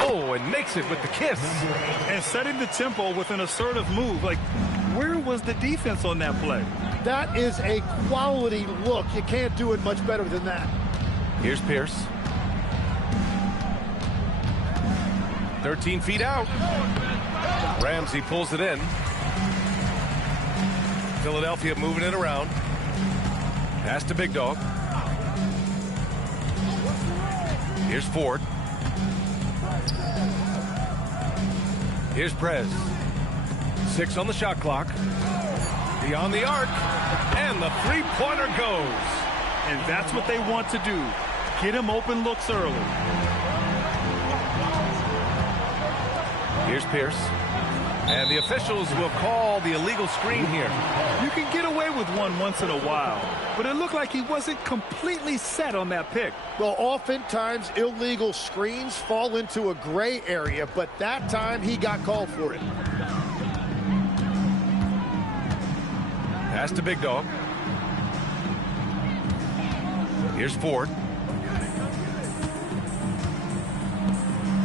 Oh, and makes it with the kiss. And setting the tempo with an assertive move. Like, where was the defense on that play? That is a quality look. You can't do it much better than that. Here's Pierce. 13 feet out. Ramsey pulls it in. Philadelphia moving it around. Pass to Big Dog. Here's Ford. Here's Prez. 6 on the shot clock. Beyond the arc. And the three-pointer goes. And that's what they want to do. Get him open looks early. Here's Pierce. And the officials will call the illegal screen here. You can get away with one once in a while, but it looked like he wasn't completely set on that pick. Well, oftentimes illegal screens fall into a gray area, but that time he got called for it. Pass to Big Dog. Here's Ford.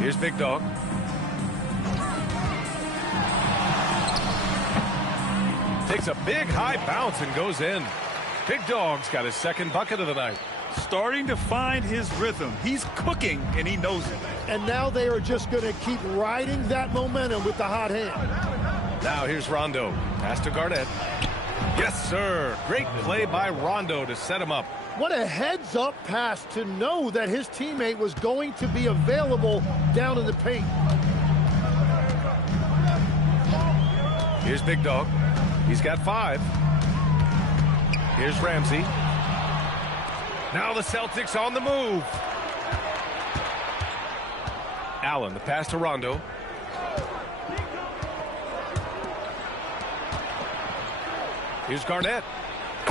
Here's Big Dog. Takes a big high bounce and goes in. Big Dog's got his second bucket of the night. Starting to find his rhythm. He's cooking, and he knows it. And now they are just going to keep riding that momentum with the hot hand. Now here's Rondo. Pass to Garnett. Yes, sir. Great play by Rondo to set him up. What a heads-up pass to know that his teammate was going to be available down in the paint. Here's Big Dog. He's got 5. Here's Ramsey. Now the Celtics on the move. Allen, the pass to Rondo. Here's Garnett.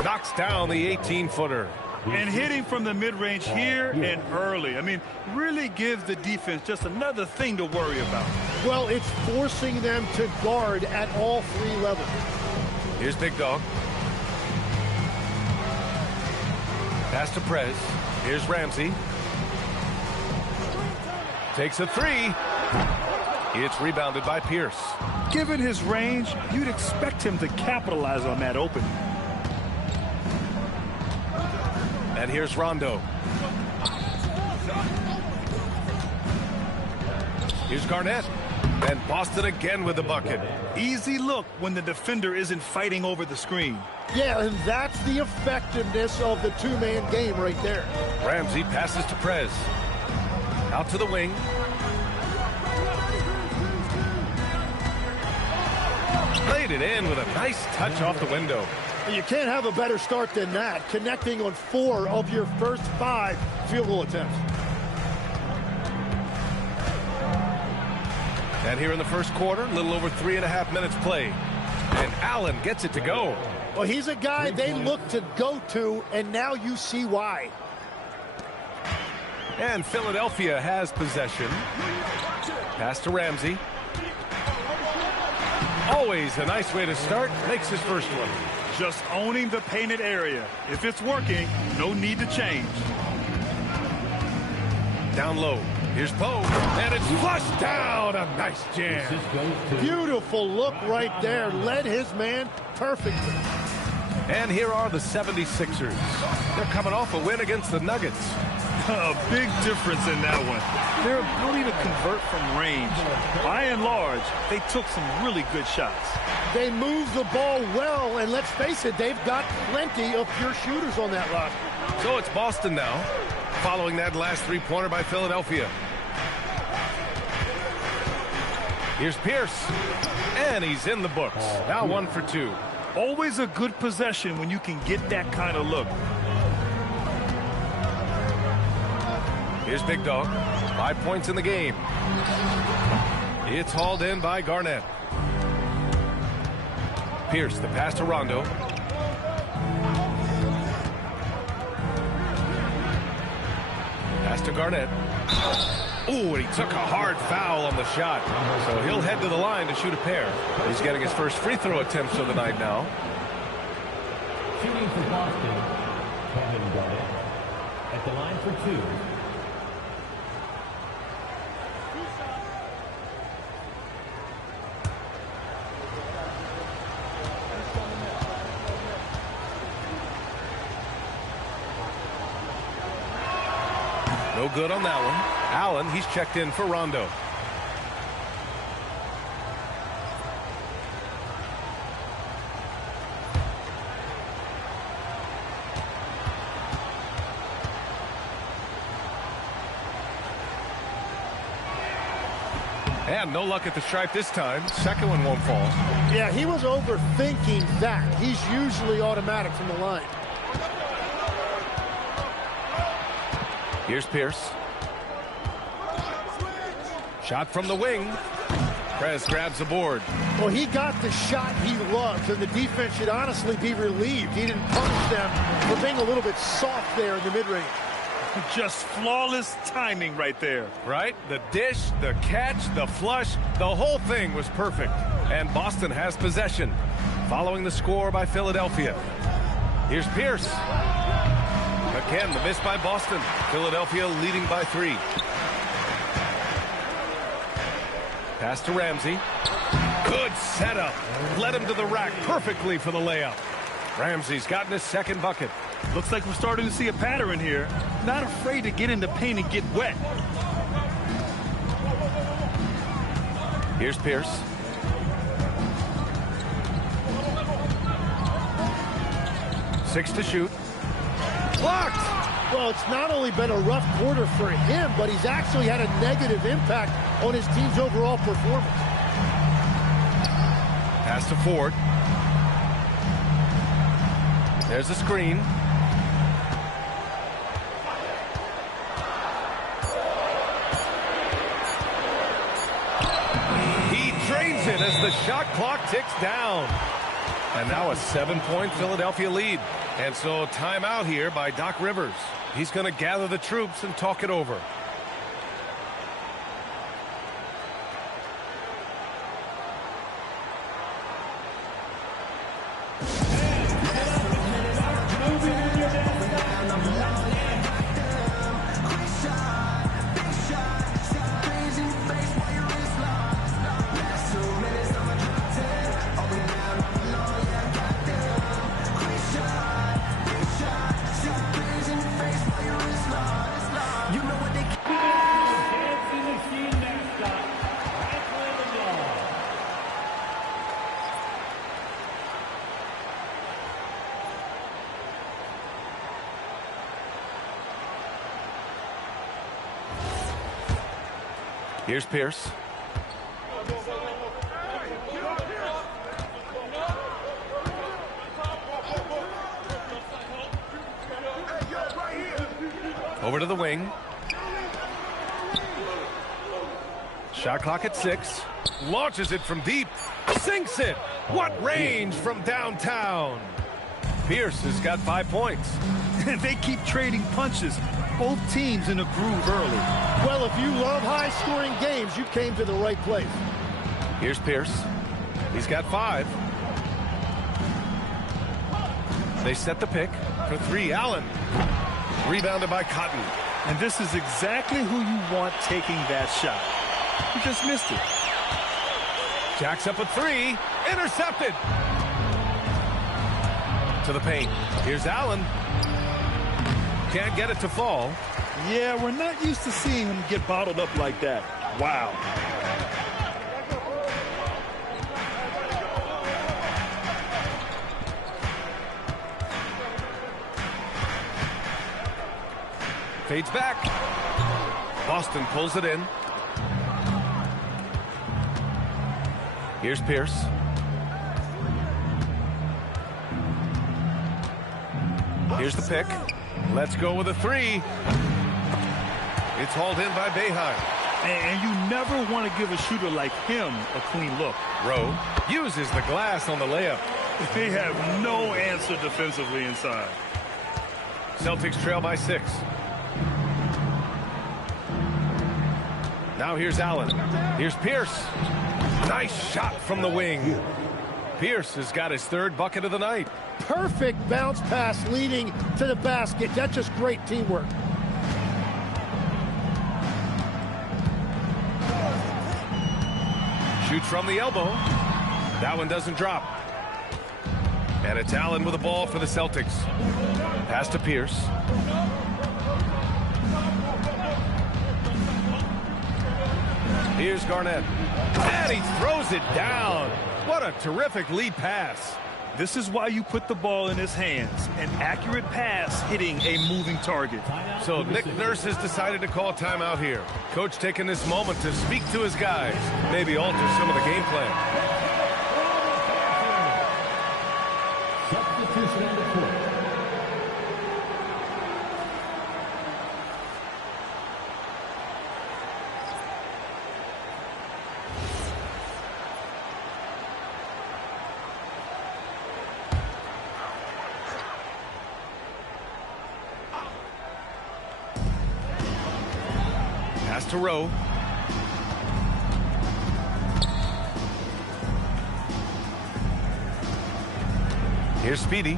Knocks down the 18-footer. And hitting from the mid-range here and early. I mean, really gives the defense just another thing to worry about. Well, it's forcing them to guard at all 3 levels. Here's Big Dog. Pass to Prez. Here's Ramsey. Takes a 3. It's rebounded by Pierce. Given his range, you'd expect him to capitalize on that opening. And here's Rondo. Here's Garnett. And Boston again with the bucket. Easy look when the defender isn't fighting over the screen. Yeah, and that's the effectiveness of the two-man game right there. Ramsey passes to Prez. Out to the wing. Laid it in with a nice touch off the window. You can't have a better start than that, connecting on 4 of your first 5 field goal attempts. And here in the first quarter, a little over 3.5 minutes played. And Allen gets it to go. Well, he's a guy they look to go to, and now you see why. And Philadelphia has possession. Pass to Ramsey. Always a nice way to start. Makes his first one. Just owning the painted area. If it's working, no need to change. Down low. Here's Poe. And it's flushed down. A nice jam. Beautiful look right there. Led his man perfectly. And here are the 76ers. They're coming off a win against the Nuggets. A big difference in that one. Their ability to convert from range. By and large, they took some really good shots. They moved the ball well, and let's face it, they've got plenty of pure shooters on that roster. So it's Boston now, following that last three-pointer by Philadelphia. Here's Pierce, and he's in the books. Now 1 for 2. Always a good possession when you can get that kind of look. Here's Big Dog. 5 points in the game. It's hauled in by Garnett. Pierce, the pass to Rondo. Pass to Garnett. Ooh, and he took a hard foul on the shot. So he'll head to the line to shoot a pair. He's getting his first free throw attempts of the night now. Shooting for Boston, Kevin Garnett at the line for 2. No good on that one. Allen, he's checked in for Rondo. And no luck at the stripe this time. Second one won't fall. Yeah, he was overthinking that. He's usually automatic from the line. Here's Pierce. Shot from the wing. Prez grabs the board. Well, he got the shot he loves, and the defense should honestly be relieved. He didn't punish them for being a little bit soft there in the mid-range. Just flawless timing right there. Right? The dish, the catch, the flush, the whole thing was perfect. And Boston has possession. Following the score by Philadelphia. Here's Pierce. Again, the miss by Boston. Philadelphia leading by 3. Pass to Ramsey. Good setup. Led him to the rack perfectly for the layup. Ramsey's gotten his second bucket. Looks like we're starting to see a pattern here. Not afraid to get in the paint and get wet. Here's Pierce. Six to shoot. Blocked! Well, it's not only been a rough quarter for him, but he's actually had a negative impact on his team's overall performance. Pass to Ford. There's a screen. He drains it as the shot clock ticks down. And now a 7-point Philadelphia lead. And so timeout here by Doc Rivers. He's going to gather the troops and talk it over. Here's Pierce. Over to the wing. Shot clock at 6. Launches it from deep. Sinks it. What range from downtown. Pierce has got 5 points. And they keep trading punches. Both teams in a groove early. Well, if you love high-scoring games, you came to the right place. Here's Pierce. He's got 5. They set the pick for 3. Allen. Rebounded by Cotton. And this is exactly who you want taking that shot. He just missed it. Jacks up a 3. Intercepted. To the paint. Here's Allen. Can't get it to fall. Yeah, we're not used to seeing him get bottled up like that. Wow. Fades back. Boston pulls it in. Here's Pierce. Here's the pick. Let's go with a 3. It's hauled in by Boeheim. And you never want to give a shooter like him a clean look. Rowe uses the glass on the layup. They have no answer defensively inside. Celtics trail by 6. Now here's Allen. Here's Pierce. Nice shot from the wing. Pierce has got his 3rd bucket of the night. Perfect bounce pass leading to the basket. That's just great teamwork. Shoots from the elbow. That one doesn't drop. And it's Allen with the ball for the Celtics. Pass to Pierce. Here's Garnett. And he throws it down. What a terrific lead pass. This is why you put the ball in his hands. An accurate pass hitting a moving target. So Nick Nurse has decided to call timeout here. Coach taking this moment to speak to his guys. Maybe alter some of the game plan. Substitution on the court. Pass to Rowe. Here's Speedy.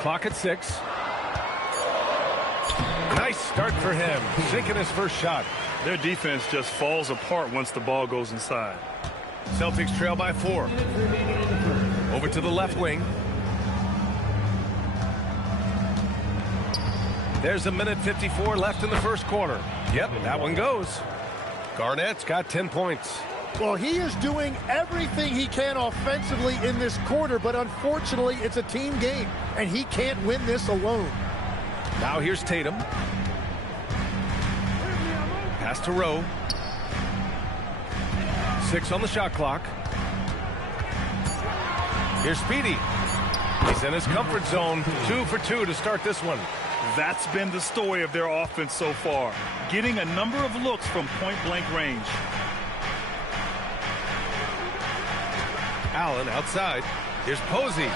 Clock at 6. Nice start for him. Sinking his first shot. Their defense just falls apart once the ball goes inside. Celtics trail by 4. Over to the left wing. There's a minute 54 left in the first quarter. Yep, that one goes. Garnett's got 10 points. Well, he is doing everything he can offensively in this quarter, but unfortunately, it's a team game, and he can't win this alone. Now here's Tatum. Pass to Rowe. 6 on the shot clock. Here's Speedy. He's in his comfort zone. 2 for 2 to start this one. That's been the story of their offense so far. Getting a number of looks from point-blank range. Allen outside. Here's Posey.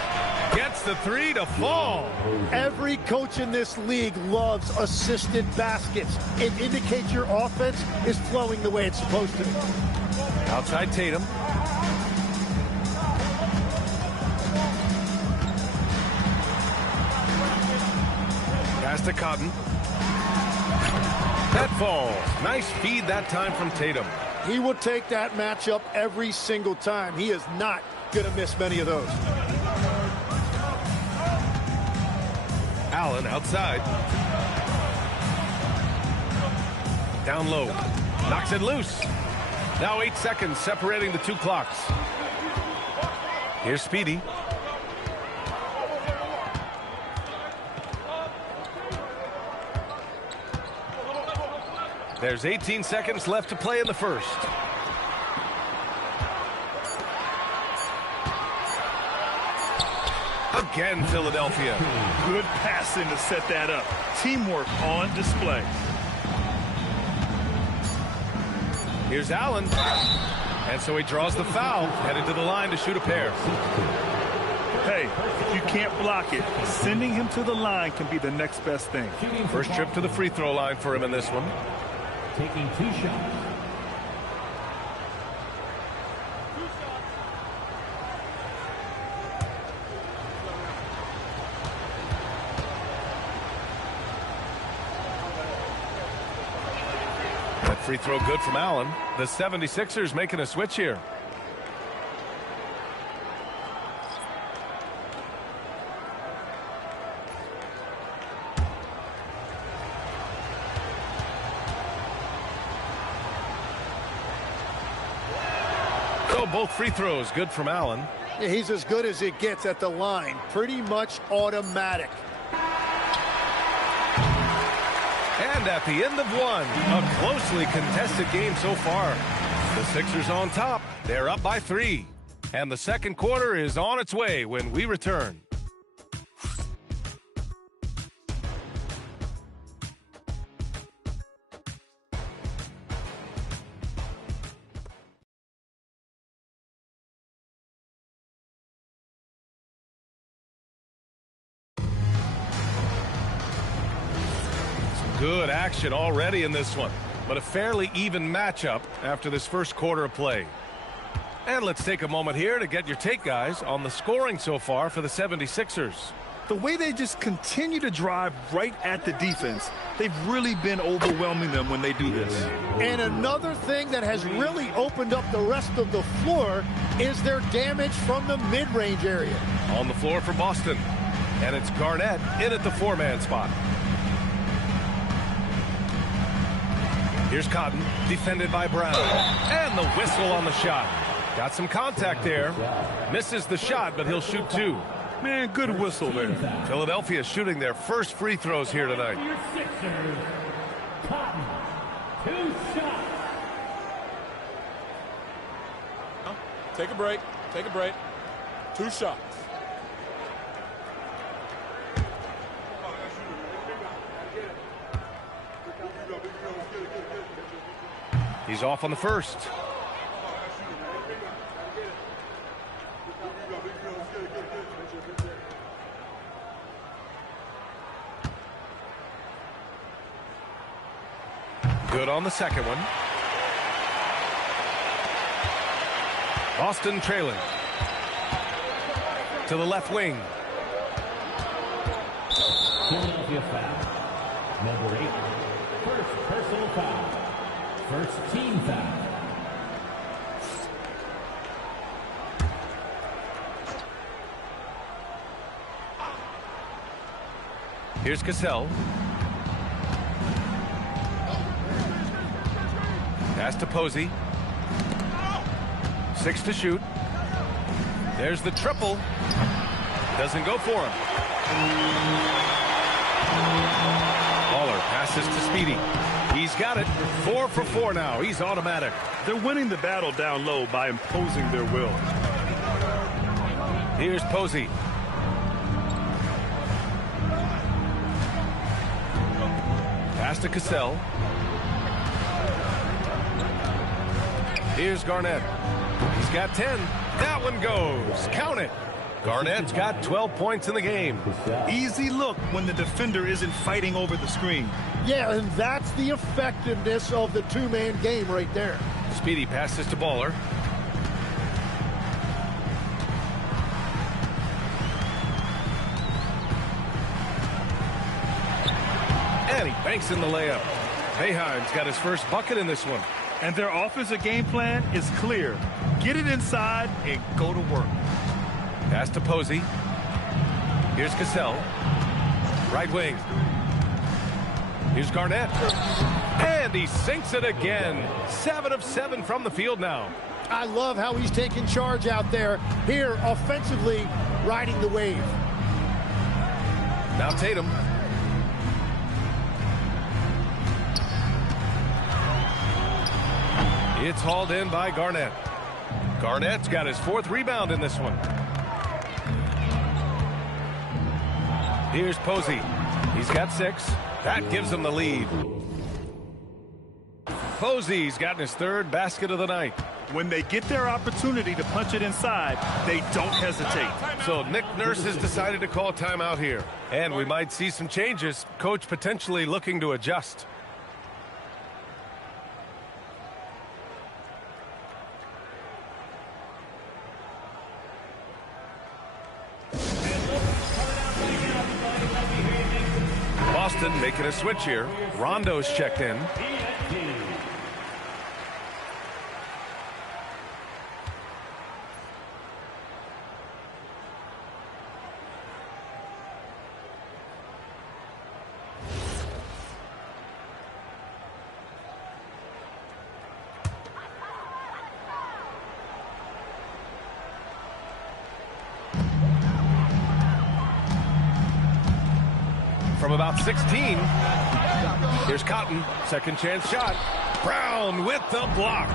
Gets the 3 to fall. Every coach in this league loves assisted baskets. It indicates your offense is flowing the way it's supposed to. Outside Tatum. Pass to Cotton. That falls. Nice feed that time from Tatum. He will take that matchup every single time. He is not going to miss many of those. Allen outside. Down low. Knocks it loose. Now 8 seconds separating the 2 clocks. Here's Speedy. There's 18 seconds left to play in the first. Again, Philadelphia. Good passing to set that up. Teamwork on display. Here's Allen. And so he draws the foul, headed to the line to shoot a pair. Hey, if you can't block it, sending him to the line can be the next best thing. First trip to the free throw line for him in this one. Taking 2 shots. That free throw good from Allen. The 76ers making a switch here. So both free throws good from Allen. Yeah, he's as good as it gets at the line. Pretty much automatic. And at the end of one, a closely contested game so far. The Sixers on top. They're up by 3. And the second quarter is on its way when we return. Good action already in this one, but a fairly even matchup after this first quarter of play. And let's take a moment here to get your take, guys, on the scoring so far for the 76ers. The way they just continue to drive right at the defense, they've really been overwhelming them when they do this. And another thing that has really opened up the rest of the floor is their damage from the mid-range area. On the floor for Boston, and it's Garnett in at the 4-man spot. Here's Cotton, defended by Brown. And the whistle on the shot. Got some contact there. Misses the shot, but he'll shoot 2. Man, good whistle there. Philadelphia shooting their first free throws here tonight. Your Sixers, Cotton, 2 shots. Take a break. Take a break. 2 shots. He's off on the first. Good on the second one. Boston trailing. To the left wing. Philadelphia foul. Number 8. First personal foul. First team foul. Here's Cassell. Pass to Posey. 6 to shoot. There's the triple. Doesn't go for him. Baller passes to Speedy. He's got it. 4 for 4 now. He's automatic. They're winning the battle down low by imposing their will. Here's Posey. Pass to Cassell. Here's Garnett. He's got 10. That one goes. Count it. Garnett's got 12 points in the game. Easy look when the defender isn't fighting over the screen. Yeah, and that's the effectiveness of the two-man game right there. Speedy passes to Baller. And he banks in the layup. Boeheim's got his first bucket in this one. And their offensive game plan is clear. Get it inside and go to work. Pass to Posey. Here's Cassell. Right wing. Here's Garnett. And he sinks it again. 7 of 7 from the field now. I love how he's taking charge out there. Here, offensively, riding the wave. Now Tatum. It's hauled in by Garnett. Garnett's got his 4th rebound in this one. Here's Posey. He's got 6. That gives him the lead. Posey's gotten his 3rd basket of the night. When they get their opportunity to punch it inside, they don't hesitate. So Nick Nurse has decided to call timeout here. And we might see some changes. Coach potentially looking to adjust. Boston making a switch here. Rondo's checked in. From about 16. Here's Cotton. Second chance shot. Brown with the block.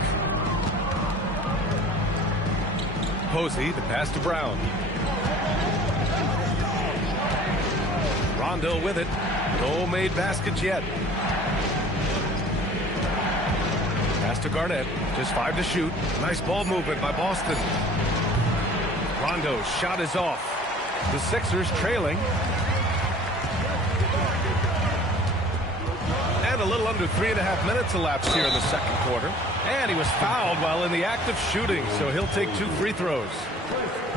Posey, the pass to Brown. Rondo with it. No made baskets yet. Pass to Garnett. Just 5 to shoot. Nice ball movement by Boston. Rondo's shot is off. The Sixers trailing. A little under 3.5 minutes elapsed here in the second quarter. And he was fouled while in the act of shooting, so he'll take 2 free throws.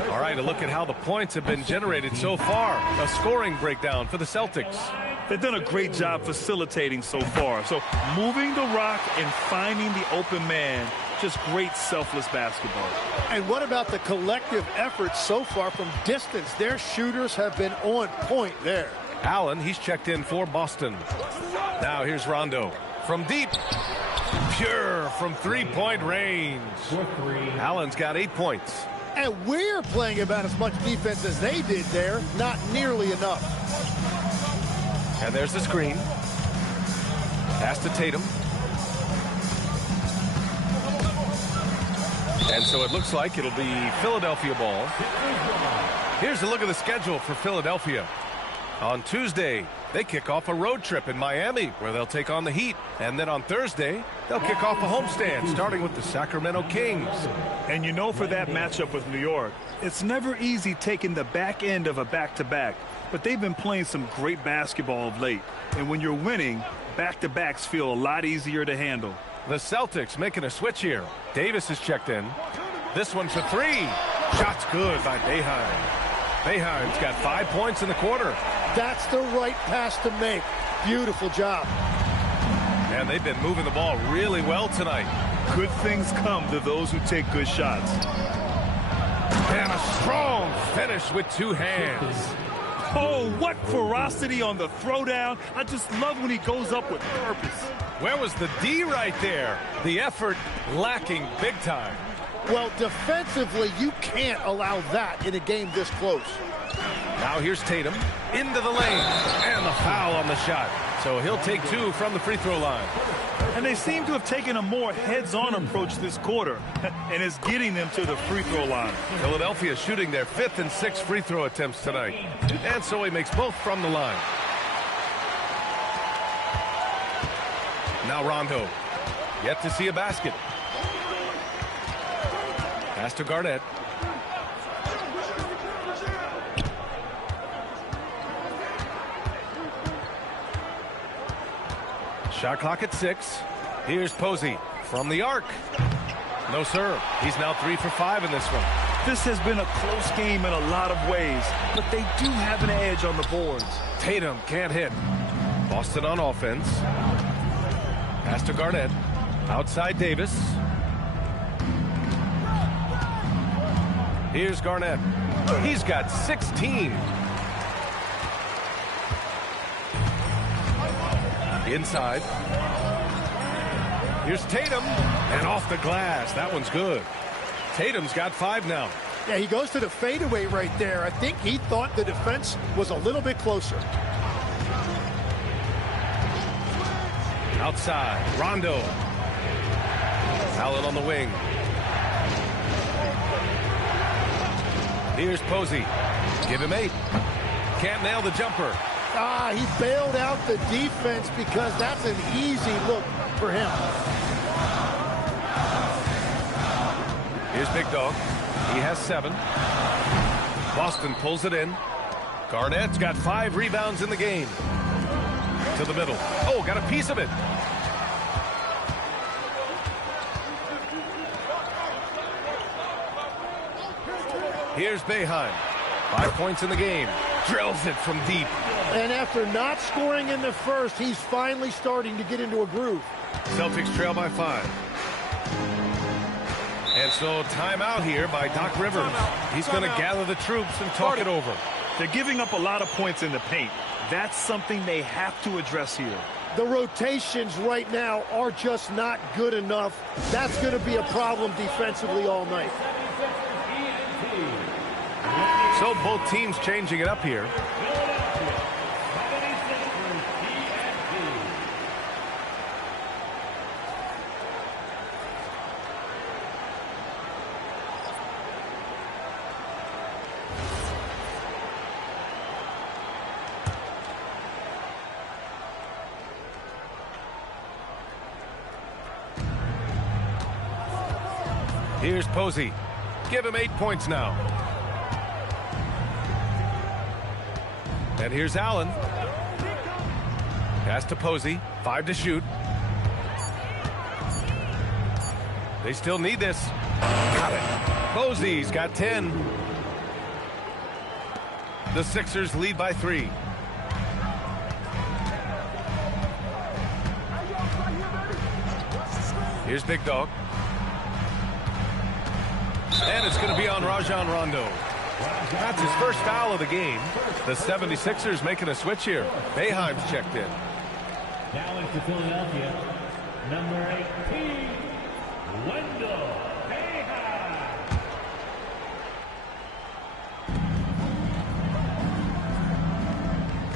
All right, a look at how the points have been generated so far. A scoring breakdown for the Celtics. They've done a great job facilitating so far. So moving the rock and finding the open man, just great selfless basketball. And what about the collective effort so far from distance? Their shooters have been on point there. Allen, he's checked in for Boston. Now here's Rondo. From deep. Pure from three-point range. Allen's got 8 points. And we're playing about as much defense as they did there. Not nearly enough. And there's the screen. Pass to Tatum. And so it looks like it'll be Philadelphia ball. Here's a look at the schedule for Philadelphia. On Tuesday, they kick off a road trip in Miami where they'll take on the Heat. And then on Thursday, they'll kick off a homestand starting with the Sacramento Kings. And you know, for that matchup with New York, it's never easy taking the back end of a back-to-back. But they've been playing some great basketball of late. And when you're winning, back-to-backs feel a lot easier to handle. The Celtics making a switch here. Davis is checked in. This one for three. Shot's good by Boeheim. Boeheim's got 5 points in the quarter. That's the right pass to make. Beautiful job. And they've been moving the ball really well tonight. Good things come to those who take good shots. And a strong finish with 2 hands. Oh, what ferocity on the throwdown. I just love when he goes up with purpose. Where was the D right there? The effort lacking big time. Well, defensively, you can't allow that in a game this close. Now here's Tatum into the lane. And the foul on the shot. So he'll take 2 from the free throw line. And they seem to have taken a more heads-on approach this quarter. And it's getting them to the free throw line. Philadelphia shooting their 5th and 6th free throw attempts tonight. And so he makes both from the line. Now Rondo. Yet to see a basket. Pass to Garnett. Shot clock at 6. Here's Posey from the arc. No, sir. He's now 3 for 5 in this one. This has been a close game in a lot of ways, but they do have an edge on the boards. Tatum can't hit. Boston on offense. Pass to Garnett. Outside Davis. Here's Garnett. He's got 16. Inside. Here's Tatum. And off the glass. That one's good. Tatum's got 5 now. Yeah, he goes to the fadeaway right there. I think he thought the defense was a little bit closer. Outside. Rondo. Allen on the wing. Here's Posey. Give him 8. Can't nail the jumper. He bailed out the defense because that's an easy look for him. Here's Big Dog. He has 7. Boston pulls it in. Garnett's got 5 rebounds in the game. To the middle. Oh, got a piece of it. Here's Boeheim. 5 points in the game. Drills it from deep. And after not scoring in the first, he's finally starting to get into a groove. Celtics trail by 5. And so timeout here by Doc Rivers. He's going to gather the troops and talk it over. They're giving up a lot of points in the paint. That's something they have to address here. The rotations right now are just not good enough. That's going to be a problem defensively all night. So both teams changing it up here. Here's Posey. Give him 8 points now. And here's Allen. Pass to Posey. 5 to shoot. They still need this. Got it. Posey's got 10. The Sixers lead by 3. Here's Big Dog. And it's going to be on Rajon Rondo. That's his first foul of the game. The 76ers making a switch here. Boeheim's checked in. Now into Philadelphia, Number 18, Wendell.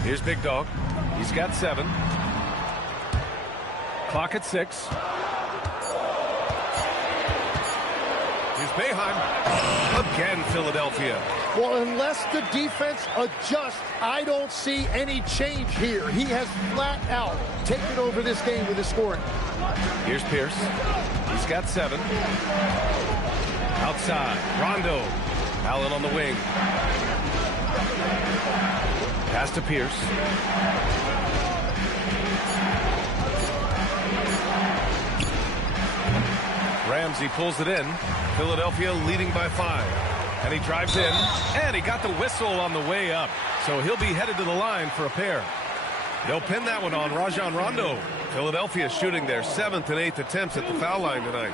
Here's Big Dog. He's got 7. Clock at 6. Here's Boeheim. Again, Philadelphia. Well, unless the defense adjusts, I don't see any change here. He has flat out taken over this game with his scoring. Here's Pierce. He's got 7. Outside, Rondo. Allen on the wing. Pass to Pierce. Ramsey pulls it in. Philadelphia leading by 5. And he drives in. And he got the whistle on the way up. So he'll be headed to the line for a pair. They'll pin that one on Rajon Rondo. Philadelphia shooting their 7th and 8th attempts at the foul line tonight.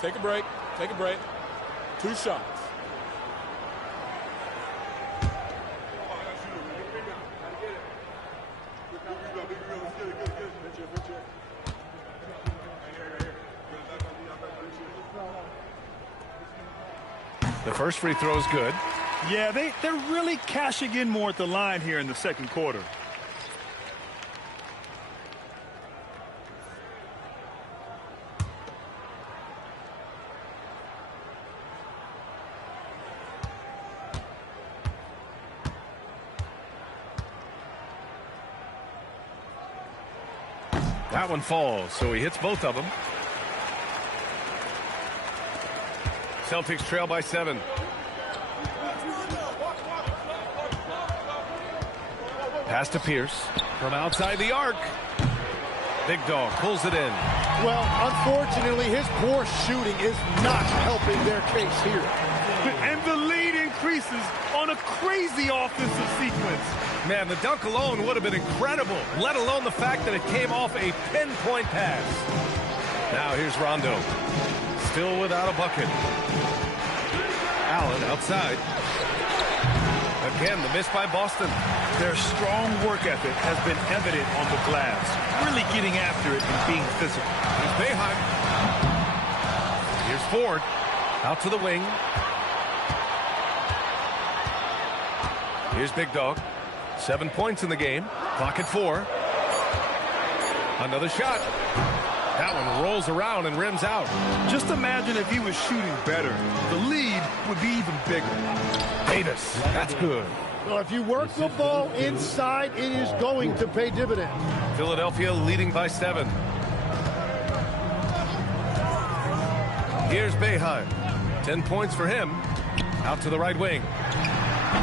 Take a break. Take a break. 2 shots. The first free throw is good. Yeah, they're really cashing in more at the line here in the second quarter. That one falls, so he hits both of them. Celtics trail by 7. Pass to Pierce from outside the arc. Big Dog pulls it in. Well, unfortunately, his poor shooting is not helping their case here. And the lead increases on a crazy offensive sequence. Man, the dunk alone would have been incredible, let alone the fact that it came off a pinpoint pass. Now here's Rondo. Still without a bucket. Allen outside. Again, the miss by Boston. Their strong work ethic has been evident on the glass. Really getting after it and being physical. Here's Boeheim. Here's Ford. Out to the wing. Here's Big Dog. 7 points in the game. Clock at 4. Another shot. That one rolls around and rims out. Just imagine if he was shooting better. The lead would be even bigger. Davis. That's good. Well, if you work the ball inside, it is going to pay dividends. Philadelphia leading by 7. Here's Boeheim. 10 points for him. Out to the right wing.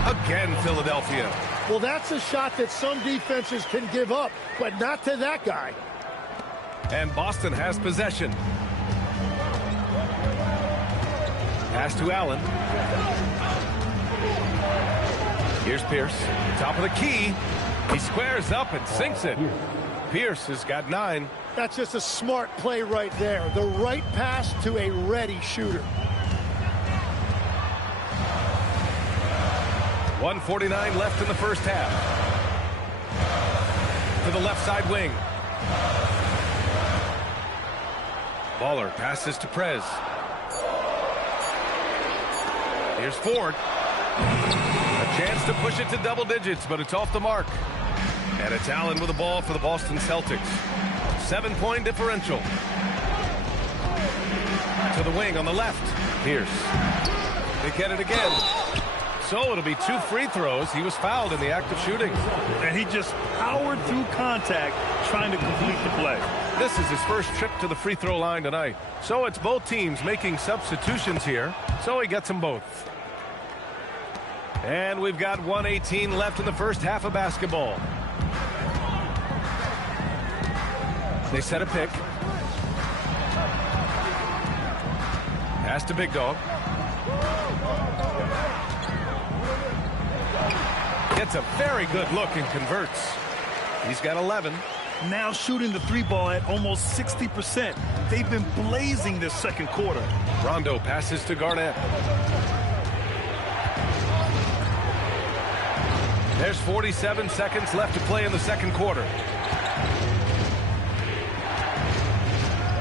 Again, Philadelphia. Well, that's a shot that some defenses can give up, but not to that guy. And Boston has possession. Pass to Allen. Here's Pierce. Top of the key. He squares up and sinks it. Pierce has got 9. That's just a smart play right there. The right pass to a ready shooter. 1:49 left in the first half. To the left side wing. Baller passes to Prez. Here's Ford. A chance to push it to double digits, but it's off the mark. And it's Allen with the ball for the Boston Celtics. 7-point differential. To the wing on the left. Pierce. They get it again. So it'll be 2 free throws. He was fouled in the act of shooting. And he just powered through contact trying to complete the play. This is his first trip to the free throw line tonight. So it's both teams making substitutions here. So he gets them both. And we've got 1:18 left in the first half of basketball. They set a pick. Pass to Big Dog. Gets a very good look and converts. He's got 11. now shooting the three ball at almost 60%. They've been blazing this second quarter. Rondo passes to Garnett. There's 47 seconds left to play in the second quarter.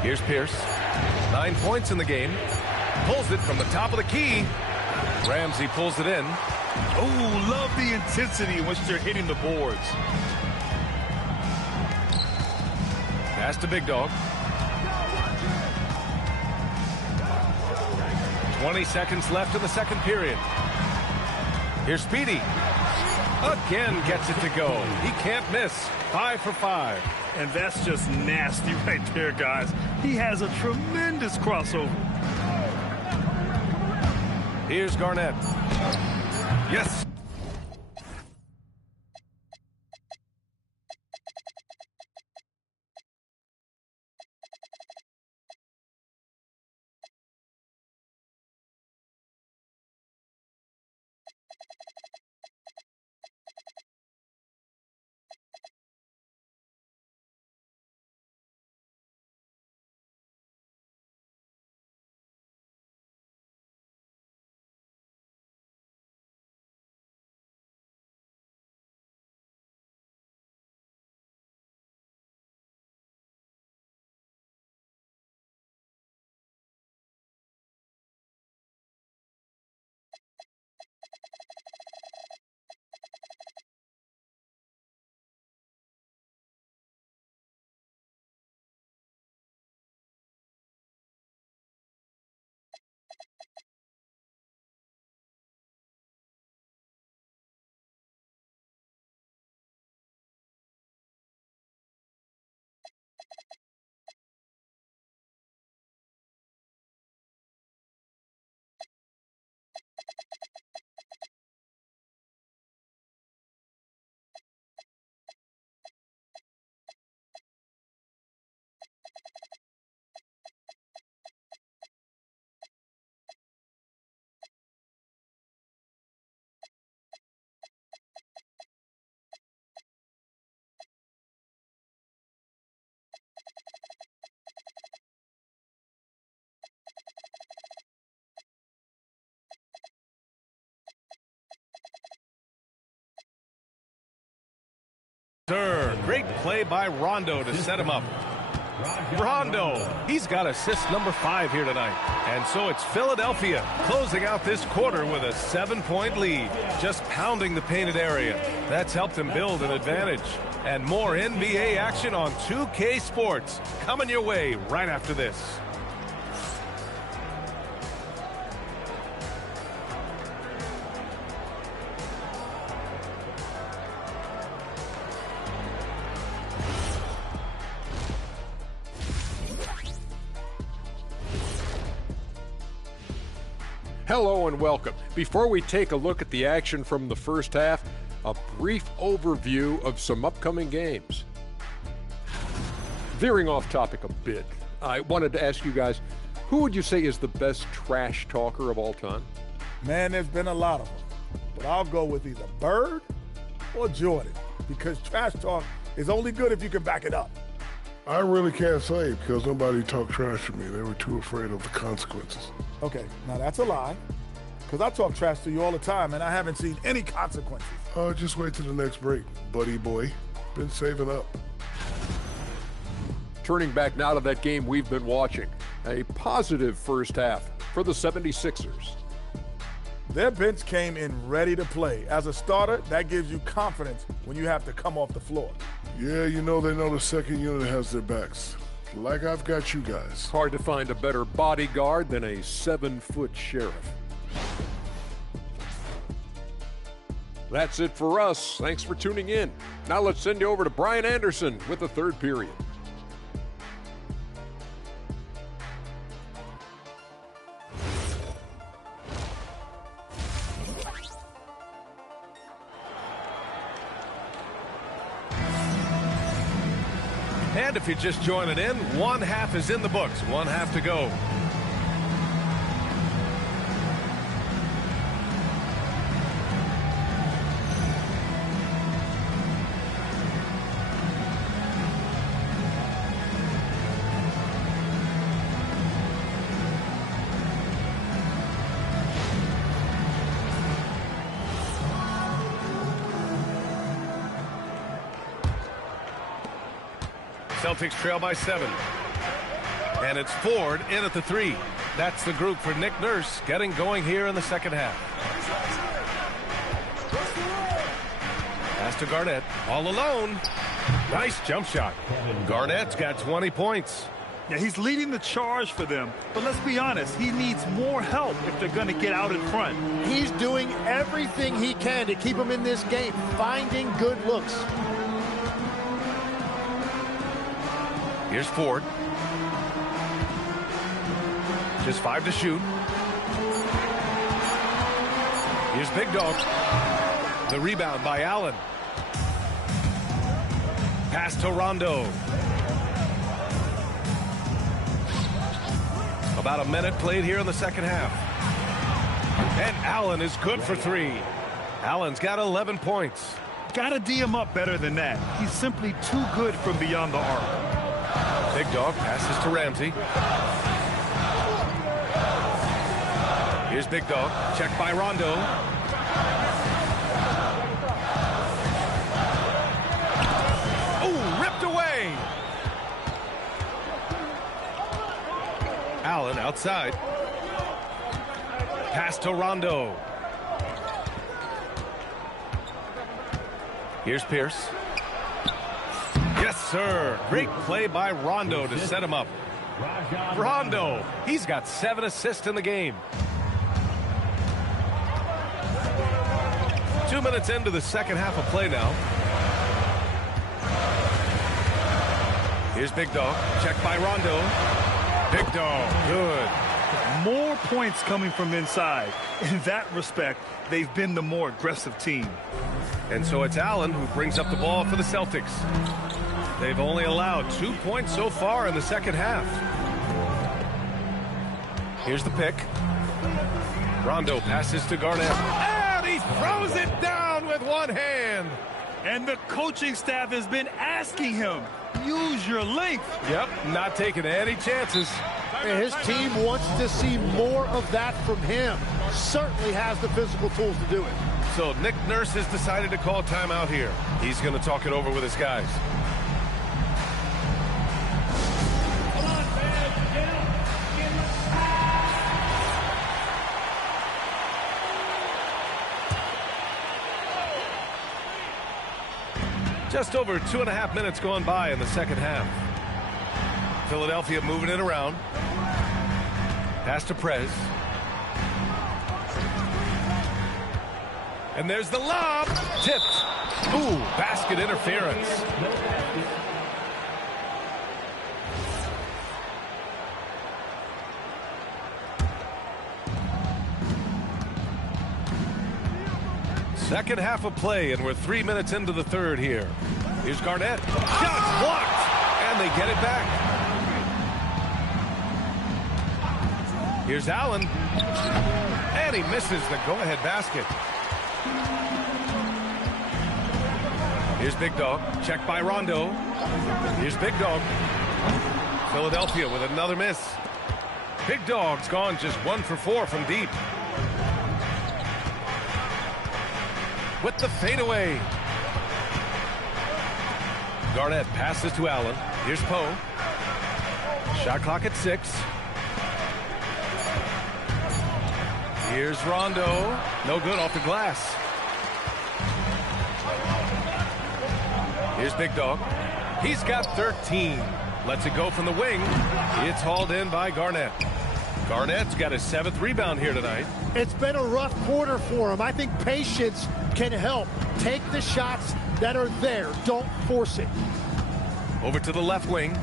Here's Pierce. 9 points in the game. Pulls it from the top of the key. Ramsey pulls it in. Oh, love the intensity in which they're hitting the boards. Pass to Big Dog. 20 seconds left in the second period. Here's Speedy. Again gets it to go. He can't miss. 5 for 5. And that's just nasty right there, guys. He has a tremendous crossover. Here's Garnett. Yes. Great play by Rondo to set him up. Rondo, he's got assist number 5 here tonight. And so it's Philadelphia closing out this quarter with a 7-point lead, just pounding the painted area. That's helped him build an advantage. And more NBA action on 2K Sports coming your way right after this. Hello and welcome. Before we take a look at the action from the first half, a brief overview of some upcoming games. Veering off topic a bit, I wanted to ask you guys, who would you say is the best trash talker of all time? Man, there's been a lot of them, but I'll go with either Bird or Jordan, because trash talk is only good if you can back it up. I really can't say because nobody talked trash to me. They were too afraid of the consequences. Okay, now that's a lie, because I talk trash to you all the time, and I haven't seen any consequences. Just wait till the next break, buddy boy. Been saving up. Turning back now to that game we've been watching, a positive first half for the 76ers. Their bench came in ready to play. As a starter, that gives you confidence when you have to come off the floor. Yeah, they know the second unit has their backs. Like I've got you guys. Hard to find a better bodyguard than a 7-foot sheriff. That's it for us. Thanks for tuning in. Now let's send you over to Brian Anderson with the third period. And if you're just joining in, one half is in the books, one half to go. Celtics trail by 7. And it's Ford in at the 3. That's the group for Nick Nurse getting going here in the second half. Pass to Garnett, all alone. Nice jump shot. Garnett's got 20 points. Yeah, he's leading the charge for them, but let's be honest, he needs more help if they're going to get out in front. He's doing everything he can to keep them in this game, finding good looks. Here's Ford. Just 5 to shoot. Here's Big Dog. The rebound by Allen. Pass to Rondo. About a minute played here in the second half. And Allen is good for 3. Allen's got 11 points. Got to D him up better than that. He's simply too good from beyond the arc. Big Dog passes to Ramsey. Here's Big Dog. Checked by Rondo. Oh, ripped away. Allen outside. Pass to Rondo. Here's Pierce. Yes, sir. Great play by Rondo to set him up. Rondo, he's got 7 assists in the game. 2 minutes into the second half of play now. Here's Big Dog. Checked by Rondo. Big Dog, good. More points coming from inside. In that respect, they've been the more aggressive team. And so it's Allen who brings up the ball for the Celtics. They've only allowed 2 points so far in the second half. Here's the pick. Rondo passes to Garnett. And he throws it down with one hand. And the coaching staff has been asking him, use your length. Yep, not taking any chances. And his team wants to see more of that from him. Certainly has the physical tools to do it. So Nick Nurse has decided to call timeout here. He's going to talk it over with his guys. Just over 2.5 minutes gone by in the second half. Philadelphia moving it around. Pass to Prez. And there's the lob. Tipped. Ooh, basket interference. Second half of play, and we're 3 minutes into the third here. Here's Garnett. Shots blocked, and they get it back. Here's Allen. And he misses the go-ahead basket. Here's Big Dog. Checked by Rondo. Here's Big Dog. Philadelphia with another miss. Big Dog's gone just 1 for 4 from deep. With the fadeaway. Garnett passes to Allen. Here's Poe. Shot clock at 6. Here's Rondo. No good off the glass. Here's Big Dog. He's got 13. Lets it go from the wing. It's hauled in by Garnett. Garnett's got his 7th rebound here tonight. It's been a rough quarter for him. I think patience can help. Take the shots that are there. Don't force it. Over to the left wing.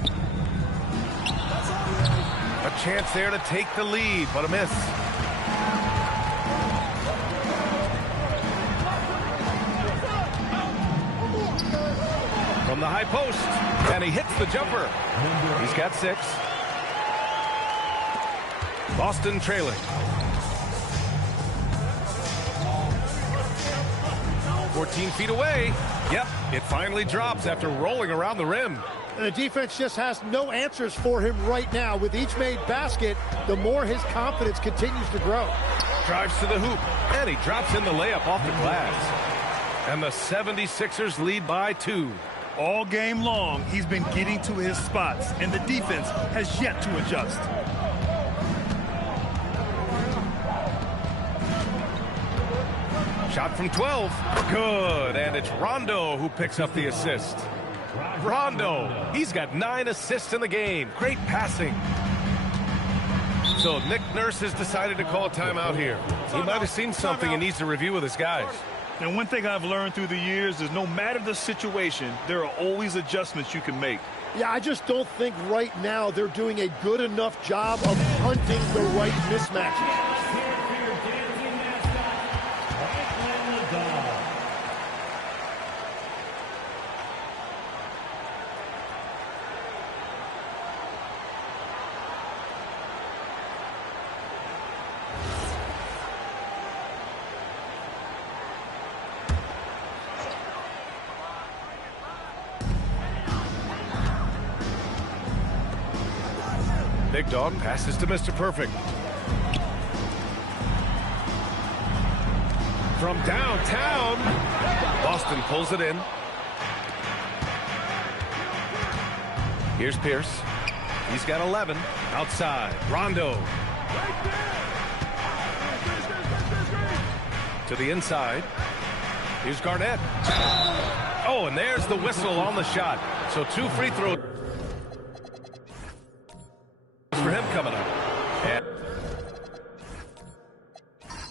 A chance there to take the lead, but a miss. From the high post, and he hits the jumper. He's got 6. Boston trailing. 14 feet away. Yep, it finally drops after rolling around the rim. And the defense just has no answers for him right now. With each made basket, the more his confidence continues to grow. Drives to the hoop, and he drops in the layup off the glass. And the 76ers lead by 2. All game long, he's been getting to his spots, and the defense has yet to adjust. Shot from 12. Good. And it's Rondo who picks up the assist. Rondo. He's got 9 assists in the game. Great passing. So Nick Nurse has decided to call a timeout here. He might have seen something and needs to review with his guys. And one thing I've learned through the years is no matter the situation, there are always adjustments you can make. Yeah, I just don't think right now they're doing a good enough job of hunting the right mismatches. Big Dog passes to Mr. Perfect. From downtown, Boston pulls it in. Here's Pierce. He's got 11. Outside, Rondo. To the inside. Here's Garnett. Oh, and there's the whistle on the shot. So 2 free throws for him coming up.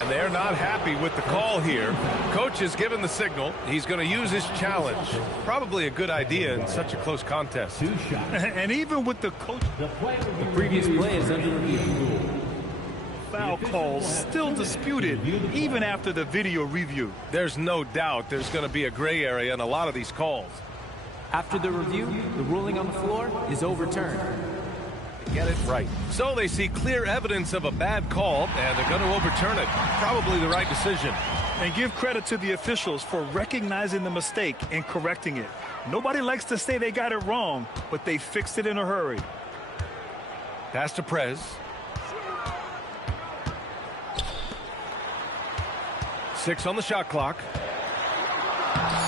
And they're not happy with the call here. Coach has given the signal. He's going to use his challenge. Probably a good idea in such a close contest. And even with the coach, The previous play is under review. foul calls still disputed even after the video review. There's no doubt there's going to be a gray area in a lot of these calls. After the review, the ruling on the floor is overturned. Get it right. So they see clear evidence of a bad call, and they're going to overturn it. Probably the right decision. And give credit to the officials for recognizing the mistake and correcting it. Nobody likes to say they got it wrong, but they fixed it in a hurry. Pass to Prez. Six on the shot clock.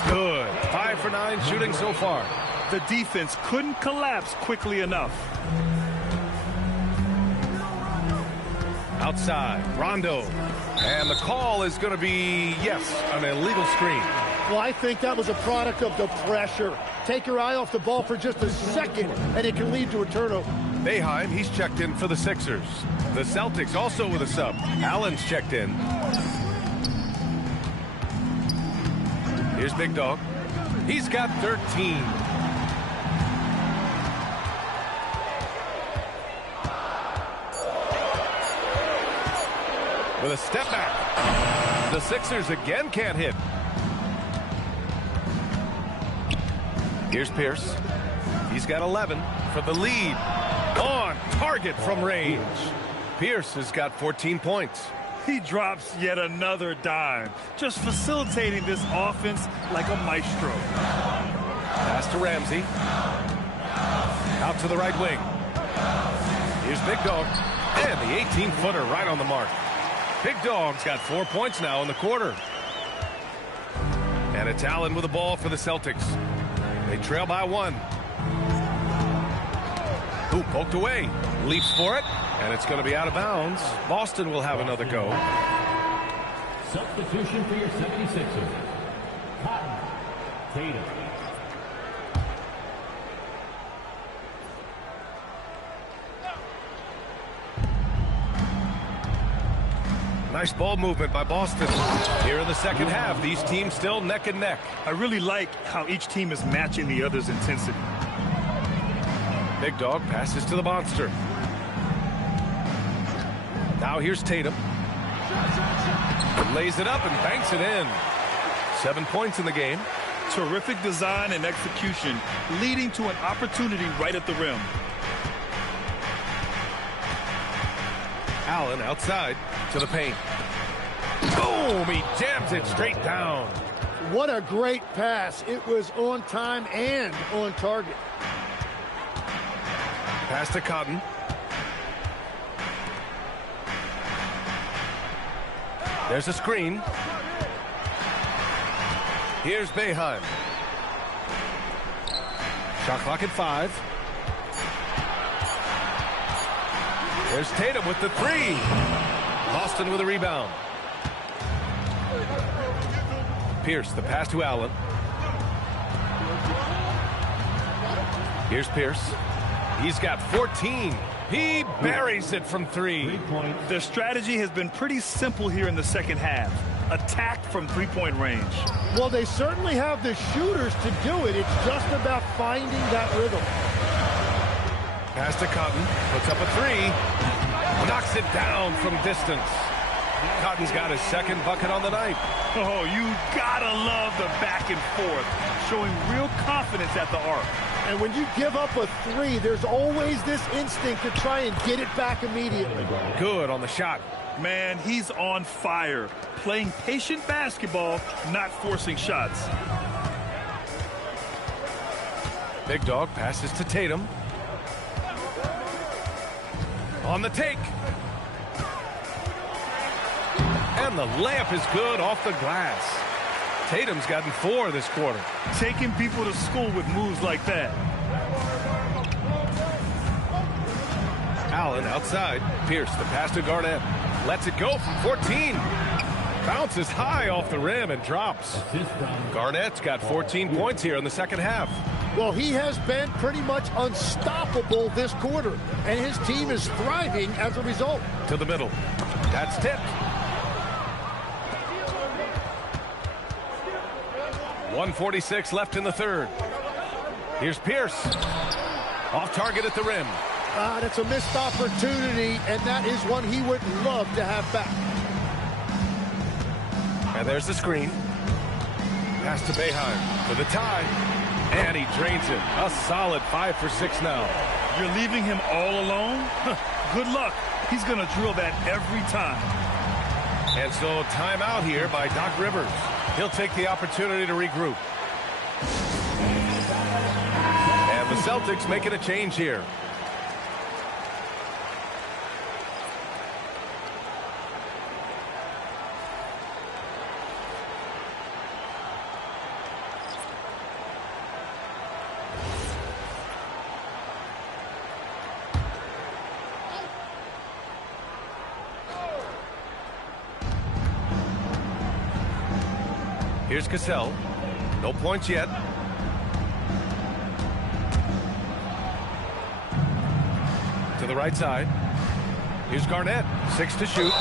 Good. 5 for 9 shooting so far. The defense couldn't collapse quickly enough. Outside, Rondo. And the call is going to be, yes, an illegal screen. Well, I think that was a product of the pressure. Take your eye off the ball for just a second, and it can lead to a turnover. Boeheim, he's checked in for the Sixers. The Celtics also with a sub. Allen's checked in. Here's Big Dog. He's got 13. With a step back. The Sixers again can't hit. Here's Pierce. He's got 11 for the lead. On target from range. Pierce has got 14 points. He drops yet another dime, just facilitating this offense like a maestro. Pass to Ramsey. Out to the right wing. Here's Big Dog. And the 18-footer right on the mark. Big Dog's got 4 points now in the quarter. And it's Allen with the ball for the Celtics. They trail by 1. Ooh, poked away. Leaps for it. And it's going to be out of bounds. Boston will have another go. Substitution for your 76ers. Cotton. Tatum. Nice ball movement by Boston. Here in the second half, these teams still neck and neck. I really like how each team is matching the other's intensity. Big Dog passes to the monster. Now here's Tatum. Lays it up and banks it in. 7 points in the game. Terrific design and execution, leading to an opportunity right at the rim. Allen outside to the paint. Boom! He jams it straight down. What a great pass. It was on time and on target. Pass to Cotton. There's a screen. Here's Boeheim. Shot clock at 5. There's Tatum with the 3. Boston with a rebound. Pierce, the pass to Allen. Here's Pierce. He's got 14. He buries it from 3. The strategy has been pretty simple here in the second half. Attack from three-point range. Well, they certainly have the shooters to do it. It's just about finding that rhythm. Pass to Cotton. Puts up a 3. Knocks it down from distance. Cotton's got his second bucket on the night. Oh, you gotta love the back and forth. Showing real confidence at the arc. And when you give up a 3, there's always this instinct to try and get it back immediately. Good on the shot. Man, he's on fire. Playing patient basketball, not forcing shots. Big Dog passes to Tatum. On the take. And the layup is good off the glass. Tatum's gotten 4 this quarter. Taking people to school with moves like that. Allen outside. Pierce, the pass to Garnett. Lets it go from 14. Bounces high off the rim and drops. Garnett's got 14 points here in the second half. Well, he has been pretty much unstoppable this quarter, and his team is thriving as a result. To the middle. That's tipped. 1:46 left in the third. Here's Pierce. Off target at the rim. That's a missed opportunity, and that is one he would love to have back. And there's the screen. Pass to Boeheim for the tie. And he drains it. A solid 5 for 6 now. You're leaving him all alone? Good luck. He's going to drill that every time. And so timeout here by Doc Rivers. He'll take the opportunity to regroup. And the Celtics making a change here. Here's Cassell. No points yet. To the right side. Here's Garnett. 6 to shoot.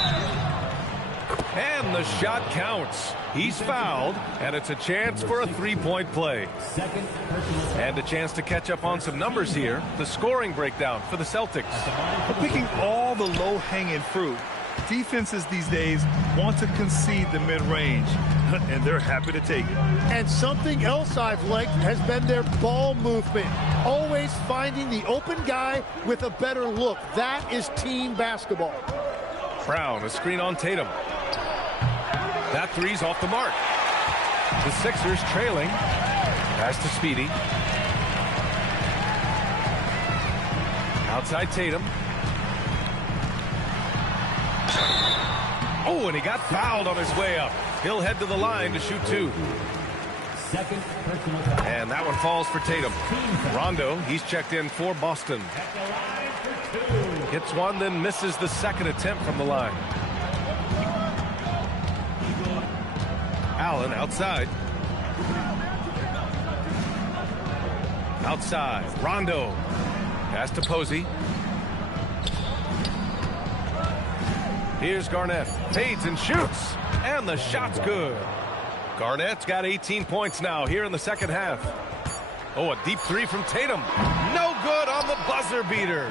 And the shot counts. He's fouled, and it's a chance for a three-point play. And a chance to catch up on some numbers here. The scoring breakdown for the Celtics. Picking all the low-hanging fruit. Defenses these days want to concede the mid-range, and they're happy to take it. And something else I've liked has been their ball movement. Always finding the open guy with a better look. That is team basketball. Brown, a screen on Tatum. That three's off the mark. The Sixers trailing. Pass to Speedy. Outside Tatum. Oh, and he got fouled on his way up. He'll head to the line to shoot 2. And that one falls for Tatum. Rondo, he's checked in for Boston. Hits one, then misses the second attempt from the line. Allen outside. Outside, Rondo. Pass to Posey. Here's Garnett. Fades and shoots. And the shot's good. Garnett's got 18 points now here in the second half. Oh, a deep 3 from Tatum. No good on the buzzer beater.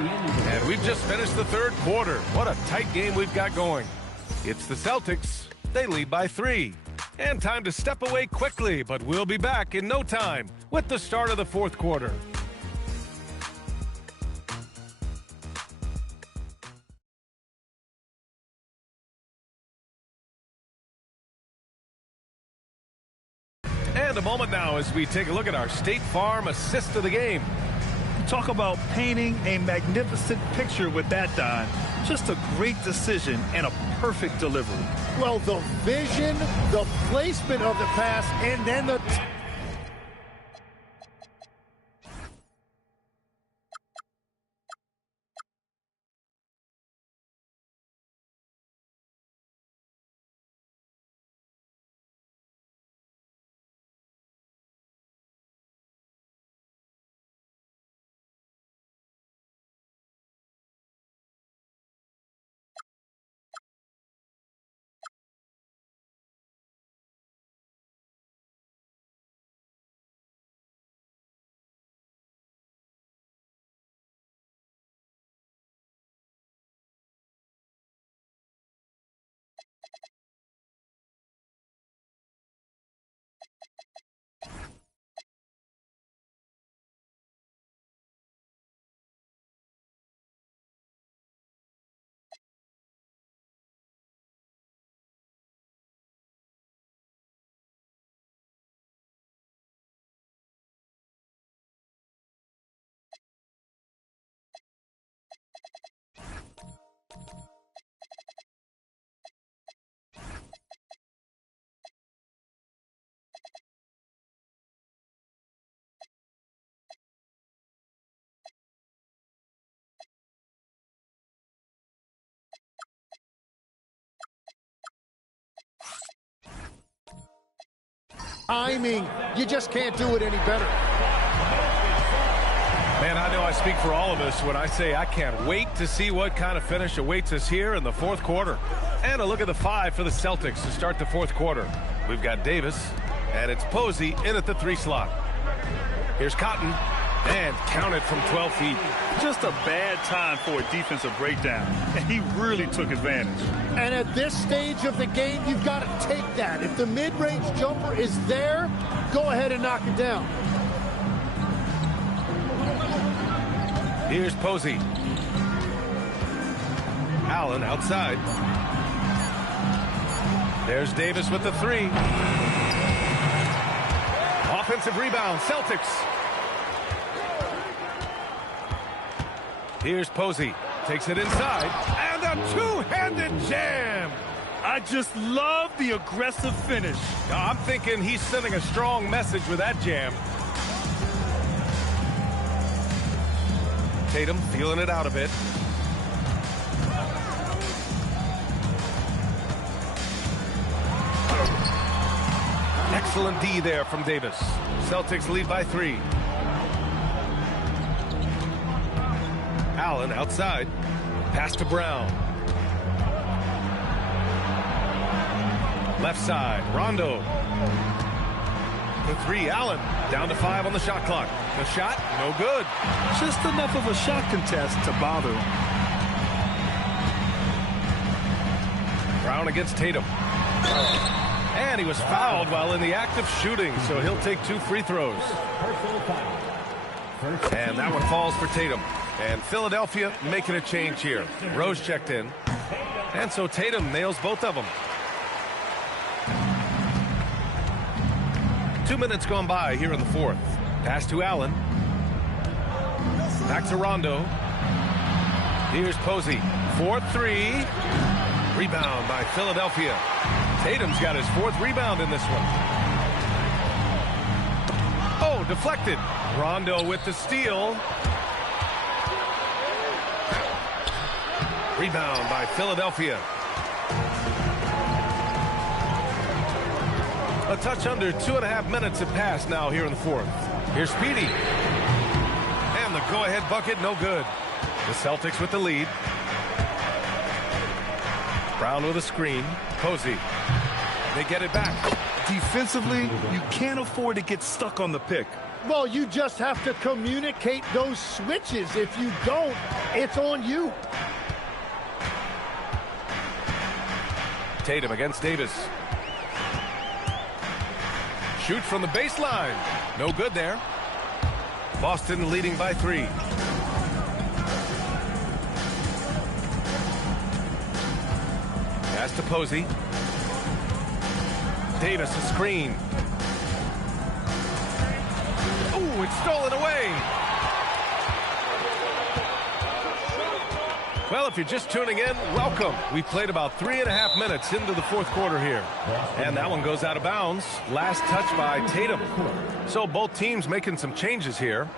And we've just finished the third quarter. What a tight game we've got going. It's the Celtics. They lead by 3. And time to step away quickly, but we'll be back in no time with the start of the fourth quarter. And a moment now as we take a look at our State Farm assist of the game. Talk about painting a magnificent picture with that, Don. Just a great decision and a perfect delivery. Well, the vision, the placement of the pass, and then the... timing. You just can't do it any better. Man, I know I speak for all of us when I say I can't wait to see what kind of finish awaits us here in the fourth quarter. And a look at the 5 for the Celtics to start the fourth quarter. We've got Davis, and it's Posey in at the 3 slot. Here's Cotton, and counted from 12 feet. Just a bad time for a defensive breakdown, and he really took advantage. And at this stage of the game, you've got to take that. If the mid-range jumper is there, go ahead and knock it down. Here's Posey. Allen outside. There's Davis with the 3. Offensive rebound, Celtics. Here's Posey. Takes it inside. And a two-handed jam. I just love the aggressive finish. I'm thinking he's sending a strong message with that jam. Tatum feeling it out a bit. Excellent D there from Davis. Celtics lead by 3. Allen outside. Pass to Brown. Left side, Rondo. The 3, Allen. Down to 5 on the shot clock. The shot, no good. Just enough of a shot contest to bother him. Brown against Tatum. And he was fouled while in the act of shooting, so he'll take 2 free throws. And that one falls for Tatum. And Philadelphia making a change here. Rose checked in. And so Tatum nails both of them. 2 minutes gone by here in the fourth. Pass to Allen. Back to Rondo. Here's Posey. 4-3. Rebound by Philadelphia. Tatum's got his 4th rebound in this one. Oh, deflected. Rondo with the steal. Rebound by Philadelphia. A touch under 2.5 minutes have passed now here in the fourth. Here's Speedy. And the go-ahead bucket, no good. The Celtics with the lead. Brown with a screen. Posey. They get it back. Defensively, you can't afford to get stuck on the pick. Well, you just have to communicate those switches. If you don't, it's on you. Tatum against Davis. Shoot from the baseline. No good there. Boston leading by 3. Pass to Posey. Davis a screen. Ooh, it's stolen away. Well, if you're just tuning in, welcome. We played about 3.5 minutes into the fourth quarter here. And that one goes out of bounds. Last touch by Tatum. So both teams making some changes here.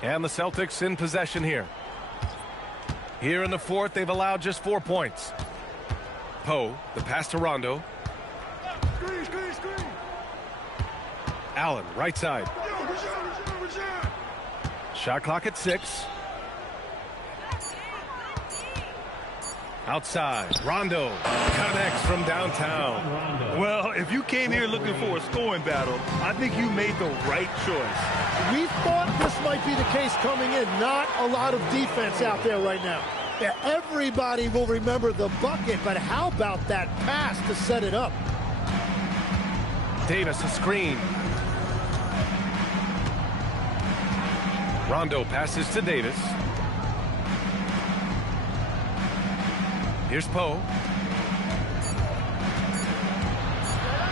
And the Celtics in possession here. Here in the fourth, they've allowed just 4 points. Poe, the pass to Rondo. Allen, right side. Shot clock at 6. Outside, Rondo connects from downtown. Well, if you came here looking for a scoring battle, I think you made the right choice. We thought this might be the case coming in. Not a lot of defense out there right now. Yeah, everybody will remember the bucket, but how about that pass to set it up? Davis a screen. Rondo passes to Davis. Here's Poe.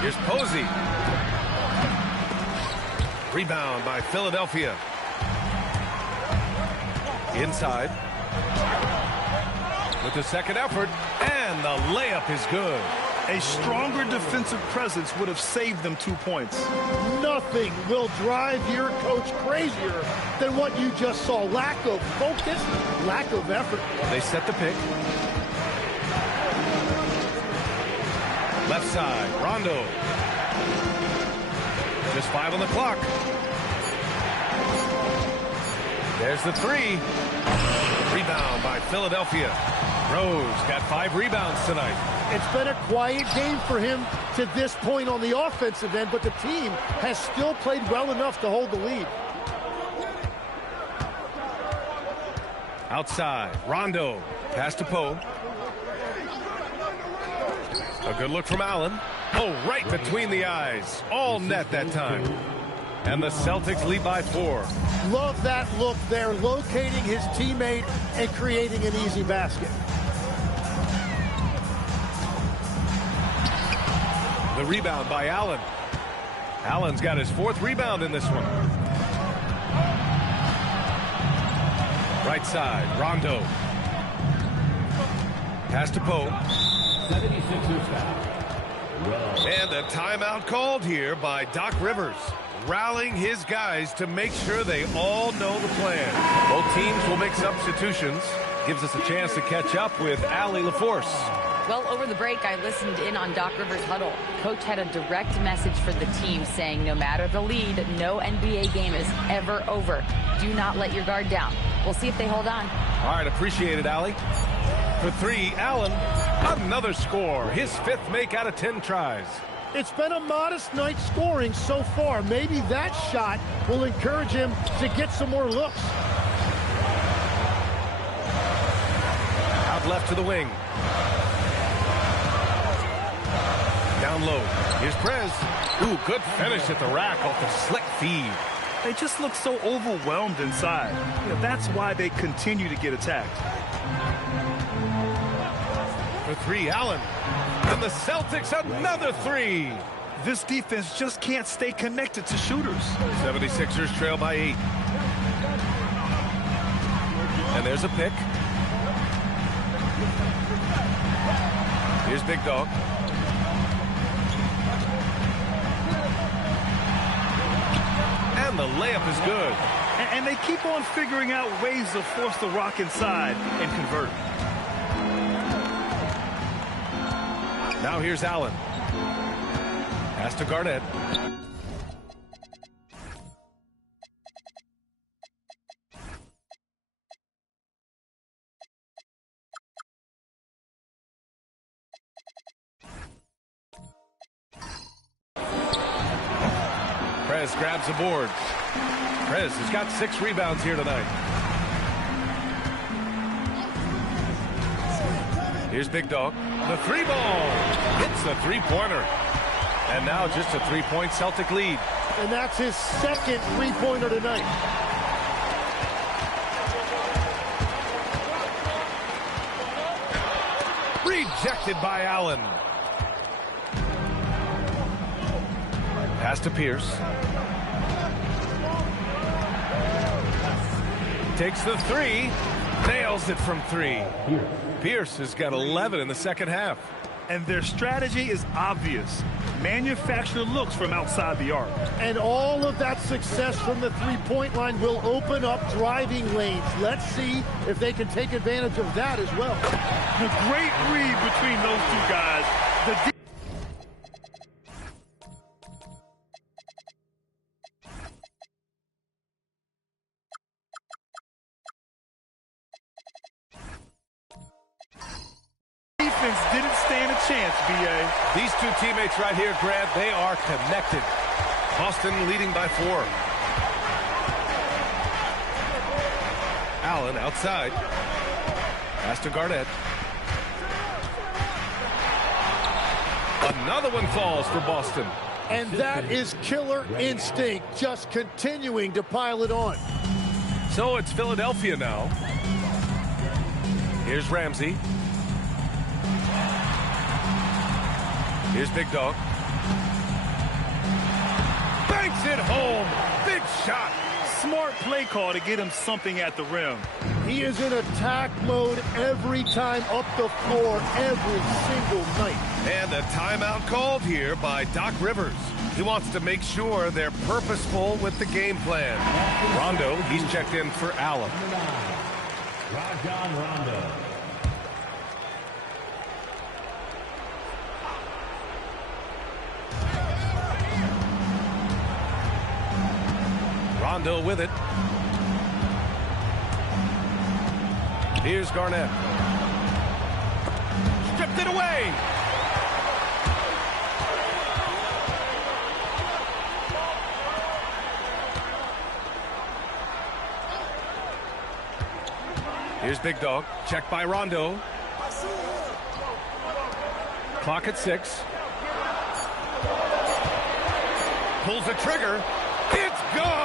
Here's Posey. Rebound by Philadelphia. Inside. With the second effort, and the layup is good. A stronger defensive presence would have saved them 2 points. Nothing will drive your coach crazier than what you just saw. Lack of focus, lack of effort. They set the pick. Left side, Rondo. Just 5 on the clock. There's the three. Rebound by Philadelphia. Rose got 5 rebounds tonight. It's been a quiet game for him to this point on the offensive end, but the team has still played well enough to hold the lead. Outside, Rondo. Pass to Poe. A good look from Allen. Oh, right between the eyes. All net that time. And the Celtics lead by 4. Love that look there, locating his teammate and creating an easy basket. The rebound by Allen. Allen's got his 4th rebound in this one. Right side, Rondo. Pass to Poe. 76ers foul. And a timeout called here by Doc Rivers, rallying his guys to make sure they all know the plan. Both teams will make substitutions. Gives us a chance to catch up with Allie LaForce. Well, over the break, I listened in on Doc Rivers' huddle. Coach had a direct message for the team saying no matter the lead, no NBA game is ever over. Do not let your guard down. We'll see if they hold on. All right, appreciate it, Allie. For 3, Allen. Another score. His 5th make out of 10 tries. It's been a modest night scoring so far. Maybe that shot will encourage him to get some more looks. Out left to the wing. Down low. Here's Prez. Ooh, good finish at the rack off the slick feed. They just look so overwhelmed inside. That's why they continue to get attacked. For 3, Allen. And the Celtics another 3. This defense just can't stay connected to shooters. 76ers trail by 8. And there's a pick. Here's Big Dog. And the layup is good. And they keep on figuring out ways to force the rock inside and convert. Now here's Allen. Pass to Garnett. Prez grabs the board. Prez has got 6 rebounds here tonight. Here's Big Dog. The 3 ball hits the 3-pointer. And now just a 3-point Celtic lead. And that's his 2nd 3-pointer tonight. Rejected by Allen. Pass to Pierce. Takes the 3. Nails it from 3. Pierce has got 11 in the second half. And their strategy is obvious. Manufacture looks from outside the arc. And all of that success from the 3-point line will open up driving lanes. Let's see if they can take advantage of that as well. The great read between those 2 guys. Defense didn't stand a chance, B.A. These 2 teammates right here, Grant, they are connected. Boston leading by 4. Allen outside. Pass to Garnett. Another one falls for Boston. And that is killer instinct, just continuing to pile it on. So it's Philadelphia now. Here's Ramsey. Here's Big Dog. Banks it home. Big shot. Smart play call to get him something at the rim. He is in attack mode every time up the floor, every single night. And a timeout called here by Doc Rivers. He wants to make sure they're purposeful with the game plan. Rondo, he's checked in for Allen. Rajon Rondo. Rondo with it. Here's Garnett. Stripped it away. Here's Big Dog. Checked by Rondo. Clock at 6. Pulls the trigger. It's gone.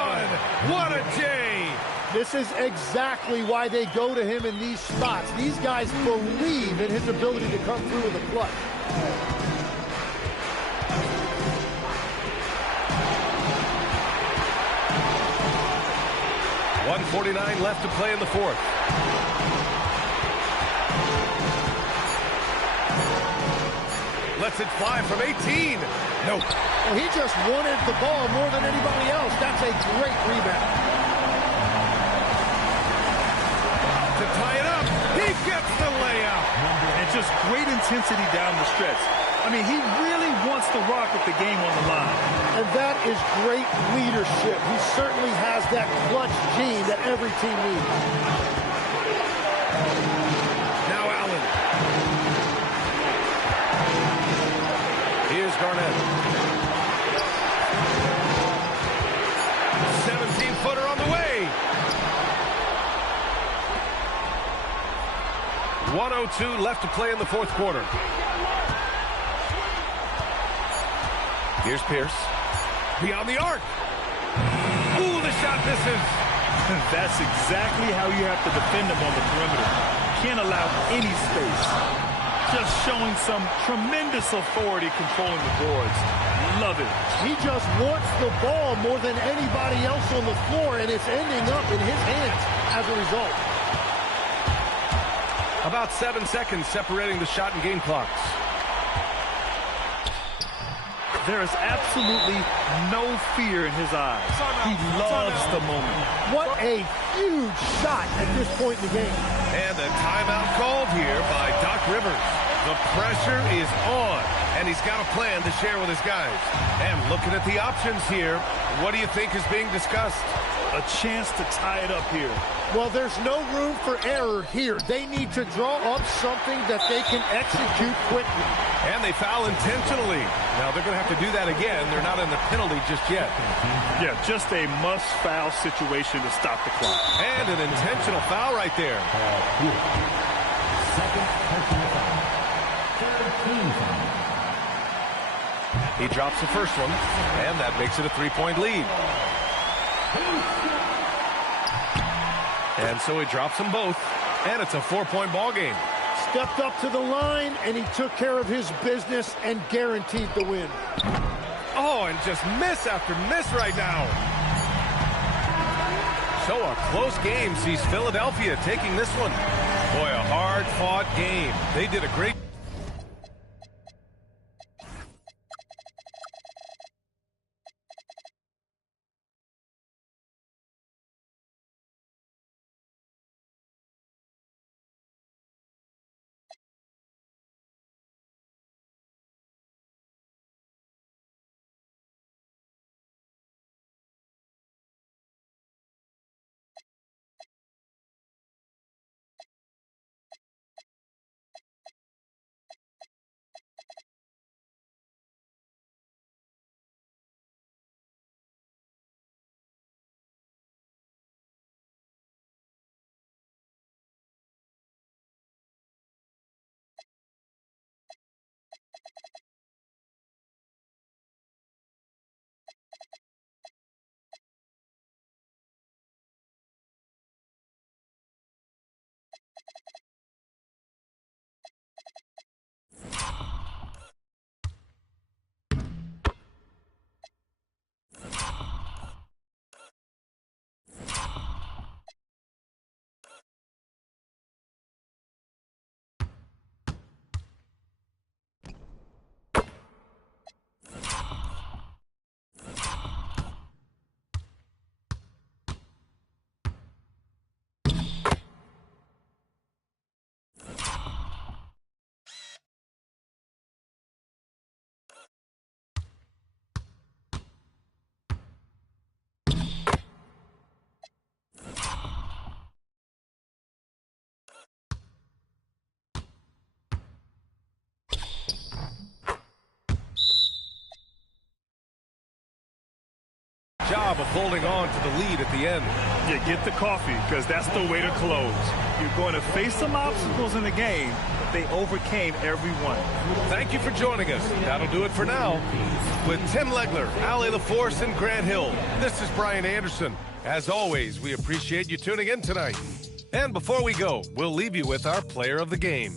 What a J. This is exactly why they go to him in these spots. These guys believe in his ability to come through with a clutch. .149 left to play in the fourth. Lets it fly from 18. Nope. Well, he just wanted the ball more than anybody else. That's a great rebound. To tie it up, he gets the layup. And just great intensity down the stretch. I mean, he really wants to rock with the game on the line. And that is great leadership. He certainly has that clutch gene that every team needs. Now Allen. Here's Garnett. 17-footer on the way. 1:02 left to play in the fourth quarter. Here's Pierce. Beyond the arc. Ooh, the shot misses. That's exactly how you have to defend him on the perimeter. Can't allow any space. Just showing some tremendous authority controlling the boards. Love it. He just wants the ball more than anybody else on the floor, and it's ending up in his hands as a result. About 7 seconds separating the shot and game clocks. There is absolutely no fear in his eyes. He loves the moment. What a huge shot at this point in the game. And a timeout called here by Doc Rivers. The pressure is on, and he's got a plan to share with his guys. And looking at the options here, what do you think is being discussed? A chance to tie it up here. Well, there's no room for error here. They need to draw up something that they can execute quickly. And they foul intentionally. Now they're going to have to do that again. They're not in the penalty just yet. Yeah, just a must-foul situation to stop the clock. And an intentional foul right there. Second personal foul. Third team foul. He drops the first one, and that makes it a 3-point lead. And so he drops them both, and it's a 4-point ball game. Stepped up to the line, and he took care of his business and guaranteed the win. Oh, and just miss after miss right now. So a close game sees Philadelphia taking this one. Boy, a hard-fought game. They did a great job of holding on to the lead at the end. You get the coffee, because that's the way to close. You're going to face some obstacles in the game, but they overcame every one. Thank you for joining us. That'll do it for now. With Tim Legler, Ali LaForce, and Grant Hill, this is Brian Anderson. As always, we appreciate you tuning in tonight. And before we go, we'll leave you with our player of the game.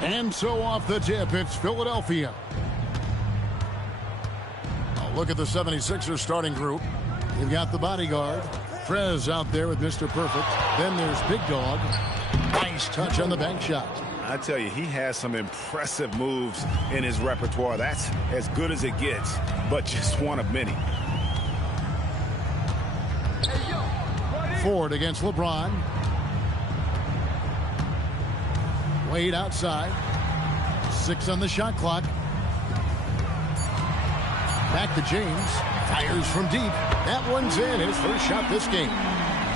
And so off the tip, it's Philadelphia. A look at the 76ers starting group. You've got the bodyguard, Prez, out there with Mr. Perfect. Then there's Big Dog. Nice touch on the bank shot. I tell you, he has some impressive moves in his repertoire. That's as good as it gets, but just one of many. Ford against LeBron. Wade outside. 6 on the shot clock. Back to James. Fires from deep. That one's in. His first shot this game.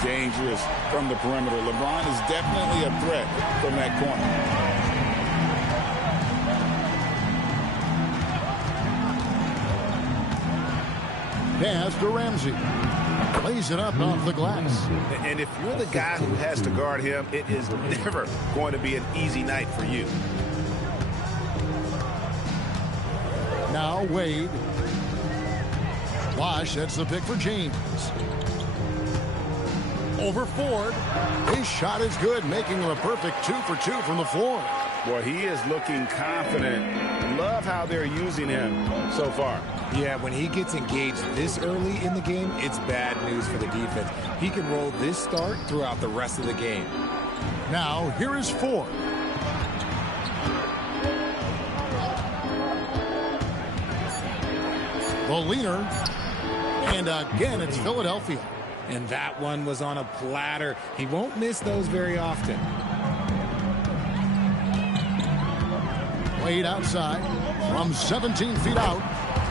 Dangerous from the perimeter. LeBron is definitely a threat from that corner. Pass to Ramsey. Lays it up off the glass. And if you're the guy who has to guard him, it is never going to be an easy night for you. Now Wade. Wash, that's the pick for James. Over Ford. His shot is good, making him a perfect 2 for 2 from the floor. Boy, he is looking confident. Love how they're using him so far. Yeah, when he gets engaged this early in the game, it's bad news for the defense. He can roll this start throughout the rest of the game. Now, here is Ford. The leaner. And again, it's Philadelphia. And that one was on a platter. He won't miss those very often. Wade outside from 17 feet out.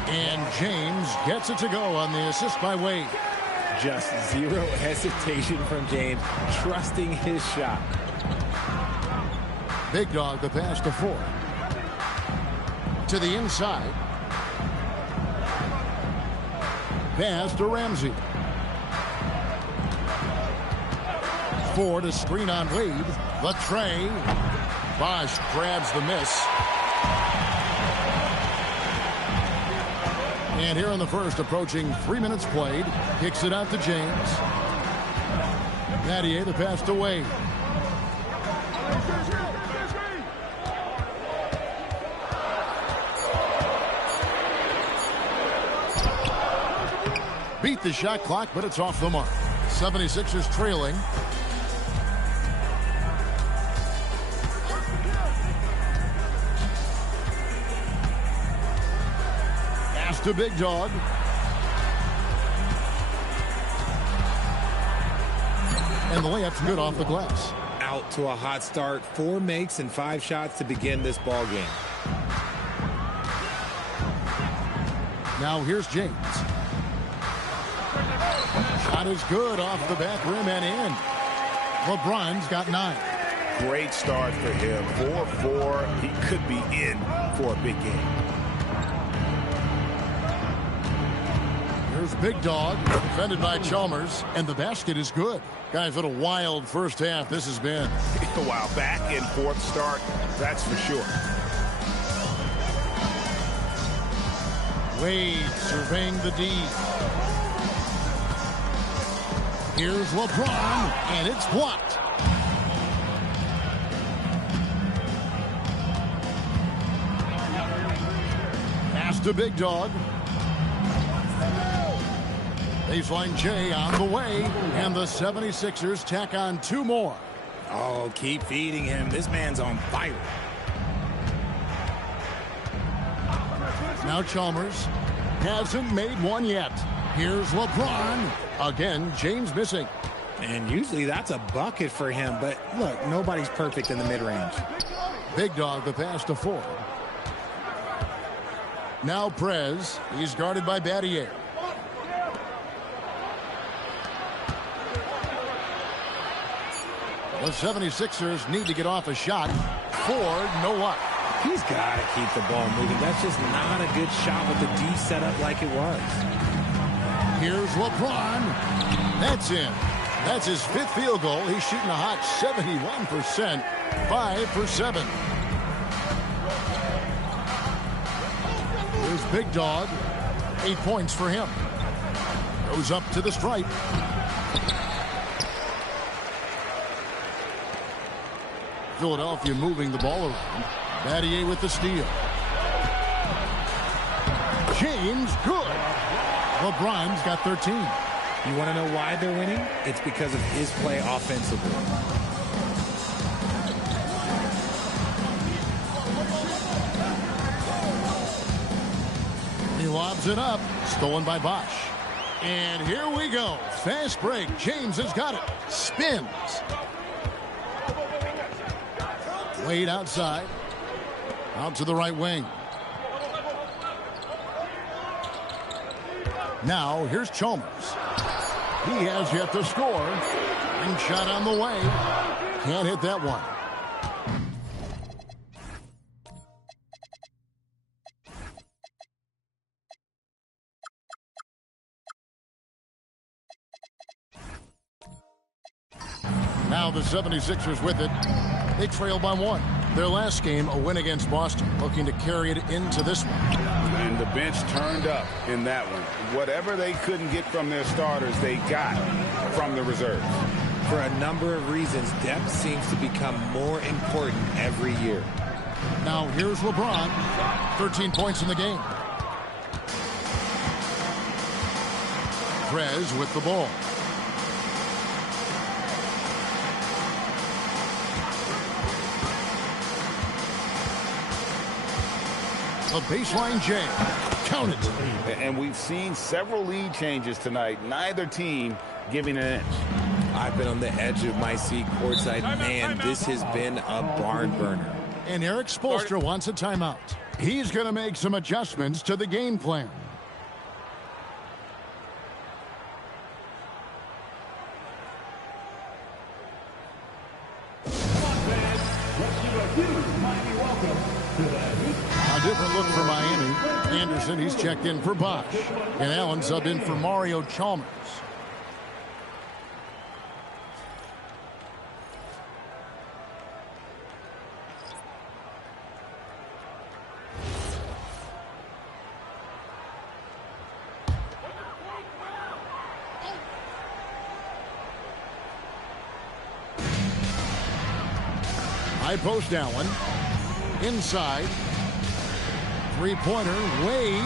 And James gets it to go on the assist by Wade. Just zero hesitation from James, trusting his shot. Big Dog, the pass to Ford. To the inside. Pass to Ramsey. Ford, a screen on Wade. The tray. Bosch grabs the miss. And here in the first, approaching 3 minutes played. Kicks it out to James. Nattier, the pass to Wade. Beat the shot clock, but it's off the mark. 76ers trailing. Pass to Big Dog. And the layup's good off the glass. Out to a hot start. 4 makes and 5 shots to begin this ball game. Now here's James. Shot is good off the back rim and in. LeBron's got 9. Great start for him. 4-4. He could be in for a big game. Here's Big Dog, defended by Chalmers, and the basket is good. Guys, what a wild first half this has been. Wow, back and forth start, that's for sure. Wade surveying the D. Here's LeBron, and it's blocked. Pass to Big Dog. Baseline J on the way, and the 76ers tack on 2 more. Oh, keep feeding him. This man's on fire. Now Chalmers hasn't made one yet. Here's LeBron. Again, James missing. And usually that's a bucket for him, but look, nobody's perfect in the mid-range. Big Dog, the pass to Ford. Now Prez. He's guarded by Battier. The 76ers need to get off a shot. Ford, no luck. He's got to keep the ball moving. That's just not a good shot with the D set up like it was. Here's LeBron. That's in. That's his 5th field goal. He's shooting a hot 71%. 5 for 7. Here's Big Dog. 8 points for him. Goes up to the stripe. Philadelphia moving the ball around. Battier with the steal. James, good. LeBron's got 13. You want to know why they're winning? It's because of his play offensively. He lobs it up. Stolen by Bosch. And here we go. Fast break. James has got it. Spins. Wade outside. Out to the right wing. Now here's Chalmers. He has yet to score. Ring shot on the way. Can't hit that one. Now the 76ers with it. They trail by 1. Their last game, a win against Boston, looking to carry it into this one. And the bench turned up in that one. Whatever they couldn't get from their starters, they got from the reserves. For a number of reasons, depth seems to become more important every year. Now here's LeBron. 13 points in the game. Prez with the ball. A baseline jam. Count it. And we've seen several lead changes tonight. Neither team giving an inch. I've been on the edge of my seat courtside. Man, this has been a barn burner. And Eric Spoelstra wants a timeout. He's going to make some adjustments to the game plan. A different look for Miami. Anderson, he's checked in for Bosch. And Allen subbed in for Mario Chalmers. High post Allen. Inside. Three-pointer, Wade.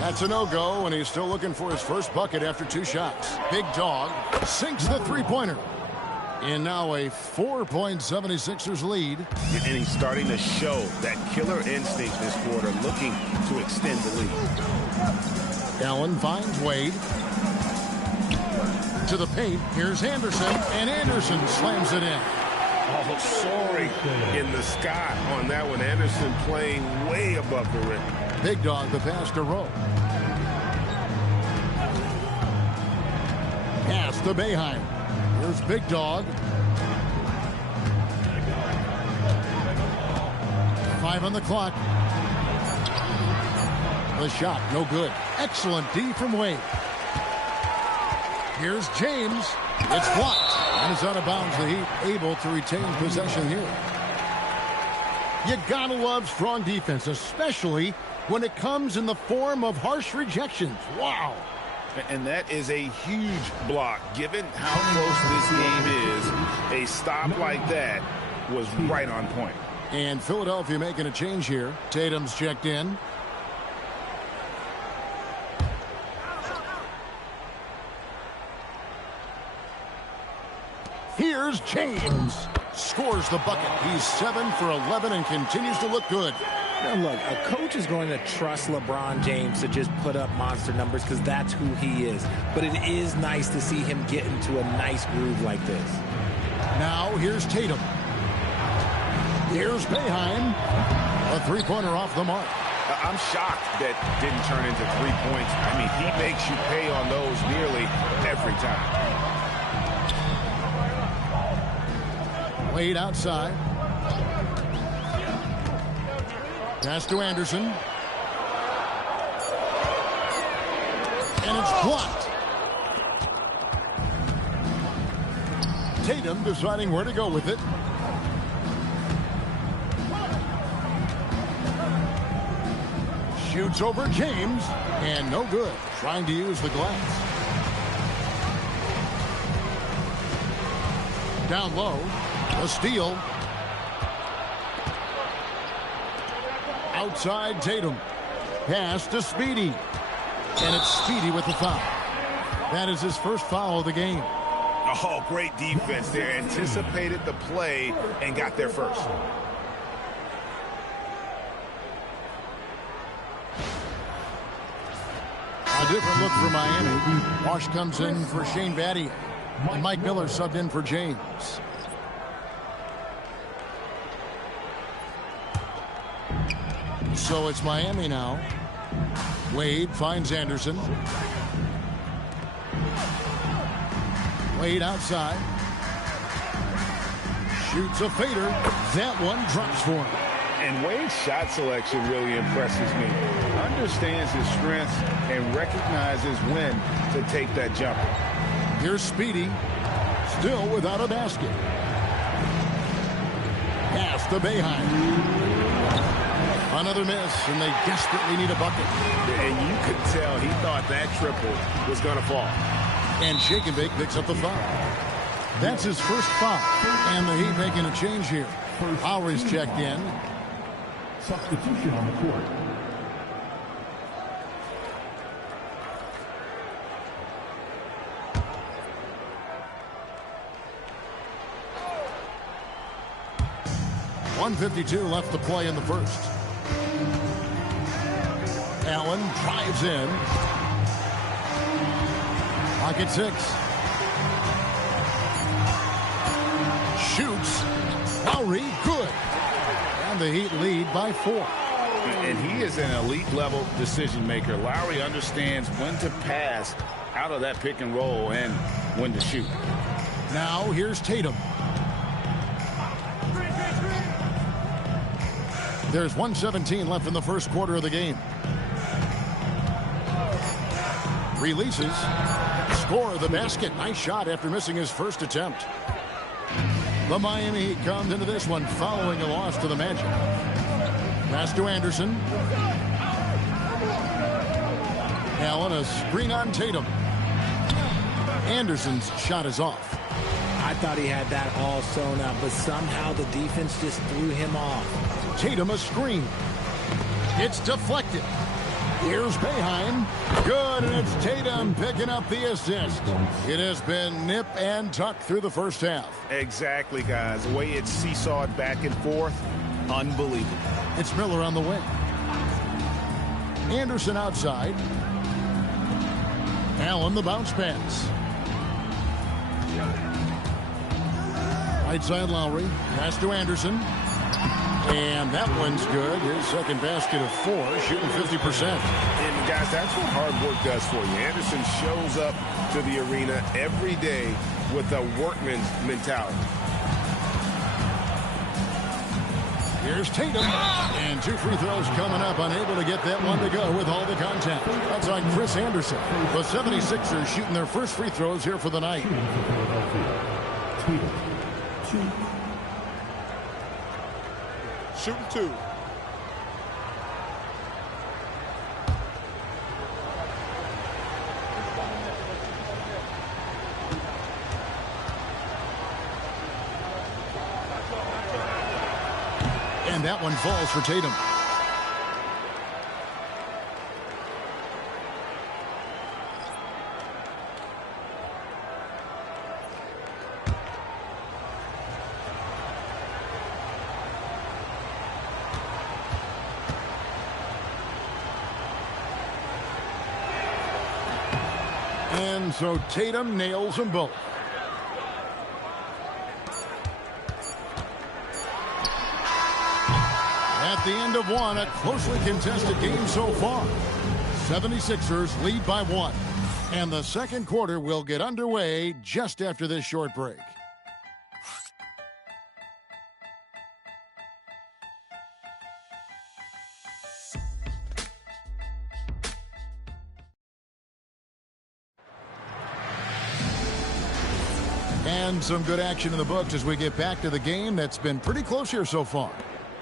That's a no-go, and he's still looking for his first bucket after 2 shots. Big Dog sinks the three-pointer. And now a 4-point 76ers lead. And he's starting to show that killer instinct this quarter, looking to extend the lead. Allen finds Wade. To the paint, here's Anderson, and Anderson slams it in. Oh, soaring in the sky on that one. Anderson playing way above the rim. Big Dog the pass to Rowe. Pass to Boeheim. Here's Big Dog. 5 on the clock. The shot, no good. Excellent D from Wade. Here's James. It's blocked. And it's out of bounds. The Heat able to retain possession here. You gotta love strong defense, especially when it comes in the form of harsh rejections. Wow. And that is a huge block. Given how close this game is, a stop like that was right on point. And Philadelphia making a change here. Tatum's checked in. Here's James. Scores the bucket. He's 7 for 11 and continues to look good. Now look, a coach is going to trust LeBron James to just put up monster numbers because that's who he is. But it is nice to see him get into a nice groove like this. Now here's Tatum. Here's Boeheim. A three-pointer off the mark. I'm shocked that didn't turn into 3 points. I mean, he makes you pay on those nearly every time. Wade outside. Pass to Anderson. And it's blocked. Tatum deciding where to go with it. Shoots over James. And no good. Trying to use the glass. Down low. A steal. Outside Tatum. Pass to Speedy. And it's Speedy with the foul. That is his first foul of the game. Oh, great defense there. Anticipated the play and got there first. A different look for Miami. Bosch comes in for Shane Battier. And Mike Miller subbed in for James. So it's Miami now. Wade finds Anderson. Wade outside. Shoots a fader. That one drops for him. And Wade's shot selection really impresses me. Understands his strengths and recognizes when to take that jumper. Here's Speedy. Still without a basket. Pass to Boeheim. Another miss, and they desperately need a bucket. And you could tell he thought that triple was going to fall. And Shake and Bake picks up the foul. That's his first foul. And the Heat making a change here. Lowry's checked in. Substitution on the court. .152 left to play in the first. Allen drives in. Pocket 6. Shoots. Lowry, good. And the Heat lead by 4. And he is an elite level decision maker. Lowry understands when to pass out of that pick and roll and when to shoot. Now here's Tatum. There's 1:17 left in the first quarter of the game. Releases. Score the basket. Nice shot after missing his first attempt. The Miami Heat comes into this one following a loss to the Magic. Pass to Anderson. Allen, a screen on Tatum. Anderson's shot is off. I thought he had that all sewn up, but somehow the defense just threw him off. Tatum a screen. It's deflected. Here's Boeheim. Good, and it's Tatum picking up the assist. It has been nip and tuck through the first half. Exactly, guys. The way it's seesawed back and forth, unbelievable. It's Miller on the wing. Anderson outside. Allen the bounce pass. Right side Lowry. Pass to Anderson. And that one's good. His second basket of 4, shooting 50%. And guys, that's what hard work does for you. Anderson shows up to the arena every day with a workman's mentality. Here's Tatum. And 2 free throws coming up. Unable to get that one to go with all the contact. That's on Chris Anderson. The 76ers shooting their first free throws here for the night. Shooting 2. And that one falls for Tatum. And so Tatum nails them both. At the end of one, a closely contested game so far. 76ers lead by 1. And the second quarter will get underway just after this short break. And some good action in the books as we get back to the game that's been pretty close here so far.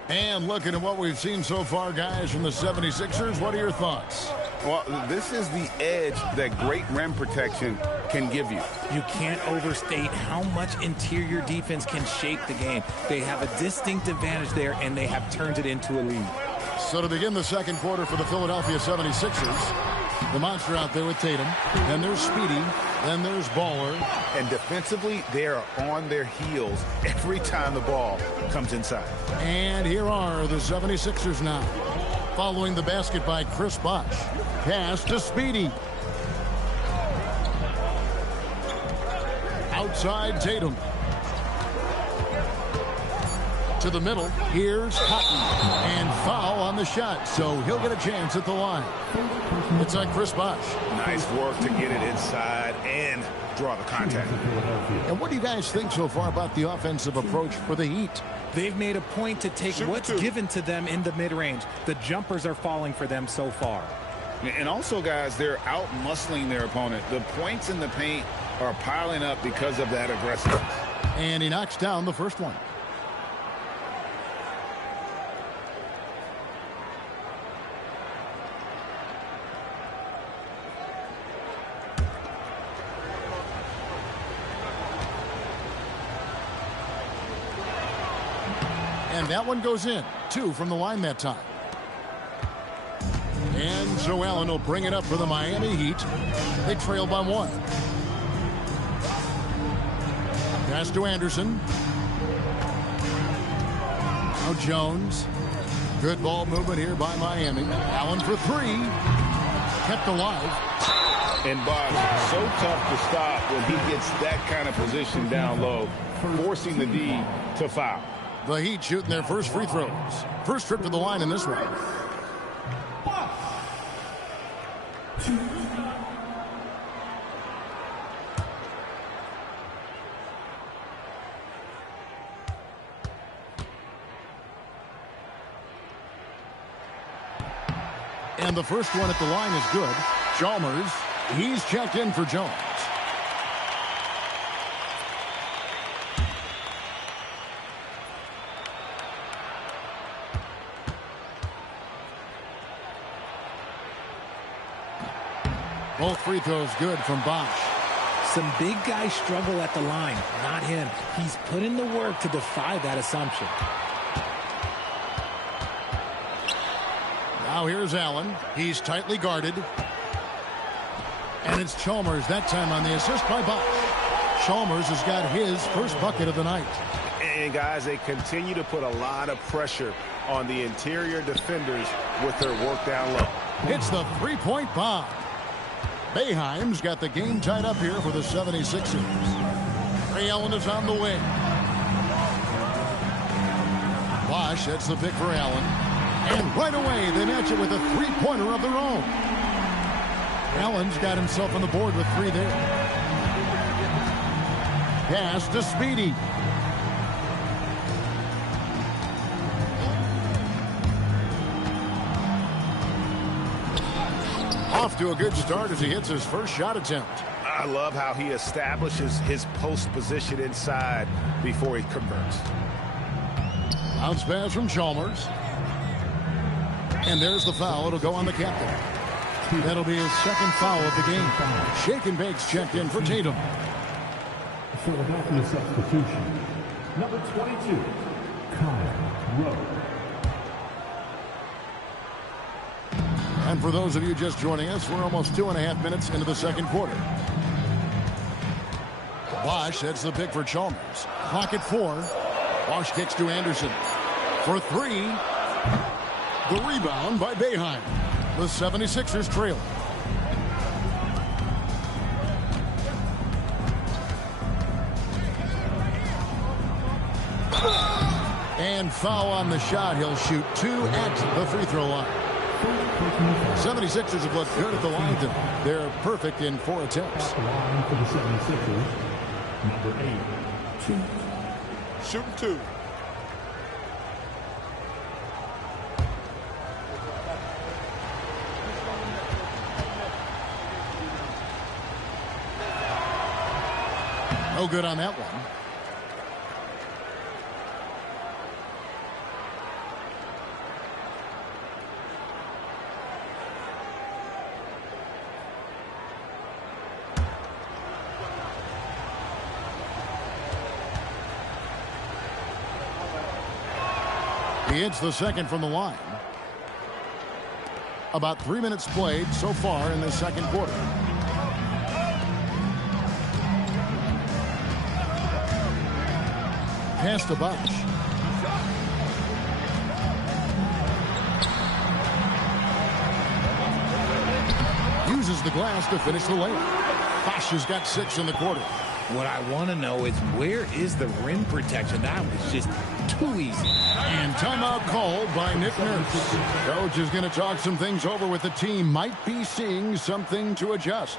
And looking at what we've seen so far, guys, from the 76ers, what are your thoughts? Well, this is the edge that great rim protection can give you. You can't overstate how much interior defense can shape the game. They have a distinct advantage there, and they have turned it into a lead. So to begin the second quarter for the Philadelphia 76ers, the monster out there with Tatum. Then there's Speedy. Then there's Baller. And defensively, they are on their heels every time the ball comes inside. And here are the 76ers now. Following the basket by Chris Bosh. Pass to Speedy. Outside Tatum. To the middle. Here's Cotton. And foul on the shot. So he'll get a chance at the line. It's on Chris Bosh. Nice work to get it inside and draw the contact. And what do you guys think so far about the offensive approach for the Heat? They've made a point to take what's given to them in the mid-range. The jumpers are falling for them so far. And also, guys, they're out-muscling their opponent. The points in the paint are piling up because of that aggressiveness. And he knocks down the first one. And that one goes in. 2 from the line that time. And Joe Allen will bring it up for the Miami Heat. They trail by 1. Pass to Anderson. Now Jones. Good ball movement here by Miami. Allen for 3. Kept alive. And Bosh, so tough to stop when he gets that kind of position down low, forcing the D to foul. The Heat shooting their first free throws. First trip to the line in this one. And the first one at the line is good. Chalmers, he's checked in for Jones. Both free throws good from Bosh. Some big guys struggle at the line, not him. He's put in the work to defy that assumption. Now here's Allen. He's tightly guarded. And it's Chalmers that time on the assist by Bosh. Chalmers has got his first bucket of the night. And guys, they continue to put a lot of pressure on the interior defenders with their work down low. It's the three-point bomb. Boeheim's got the game tied up here for the 76ers. Ray Allen is on the wing. Bosh, that's the pick for Allen. And right away, they match it with a three-pointer of their own. Allen's got himself on the board with 3 there. Pass to Speedy. Off to a good start as he hits his first shot attempt. I love how he establishes his post position inside before he converts. Bounce pass from Chalmers. And there's the foul. It'll go on the captain. That'll be his second foul of the game. Shake and Bake's checked in for Tatum. Philadelphia substitution. Number 22, Kyle Rowe. And for those of you just joining us, we're almost 2.5 minutes into the second quarter. Bosh heads the pick for Chalmers. Clock at 4. Bosh kicks to Anderson. For 3. The rebound by Boeheim. The 76ers trail. And foul on the shot. He'll shoot 2 at the free throw line. 76ers have looked good at the line tonight. They're perfect in 4 attempts. Line for the 76ers, number 8, 2. Shooting 2. No good on that one. He hits the second from the line. About 3 minutes played so far in the second quarter. Pass to Bosch. Uses the glass to finish the layup. Bosch has got 6 in the quarter. What I want to know is, where is the rim protection? That was just too easy. And timeout called by Nick Nurse. Coach is going to talk some things over with the team. Might be seeing something to adjust.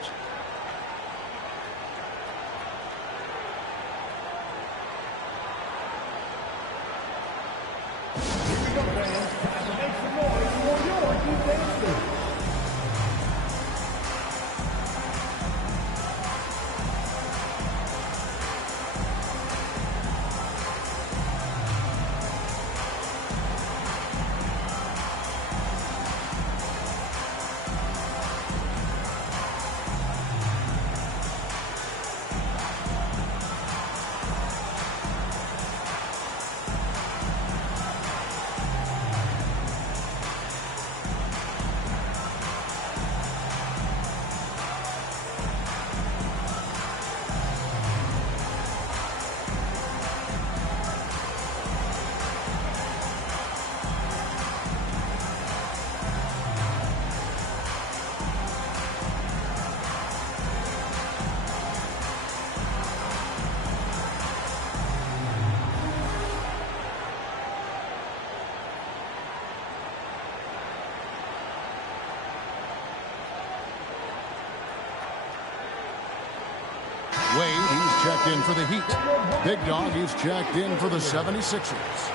Wade, he's checked in for the Heat. Big Dog, he's checked in for the 76ers.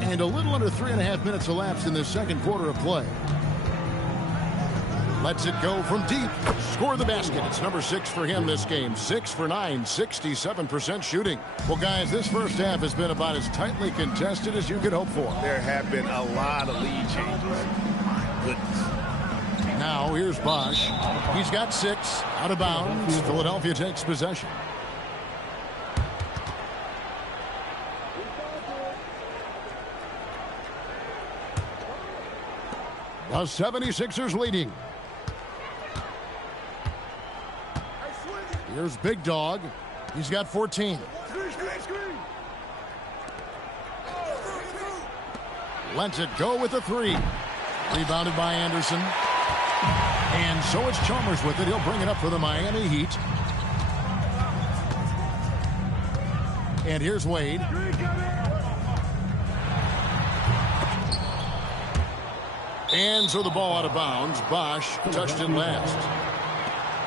And a little under 3.5 minutes elapsed in the second quarter of play. Lets it go from deep. Score the basket. It's number 6 for him this game. 6 for 9, 67% shooting. Well, guys, this first half has been about as tightly contested as you could hope for. There have been a lot of lead changes. My goodness. Now, here's Bosch. He's got 6. Out of bounds. Philadelphia takes possession. The 76ers leading. Here's Big Dog. He's got 14. Lets it go with a 3. Rebounded by Anderson. And so it's Chalmers with it. He'll bring it up for the Miami Heat. And here's Wade. And so the ball out of bounds. Bosch touched it last.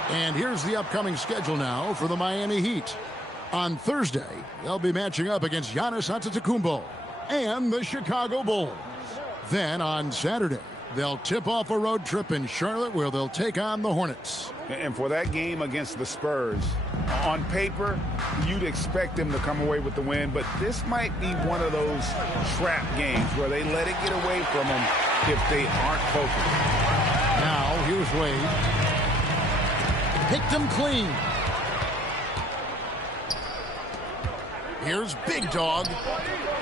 And here's the upcoming schedule now for the Miami Heat. On Thursday, they'll be matching up against Giannis Antetokounmpo and the Chicago Bulls. Then on Saturday, they'll tip off a road trip in Charlotte where they'll take on the Hornets. And for that game against the Spurs, on paper, you'd expect them to come away with the win, but this might be one of those trap games where they let it get away from them if they aren't focused. Now, here's Wade. Picked him clean. Here's Big Dog.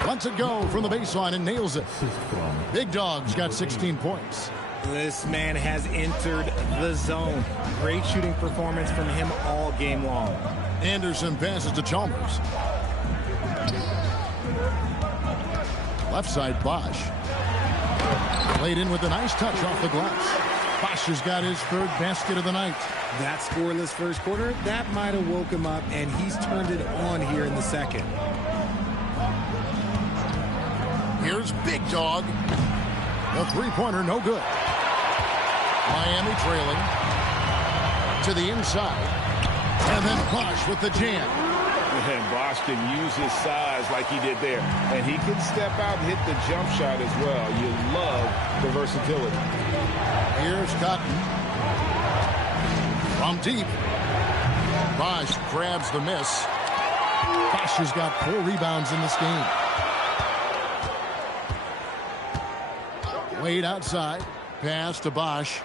Lets it go from the baseline and nails it. Big Dog's got 16 points. This man has entered the zone. Great shooting performance from him all game long. Anderson passes to Chalmers. Left side, Bosch. Played in with a nice touch off the glass. Bosch has got his 3rd basket of the night. That scoreless first quarter, that might have woke him up, and he's turned it on here in the second. Here's Big Dog. The 3-pointer, no good. Miami trailing. To the inside. And then Bosch with the jam. And Bosch can use his size like he did there. And he can step out and hit the jump shot as well. You love the versatility. Here's Cotton. From deep. Bosch grabs the miss. Bosch has got 4 rebounds in this game. Wade outside. Pass to Bosch.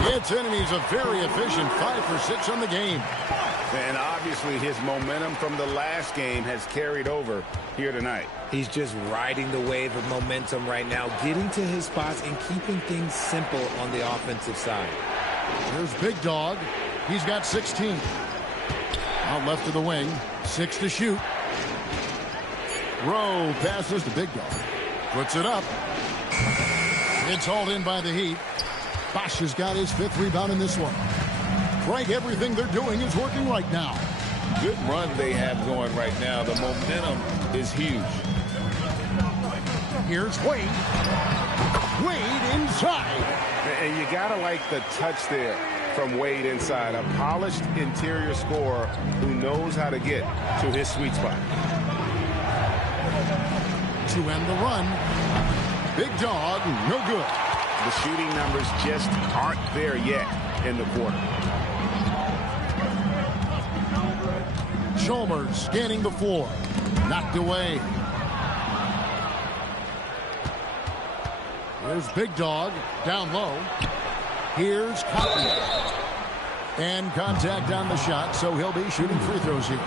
It's in, and he's a very efficient 5 for 6 on the game. And obviously his momentum from the last game has carried over here tonight. He's just riding the wave of momentum right now, getting to his spots and keeping things simple on the offensive side. Here's Big Dog. He's got 16. Out left of the wing. 6 to shoot. Rowe passes to Big Dog. Puts it up. It's hauled in by the Heat. Bosch has got his 5th rebound in this one. Greg, everything they're doing is working right now. Good run they have going right now. The momentum is huge. Here's Wade. Wade inside. And you got to like the touch there from Wade inside. A polished interior scorer who knows how to get to his sweet spot. To end the run. Big Dog, no good. The shooting numbers just aren't there yet in the quarter. Chalmers scanning the floor. Knocked away. Here's Big Dog down low. Here's Cotton. And contact on the shot, so he'll be shooting free throws here.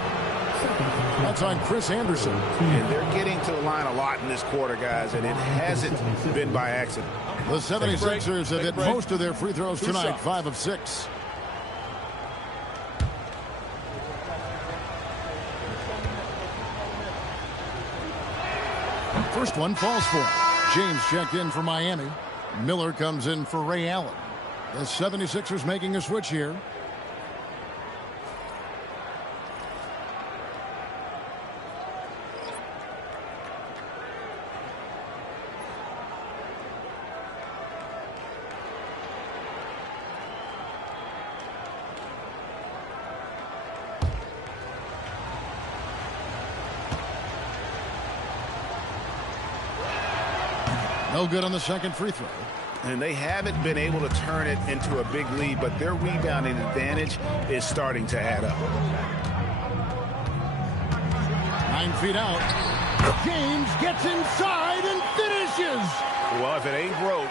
That's on Chris Anderson. And they're getting to the line a lot in this quarter, guys, and it hasn't been by accident. The 76ers have hit most of their free throws tonight, 5 of 6. First one falls for him. James checked in for Miami. Miller comes in for Ray Allen. The 76ers making a switch here. No good on the second free throw. And they haven't been able to turn it into a big lead, but their rebounding advantage is starting to add up. 9 feet out. James gets inside and finishes. Well, if it ain't broke,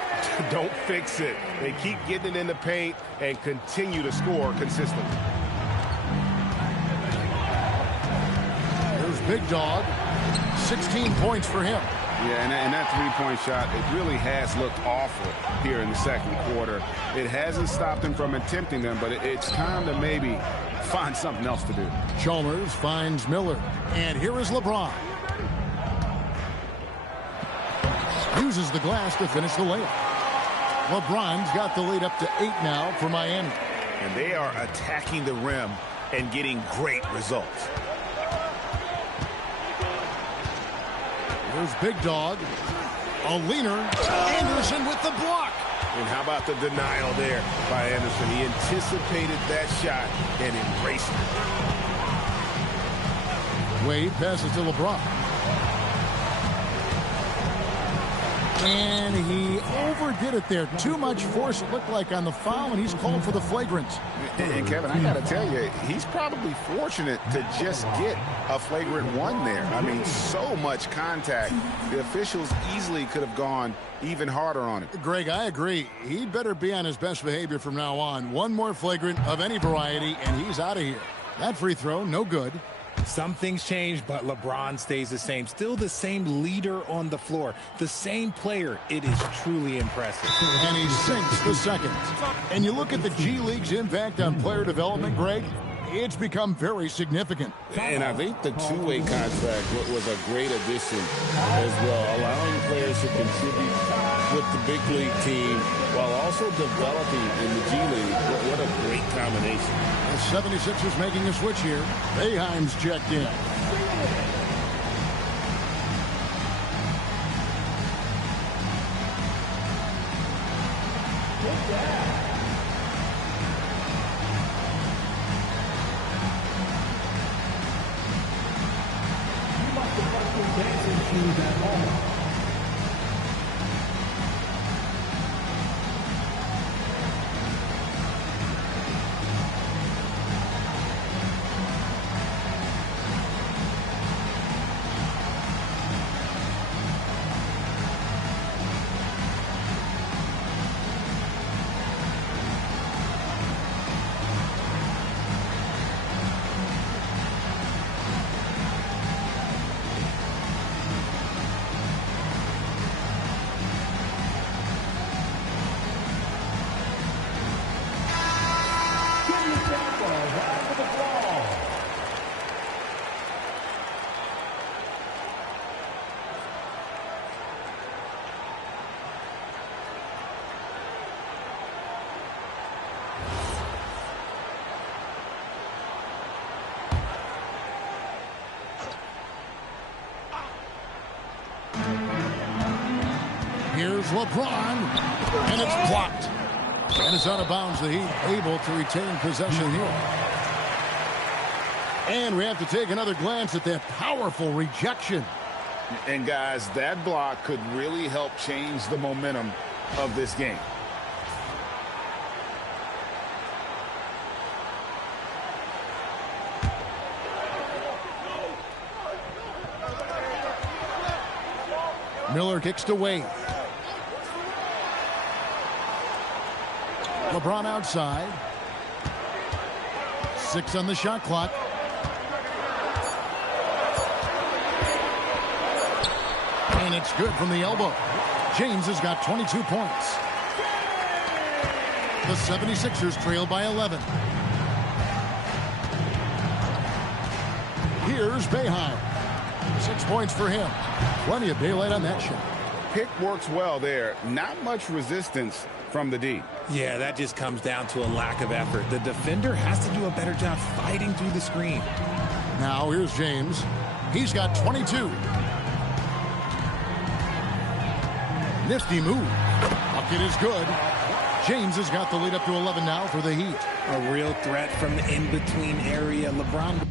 don't fix it. They keep getting it in the paint and continue to score consistently. There's Big Dog. 16 points for him. Yeah, and that three-point shot, it really has looked awful here in the second quarter. It hasn't stopped him from attempting them, but it's time to maybe find something else to do. Chalmers finds Miller. And here is LeBron. Uses the glass to finish the layup. LeBron's got the lead up to 8 now for Miami. And they are attacking the rim and getting great results. There's Big Dog. A leaner. Anderson with the block. And how about the denial there by Anderson? He anticipated that shot and embraced it. Wade passes to LeBron. And he overdid it there. Too much force, it looked like, on the foul, and he's called for the flagrant. And Kevin, I got to tell you, he's probably fortunate to just get a flagrant 1 there. I mean, so much contact. The officials easily could have gone even harder on it. Greg, I agree. He'd better be on his best behavior from now on. One more flagrant of any variety, and he's out of here. That free throw, no good. Some things change, but LeBron stays the same. Still the same leader on the floor. The same player. It is truly impressive. And he sinks the second. And you look at the G League's impact on player development, Greg, it's become very significant. And I think the two-way contract was a great addition as well, allowing players to contribute with the big league team while also developing in the G League. What a great combination. The 76ers making a switch here. Boeheim's checked in. LeBron, and it's blocked. And it's out of bounds. The Heat able to retain possession here. And we have to take another glance at that powerful rejection. And guys, that block could really help change the momentum of this game. Miller kicks to Wade. LeBron outside. 6 on the shot clock. And it's good from the elbow. James has got 22 points. The 76ers trail by 11. Here's Boeheim. 6 points for him. Plenty of daylight on that shot. Pick works well there. Not much resistance from the D. Yeah, that just comes down to a lack of effort. The defender has to do a better job fighting through the screen. Now here's James. He's got 22. Nifty move. Bucket is good. James has got the lead up to 11 now for the Heat. A real threat from the in-between area. LeBron.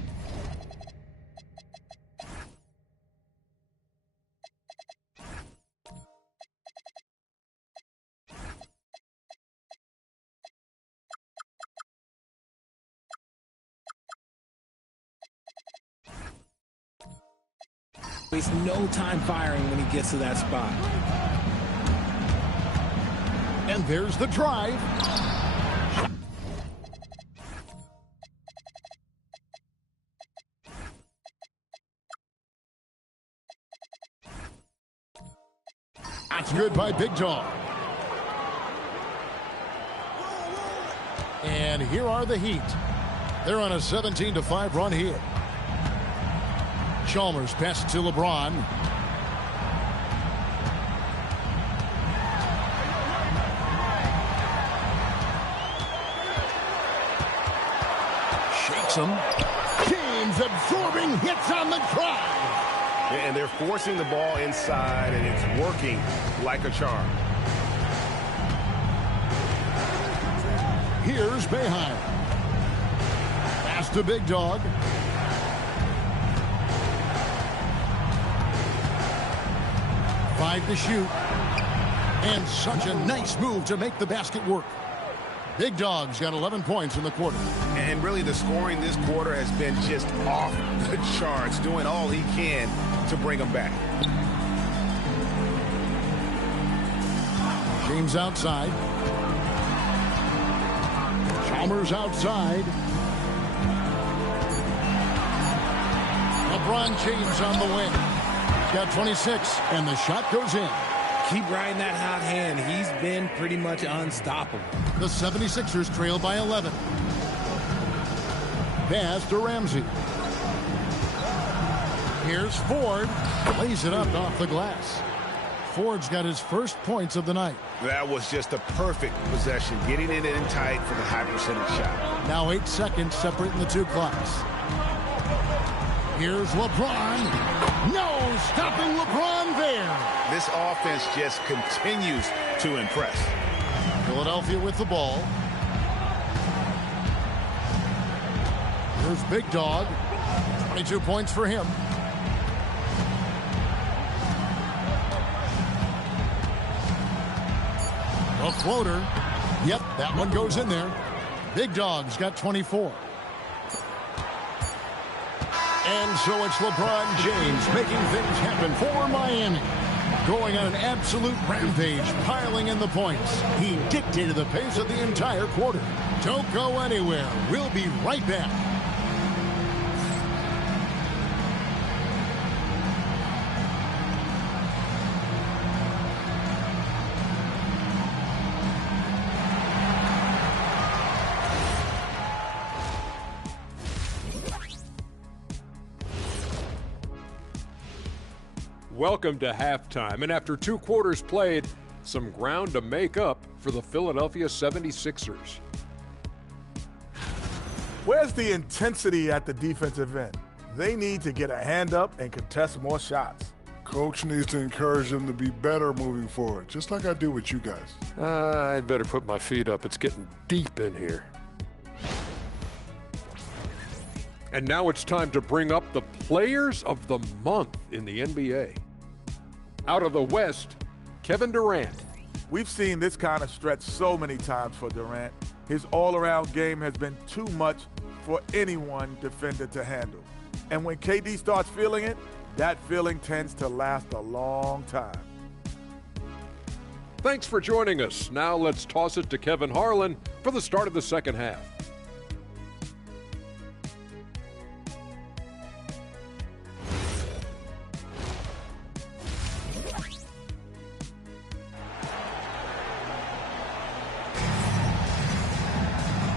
Wastes no time firing when he gets to that spot. And there's the drive. That's good by Big Dog. And here are the Heat. They're on a 17-5 run here. Chalmers passes to LeBron. Shakes him. James absorbing hits on the drive. And they're forcing the ball inside, and it's working like a charm. Here's Boeheim. Pass to Big Dog. Five to shoot. And such a nice move to make the basket work. Big Dog's got 11 points in the quarter. And really the scoring this quarter has been just off the charts, doing all he can to bring them back. James outside. Chalmers outside. LeBron James on the wing. He's got 26, and the shot goes in. Keep riding that hot hand. He's been pretty much unstoppable. The 76ers trail by 11. Pass to Ramsey. Here's Ford. Lays it up off the glass. Ford's got his first points of the night. That was just a perfect possession, getting it in tight for the high percentage shot. Now 8 seconds separating the two clocks. Here's LeBron. No stopping LeBron there. This offense just continues to impress. Philadelphia with the ball. Here's Big Dog. 22 points for him. A floater. Yep, that one goes in there. Big Dog's got 24. And so it's LeBron James making things happen for Miami. Going on an absolute rampage, piling in the points. He dictated the pace of the entire quarter. Don't go anywhere. We'll be right back. Welcome to halftime, and after 2 quarters played, some ground to make up for the Philadelphia 76ers. Where's the intensity at the defensive end? They need to get a hand up and contest more shots. Coach needs to encourage them to be better moving forward, just like I do with you guys. I'd better put my feet up. It's getting deep in here. And now it's time to bring up the Players of the Month in the NBA. Out of the West, Kevin Durant. We've seen this kind of stretch so many times for Durant. His all-around game has been too much for any one defender to handle. And when KD starts feeling it, that feeling tends to last a long time. Thanks for joining us. Now let's toss it to Kevin Harlan for the start of the second half.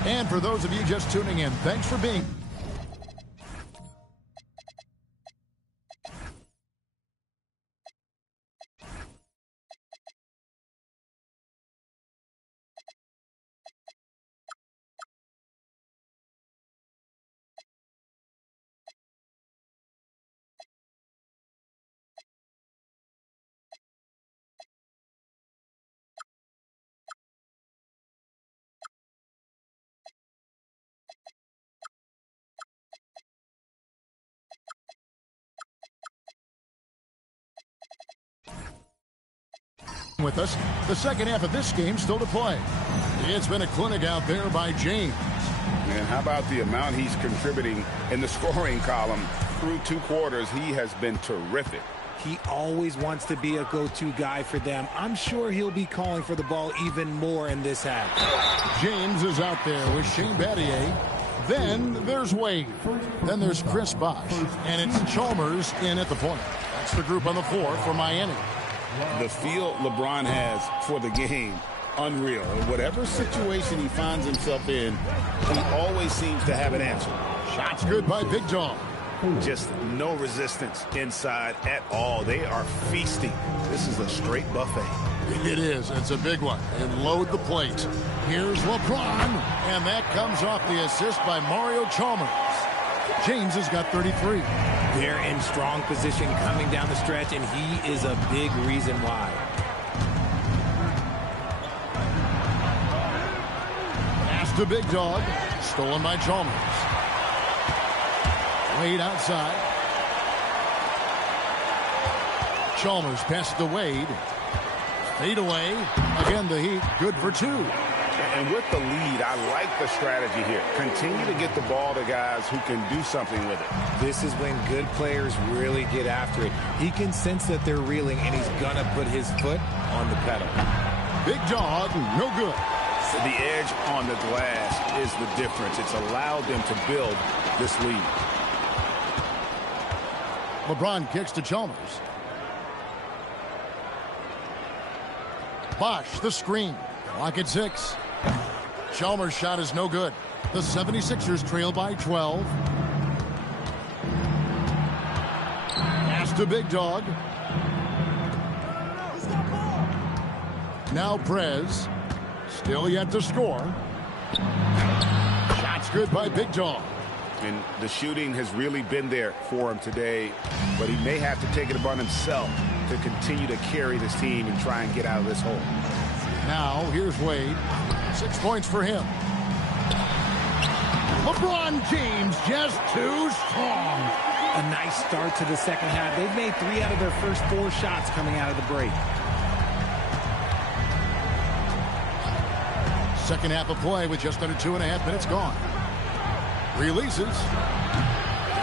And for those of you just tuning in, thanks for being. With us, the second half of this game still to play. It's been a clinic out there by James. And how about the amount he's contributing in the scoring column through 2 quarters? He has been terrific. He always wants to be a go-to guy for them. I'm sure he'll be calling for the ball even more in this half. James is out there with Shane Battier. Then there's Wade. Then there's Chris Bosh. And it's Chalmers in at the point. That's the group on the floor for Miami. The feel LeBron has for the game, unreal. In whatever situation he finds himself in, he always seems to have an answer. Shots good by Big Dog. Just no resistance inside at all. They are feasting. This is a straight buffet. It is. It's a big one. And load the plate. Here's LeBron. And that comes off the assist by Mario Chalmers. James has got 33. They're in strong position coming down the stretch, and he is a big reason why. Pass to Big Dog. Stolen by Chalmers. Wade outside. Chalmers passes to Wade. Fade away. Again, the Heat. Good for 2. And with the lead, I like the strategy here. Continue to get the ball to guys who can do something with it. This is when good players really get after it. He can sense that they're reeling, and he's going to put his foot on the pedal. Big Dog, no good. So the edge on the glass is the difference. It's allowed them to build this lead. LeBron kicks to Chalmers. Bosh, the screen. Clock at 6. Chalmers' shot is no good. The 76ers trail by 12. Pass to Big Dog. Now Prez. Still yet to score. Shots good by Big Dog. And the shooting has really been there for him today, but he may have to take it upon himself to continue to carry this team and try and get out of this hole. Now, here's Wade. 6 points for him. LeBron James just too strong. A nice start to the second half. They've made 3 out of their first 4 shots coming out of the break. Second half of play with just under 2.5 minutes gone. Releases.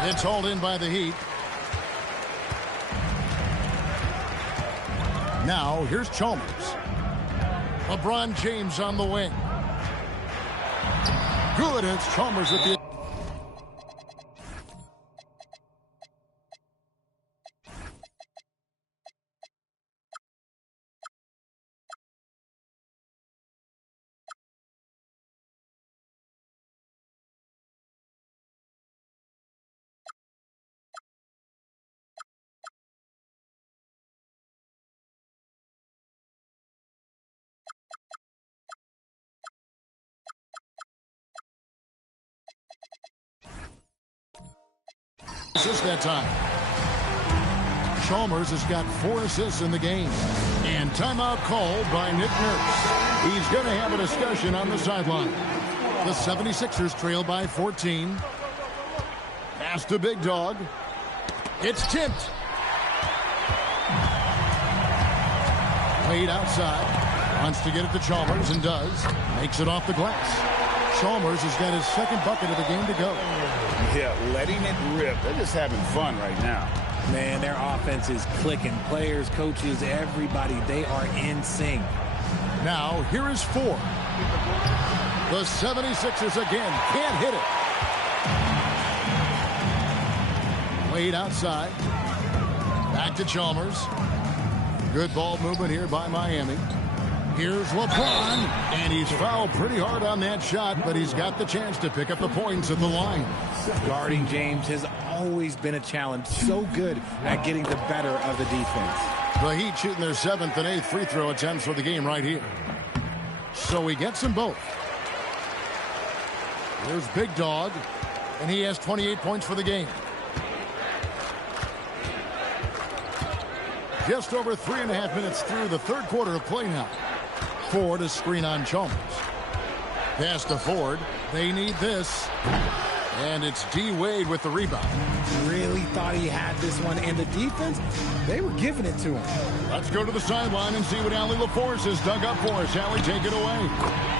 It's hauled in by the Heat. Now, here's Chalmers. LeBron James on the wing. Good, and it's Chalmers at the... Just that time. Chalmers has got 4 assists in the game. And timeout called by Nick Nurse. He's going to have a discussion on the sideline. The 76ers trail by 14. Pass to Big Dog. It's tipped. Played outside. Wants to get it to Chalmers and does. Makes it off the glass. Chalmers has got his second bucket of the game to go. Yeah, letting it rip. They're just having fun right now. Man, their offense is clicking. Players, coaches, everybody, they are in sync. Now, here is 4. The 76ers again can't hit it. Played outside. Back to Chalmers. Good ball movement here by Miami. Here's LeBron, and he's fouled pretty hard on that shot, but he's got the chance to pick up the points at the line. Guarding James has always been a challenge. So good at getting the better of the defense. The Heat shooting their 7th and 8th free throw attempts for the game right here. So he gets them both. Here's Big Dog, and he has 28 points for the game. Just over 3.5 minutes through the third quarter of play now. Ford is screen on Chalmers. Pass to Ford. They need this. And it's D. Wade with the rebound. Really thought he had this one. And the defense, they were giving it to him. Let's go to the sideline and see what Allie LaForce has dug up for us. Allie, take it away.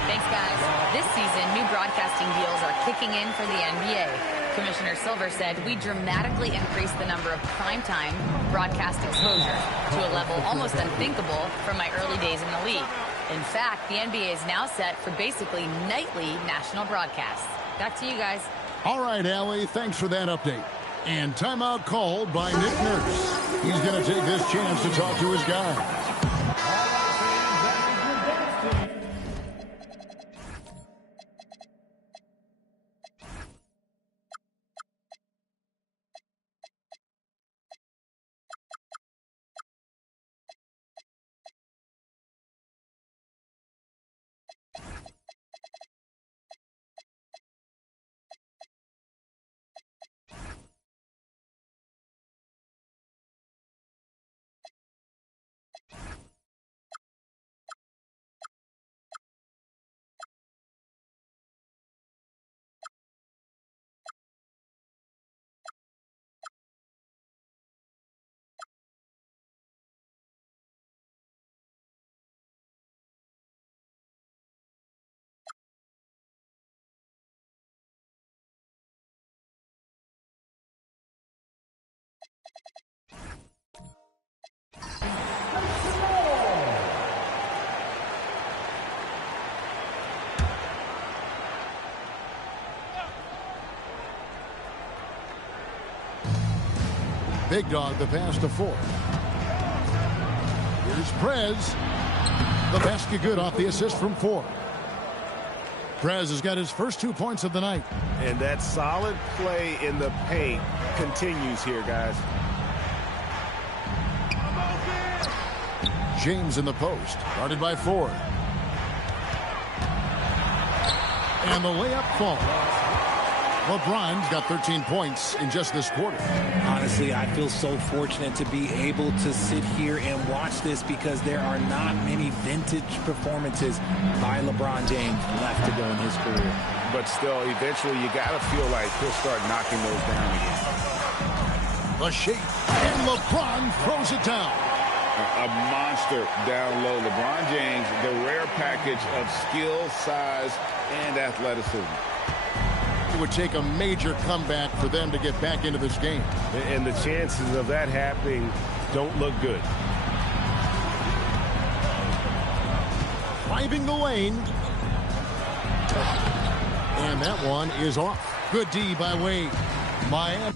Thanks, guys. This season, new broadcasting deals are kicking in for the NBA. Commissioner Silver said we dramatically increased the number of primetime broadcast exposure to a level almost unthinkable from my early days in the league. In fact, the NBA is now set for basically nightly national broadcasts. Back to you guys. All right, Allie, thanks for that update. And timeout called by Nick Nurse. He's going to take this chance to talk to his guy. Big Dog, the pass to Ford. Here's Prez. The basket good off the assist from Ford. Prez has got his first 2 points of the night. And that solid play in the paint continues here, guys. James in the post, guarded by Ford. And the layup falls. LeBron's got 13 points in just this quarter. Honestly, I feel so fortunate to be able to sit here and watch this because there are not many vintage performances by LeBron James left to go in his career. But still, eventually you got to feel like he'll start knocking those down again. The shape, and LeBron throws it down. A monster down low. LeBron James, the rare package of skill, size, and athleticism. It would take a major comeback for them to get back into this game. And the chances of that happening don't look good. Driving the lane. And that one is off. Good D by Wade. Miami.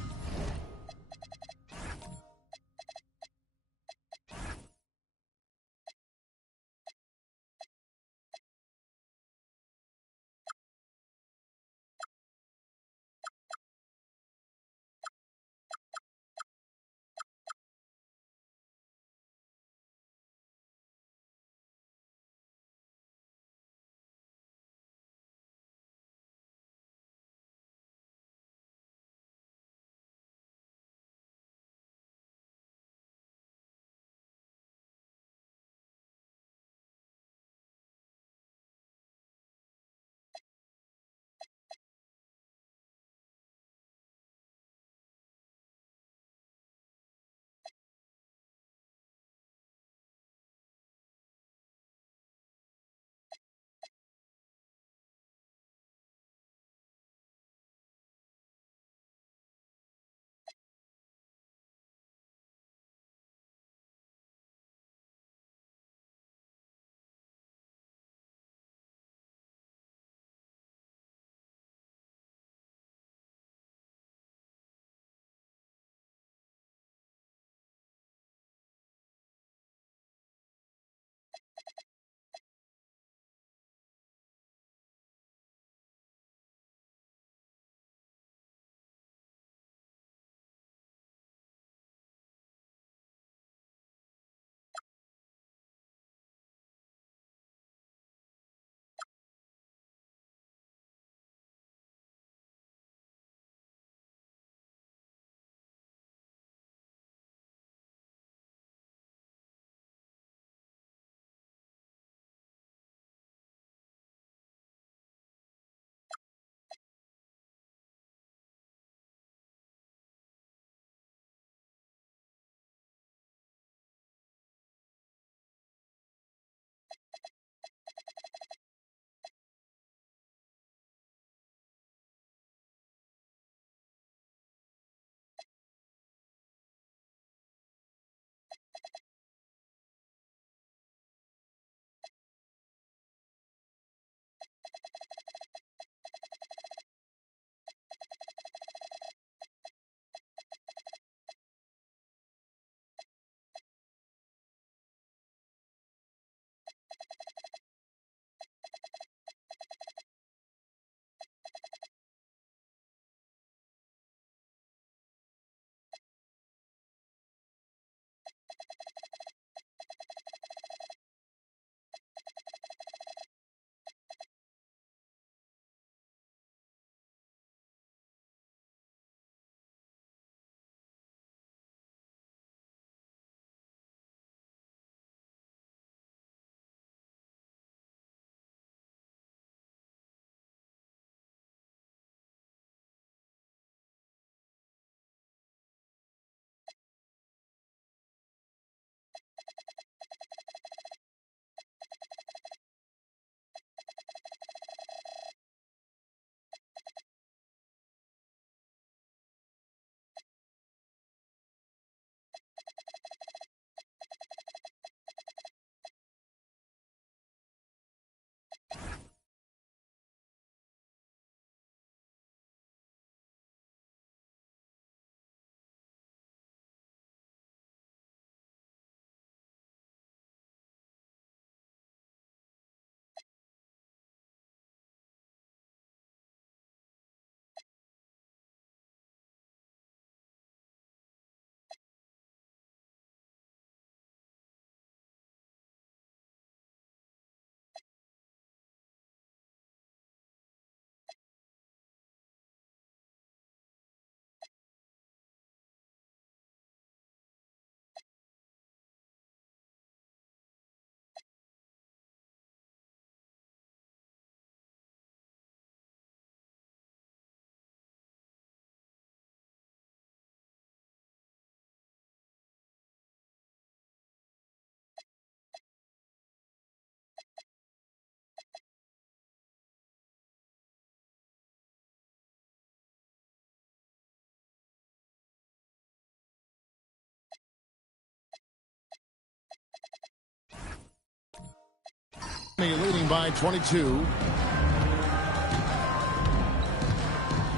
Leading by 22.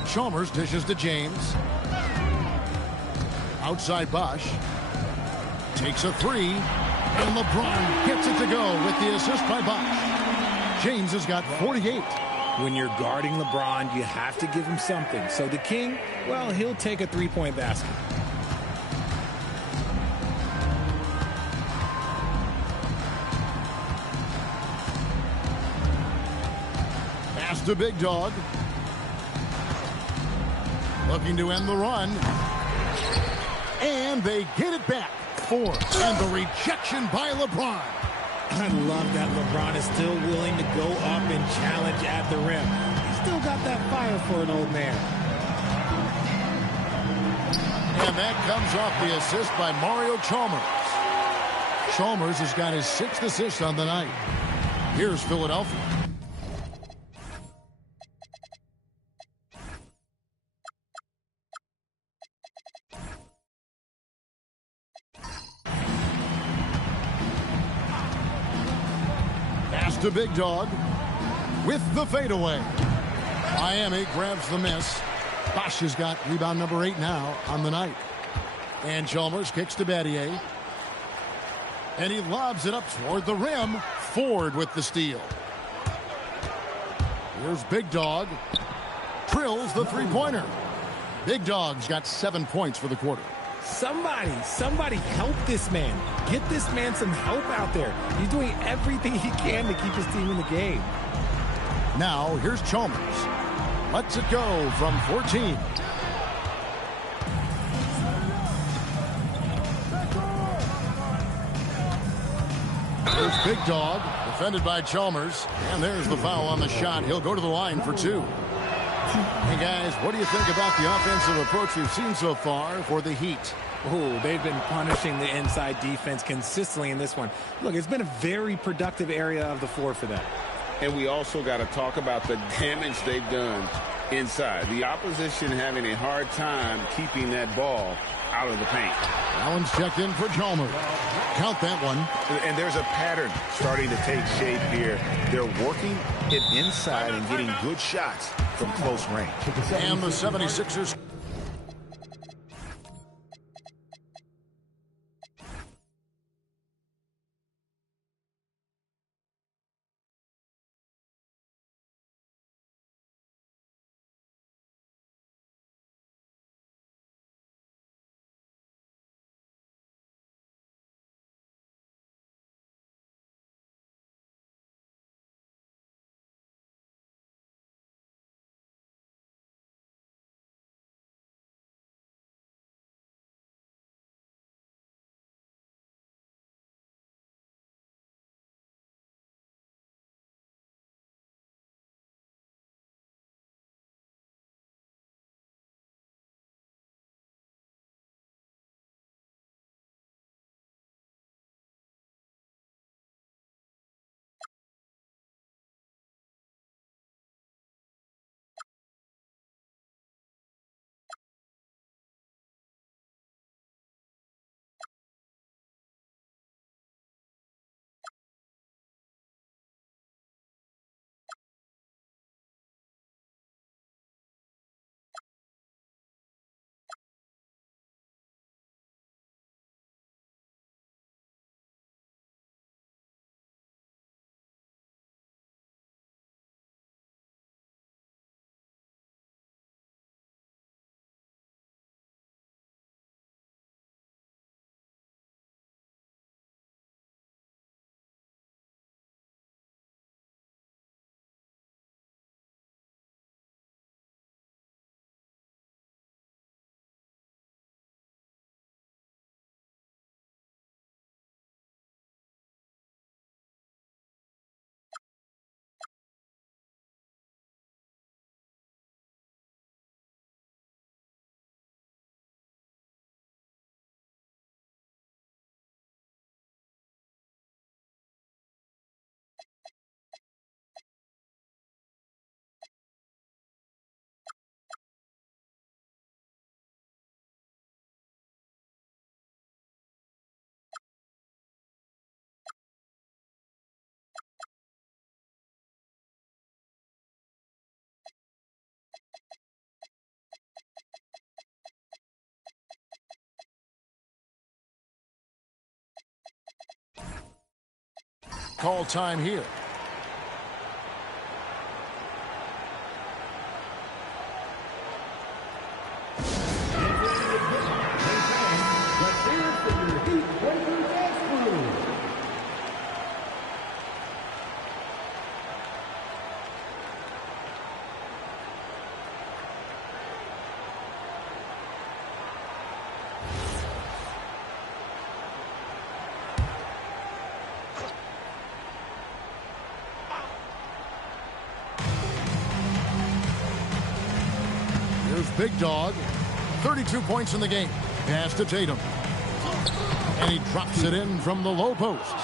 Chalmers dishes to James. Outside Bosch. Takes a three. And LeBron gets it to go with the assist by Bosch. James has got 48. When you're guarding LeBron, you have to give him something. So the King, well, he'll take a three-point basket. Pass to Big Dog. Looking to end the run. And they get it back. 4. And the rejection by LeBron. I love that LeBron is still willing to go up and challenge at the rim. He's still got that fire for an old man. And that comes off the assist by Mario Chalmers. Chalmers has got his 6th assist on the night. Here's Philadelphia. To Big Dog with the fadeaway. Miami grabs the miss. Bosch has got rebound number 8 now on the night. And Chalmers kicks to Battier. And he lobs it up toward the rim. Ford with the steal. Here's Big Dog. Drills the three-pointer. Big Dog's got 7 points for the quarter. Somebody help this man. Get this man some help out there. He's doing everything he can to keep his team in the game. Now, here's Chalmers. Lets it go from 14. There's Big Dog, defended by Chalmers. And there's the foul on the shot. He'll go to the line for 2. Hey, guys, what do you think about the offensive approach we've seen so far for the Heat? Oh, they've been punishing the inside defense consistently in this one. Look, it's been a very productive area of the floor for them. And we also got to talk about the damage they've done inside. The opposition having a hard time keeping that ball out of the paint. Allen's checked in for Chalmers. Count that one. And there's a pattern starting to take shape here. They're working it inside and getting good shots from close range. And the 76ers call time here. Big Dog, 32 points in the game. Pass to Tatum. And he drops it in from the low post.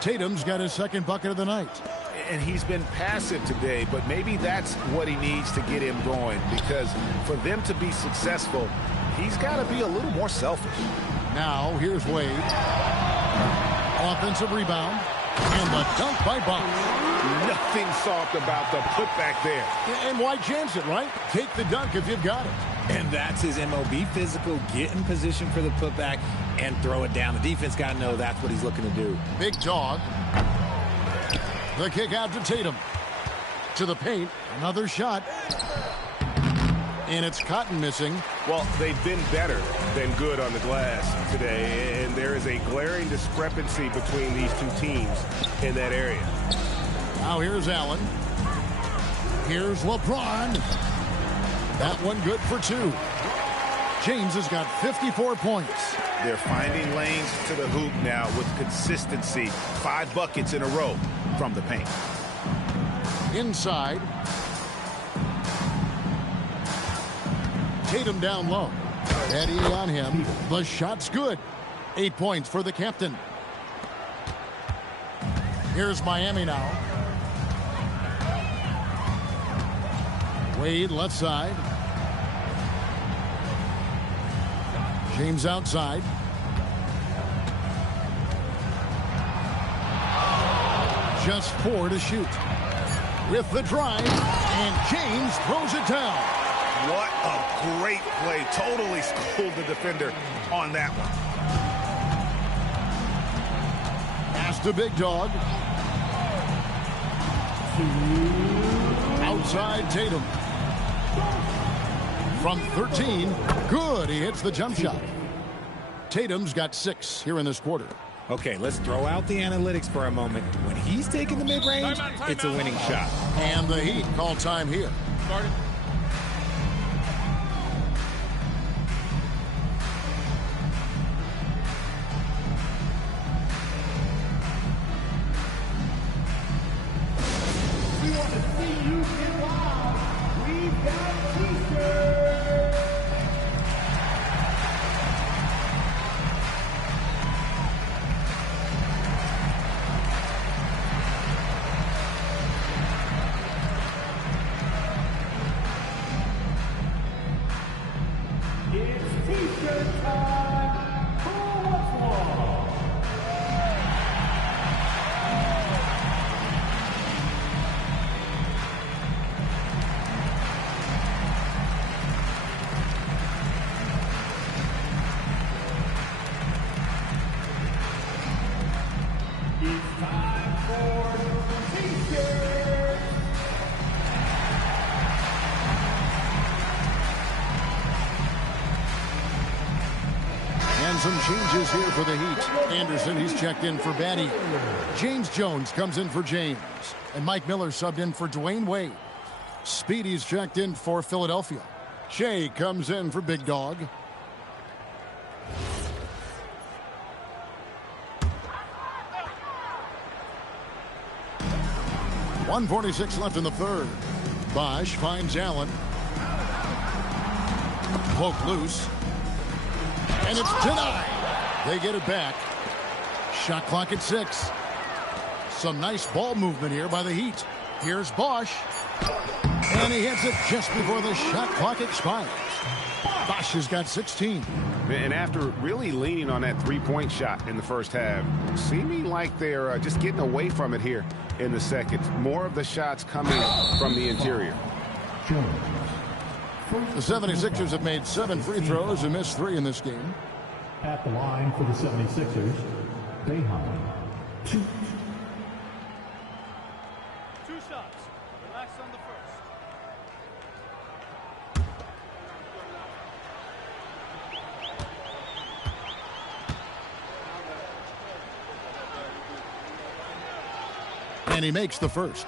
Tatum's got his second bucket of the night. And he's been passive today, but maybe that's what he needs to get him going, because for them to be successful, he's got to be a little more selfish. Now, here's Wade. Offensive rebound. And the dunk by Bosch. Nothing soft about the putback there. And why chance it, right? Take the dunk if you've got it. And that's his MO. Be physical, get in position for the putback, and throw it down. The defense got to know that's what he's looking to do. Big Dog. The kick out to Tatum. To the paint. Another shot. And it's Cotton missing. Well, they've been better than good on the glass today, and there is a glaring discrepancy between these two teams in that area. Now here's Allen. Here's LeBron. That one good for two. James has got 54 points. They're finding lanes to the hoop now with consistency. 5 buckets in a row from the paint. Inside. Tatum down low. Eddie on him. The shot's good. 8 points for the captain. Here's Miami now. Wade left side. James outside. Just 4 to shoot. With the drive, and James throws it down. What a great play. Totally schooled the defender on that one. Pass to Big Dog. Outside Tatum. From 13. Good. He hits the jump shot. Tatum's got 6 here in this quarter. Okay, let's throw out the analytics for a moment. When he's taking the mid-range, it's a winning shot. And the Heat call time here. Started. Some changes here for the Heat. Anderson, he's checked in for Batty. James Jones comes in for James. And Mike Miller subbed in for Dwayne Wade. Speedy's checked in for Philadelphia. Shea comes in for Big Dog. .146 left in the third. Bosch finds Allen. Poke loose. And it's denied. They get it back. Shot clock at 6. Some nice ball movement here by the Heat. Here's Bosch. And he hits it just before the shot clock expires. Bosch has got 16. And after really leaning on that three-point shot in the first half, seeming like they're just getting away from it here in the second. More of the shots coming from the interior. The 76ers have made 7 free throws and missed 3 in this game. At the line for the 76ers, Bayheim. 2. And he makes the first.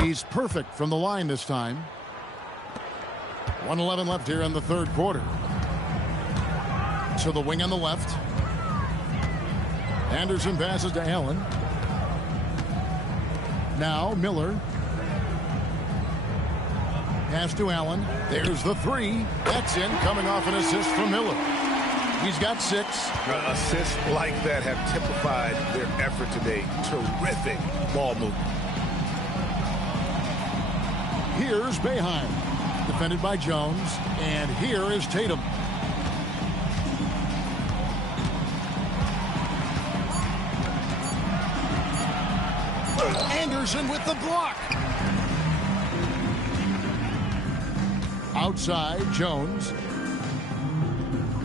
He's perfect from the line this time. 1:11 left here in the third quarter. To the wing on the left. Anderson passes to Allen. Now Miller. Pass to Allen. There's the three. That's in, coming off an assist from Miller. He's got 6. Assists like that have typified their effort today. Terrific ball movement. Here's Boeheim, defended by Jones, and here is Tatum. Anderson with the block. Outside, Jones.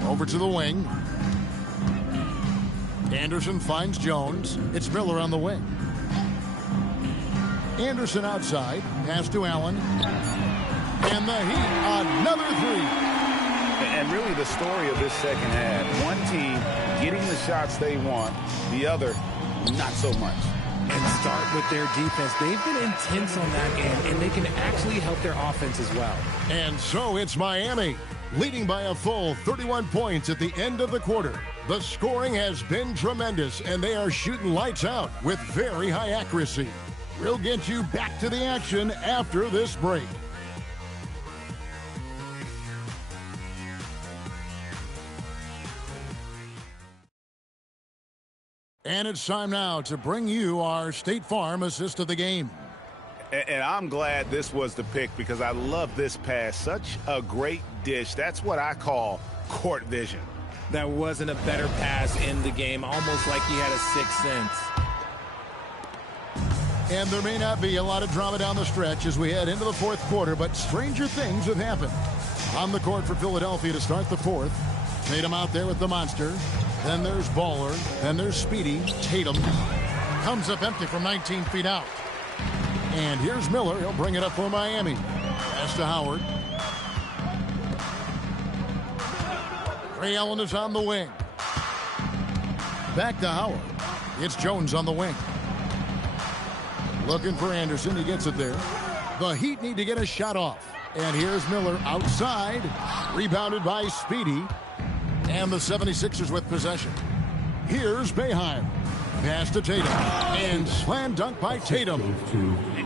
Over to the wing. Anderson finds Jones. It's Miller on the wing. Anderson outside. Pass to Allen. And the Heat, another three. And really the story of this second half. One team getting the shots they want. The other, not so much. And start with their defense. They've been intense on that end, and they can actually help their offense as well. And so it's Miami, leading by a full 31 points at the end of the quarter. The scoring has been tremendous, and they are shooting lights out with very high accuracy. We'll get you back to the action after this break. And it's time now to bring you our State Farm assist of the game. And I'm glad this was the pick because I love this pass. Such a great dish. That's what I call court vision. That wasn't a better pass in the game, almost like he had a sixth sense. And there may not be a lot of drama down the stretch as we head into the fourth quarter, but stranger things have happened. On the court for Philadelphia to start the fourth. Tatum out there with the monster. Then there's Baller. Then there's Speedy. Tatum comes up empty from 19 feet out. And here's Miller. He'll bring it up for Miami. Pass to Howard. Ray Allen is on the wing. Back to Howard. It's Jones on the wing. Looking for Anderson. He gets it there. The Heat need to get a shot off. And here's Miller outside. Rebounded by Speedy. And the 76ers with possession. Here's Boeheim. Pass to Tatum. And slam dunk by Tatum.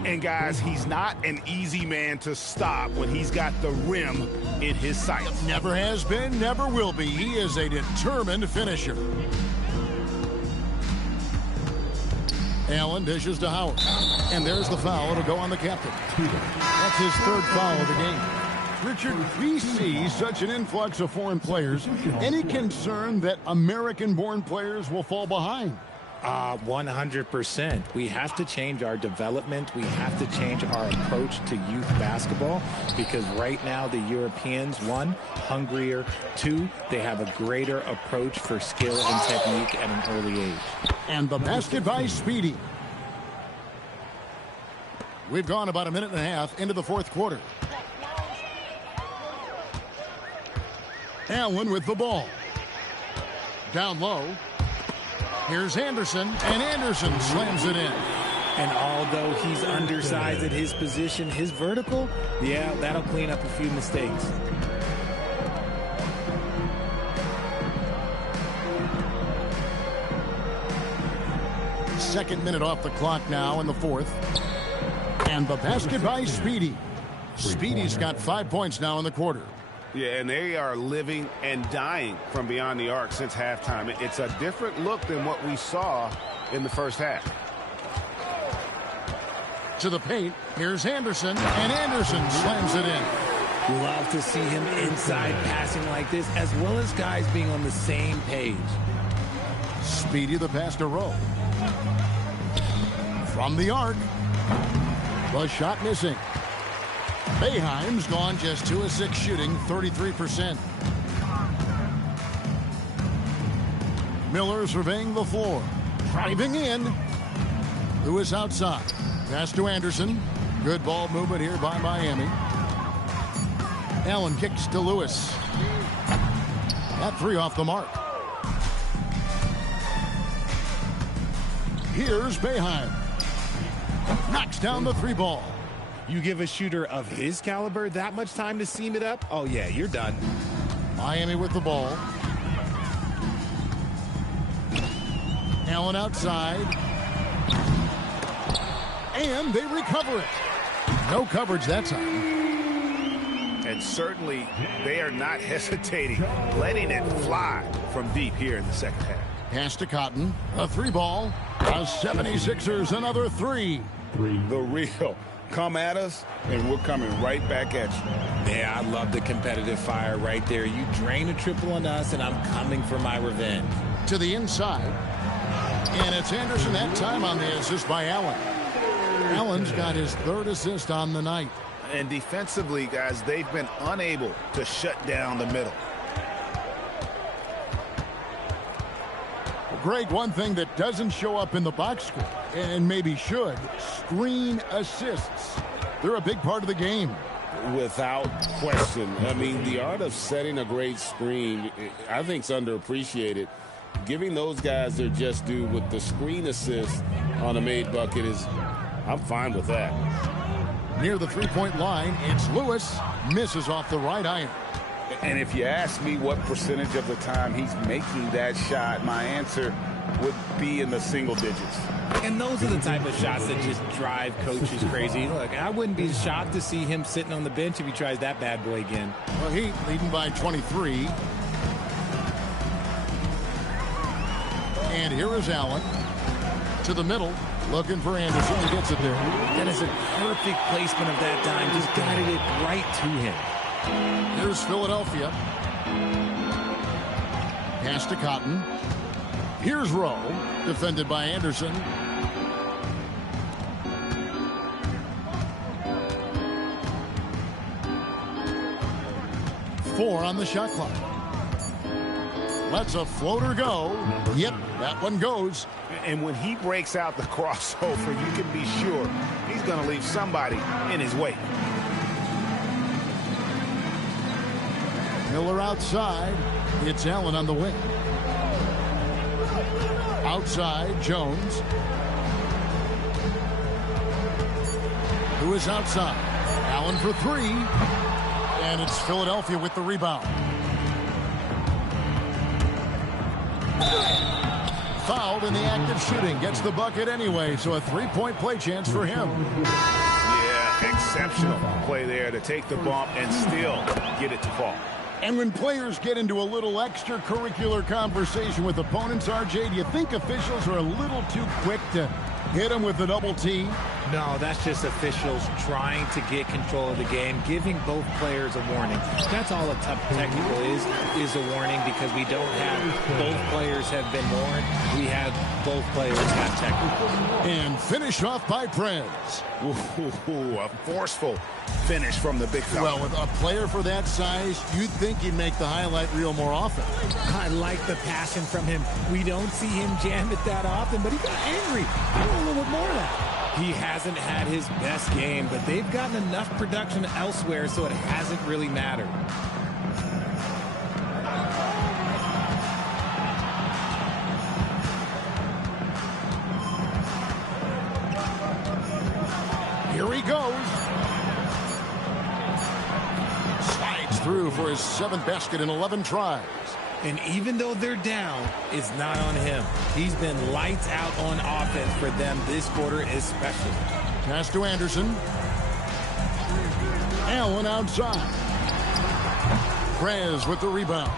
And guys, he's not an easy man to stop when he's got the rim in his sights. Never has been, never will be. He is a determined finisher. Allen dishes to Howard. And there's the foul. It'll go on the captain. That's his third foul of the game. Richard, we see such an influx of foreign players. Any concern that American-born players will fall behind? 100%. We have to change our development. We have to change our approach to youth basketball because right now the Europeans, 1, hungrier, 2, they have a greater approach for skill and technique at an early age. And the basket by Speedy. We've gone about a minute and a half into the fourth quarter. Allen with the ball. Down low. Here's Anderson, and Anderson slams it in. And although he's undersized at his position, his vertical, yeah, that'll clean up a few mistakes. Second minute off the clock now in the fourth. And the basket by Speedy. Speedy's got 5 points now in the quarter. Yeah, and they are living and dying from beyond the arc since halftime. It's a different look than what we saw in the first half. To the paint, here's Anderson, and Anderson slams it in. Love to see him inside passing like this, as well as guys being on the same page. Speedy the pass to Rowe. From the arc. The shot missing. Boeheim's gone just 2 of 6 shooting, 33%. Miller surveying the floor. Driving in. Lewis outside. Pass to Anderson. Good ball movement here by Miami. Allen kicks to Lewis. That 3 off the mark. Here's Boeheim. Knocks down the 3 ball. You give a shooter of his caliber that much time to seam it up? Oh, yeah, you're done. Miami with the ball. Allen outside. And they recover it. No coverage that time. And certainly they are not hesitating, letting it fly from deep here in the second half. Pass to Cotton. A 3 ball. The 76ers another 3. The real. Come at us, and we're coming right back at you. Yeah, I love the competitive fire right there. You drain a triple on us, and I'm coming for my revenge. To the inside. And it's Anderson that time on the assist by Allen. Allen's got his 3rd assist on the night. And defensively, guys, they've been unable to shut down the middle. Greg, one thing that doesn't show up in the box score, and maybe should, screen assists. They're a big part of the game. Without question. I mean, the art of setting a great screen, I think, is underappreciated. Giving those guys their just due with the screen assist on a made bucket is, I'm fine with that. Near the 3-point line, it's Lewis. Misses off the right iron. And if you ask me what percentage of the time he's making that shot, my answer would be in the single digits. And those are the type of shots that just drive coaches crazy. Look, I wouldn't be shocked to see him sitting on the bench if he tries that bad boy again. Well, Heat leading by 23. And here is Allen. To the middle. Looking for Anderson. He gets it there. That is a perfect placement of that dime. Just guided it right to him. Here's Philadelphia. Pass to Cotton. Here's Rowe. Defended by Anderson. Four on the shot clock. Lets a floater go. Yep, that one goes. And when he breaks out the crossover, you can be sure he's going to leave somebody in his wake. Miller outside. It's Allen on the wing. Outside, Jones. Who is outside? Allen for 3. And it's Philadelphia with the rebound. Fouled in the act of shooting. Gets the bucket anyway, so a 3-point play chance for him. Yeah, exceptional play there to take the bump and still get it to fall. And when players get into a little extracurricular conversation with opponents, RJ, do you think officials are a little too quick to hit them with the double T? No, that's just officials trying to get control of the game, giving both players a warning. That's all a tough technical is a warning, because we don't have both players have been warned. We have both players have technical. And finish off by Prez. Ooh, a forceful finish from the big fella. Well, with a player for that size, you'd think he'd make the highlight reel more often. I like the passion from him. We don't see him jam it that often, but he got angry. A little bit more of that. He hasn't had his best game, but they've gotten enough production elsewhere, so it hasn't really mattered. Here he goes. Slides through for his 7th basket in 11 tries. And even though they're down, it's not on him. He's been lights out on offense for them this quarter especially. Pass to Anderson. Allen outside. Prez with the rebound.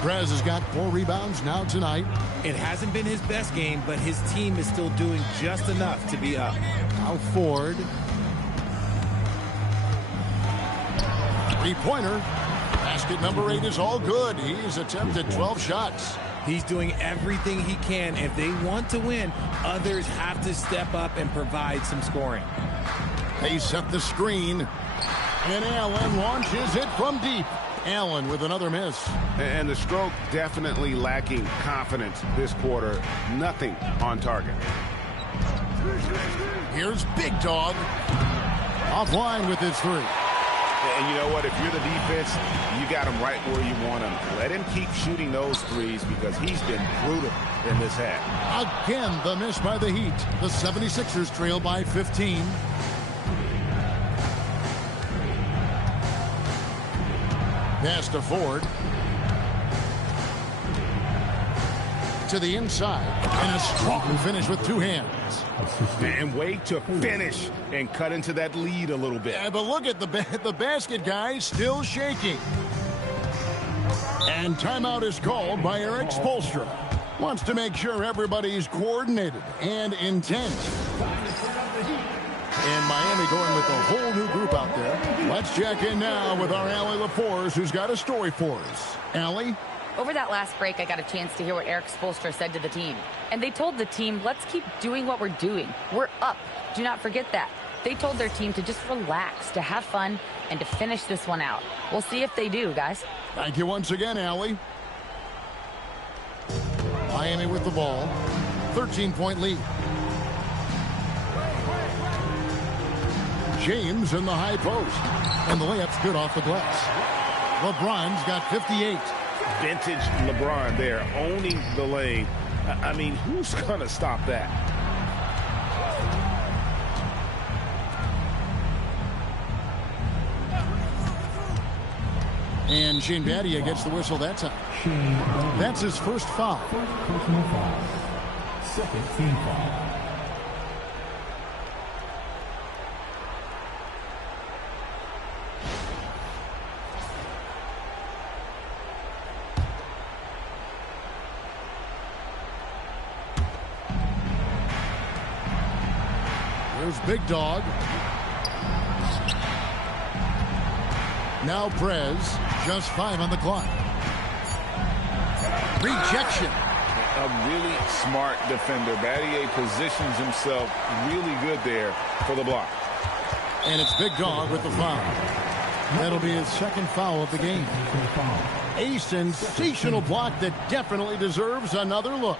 Prez has got 4 rebounds now tonight. It hasn't been his best game, but his team is still doing just enough to be up. Now Ford. 3-pointer. Basket number 8 is all good. He's attempted 12 shots. He's doing everything he can. If they want to win, others have to step up and provide some scoring. They set the screen, and Allen launches it from deep. Allen with another miss. And the stroke definitely lacking confidence this quarter. Nothing on target. Here's Big Dog. Offline with his 3. And you know what? If you're the defense, you got him right where you want him. Let him keep shooting those threes because he's been brutal in this half. Again, the miss by the Heat. The 76ers trail by 15. Pass to Ford. To the inside. And a strong finish with 2 hands. And wait to finish and cut into that lead a little bit. Yeah, but look at the basket, guys, still shaking. And timeout is called by Eric Spoelstra. Wants to make sure everybody's coordinated and intent. And Miami going with a whole new group out there. Let's check in now with our Allie LaForce, who's got a story for us. Allie? Over that last break, I got a chance to hear what Eric Spoelstra said to the team. And they told the team, let's keep doing what we're doing. We're up. Do not forget that. They told their team to just relax, to have fun, and to finish this one out. We'll see if they do, guys. Thank you once again, Allie. Miami with the ball. 13-point lead. James in the high post. And the layup's good off the glass. LeBron's got 58. Vintage LeBron there, owning the lane. I mean, who's going to stop that? And Shane Battier gets the whistle that time. That's his first foul. Personal foul. Second team foul. Here's Big Dog. Now Prez, just 5 on the clock. Rejection. A really smart defender. Battier positions himself really good there for the block. And it's Big Dog with the foul. That'll be his second foul of the game. A sensational block that definitely deserves another look.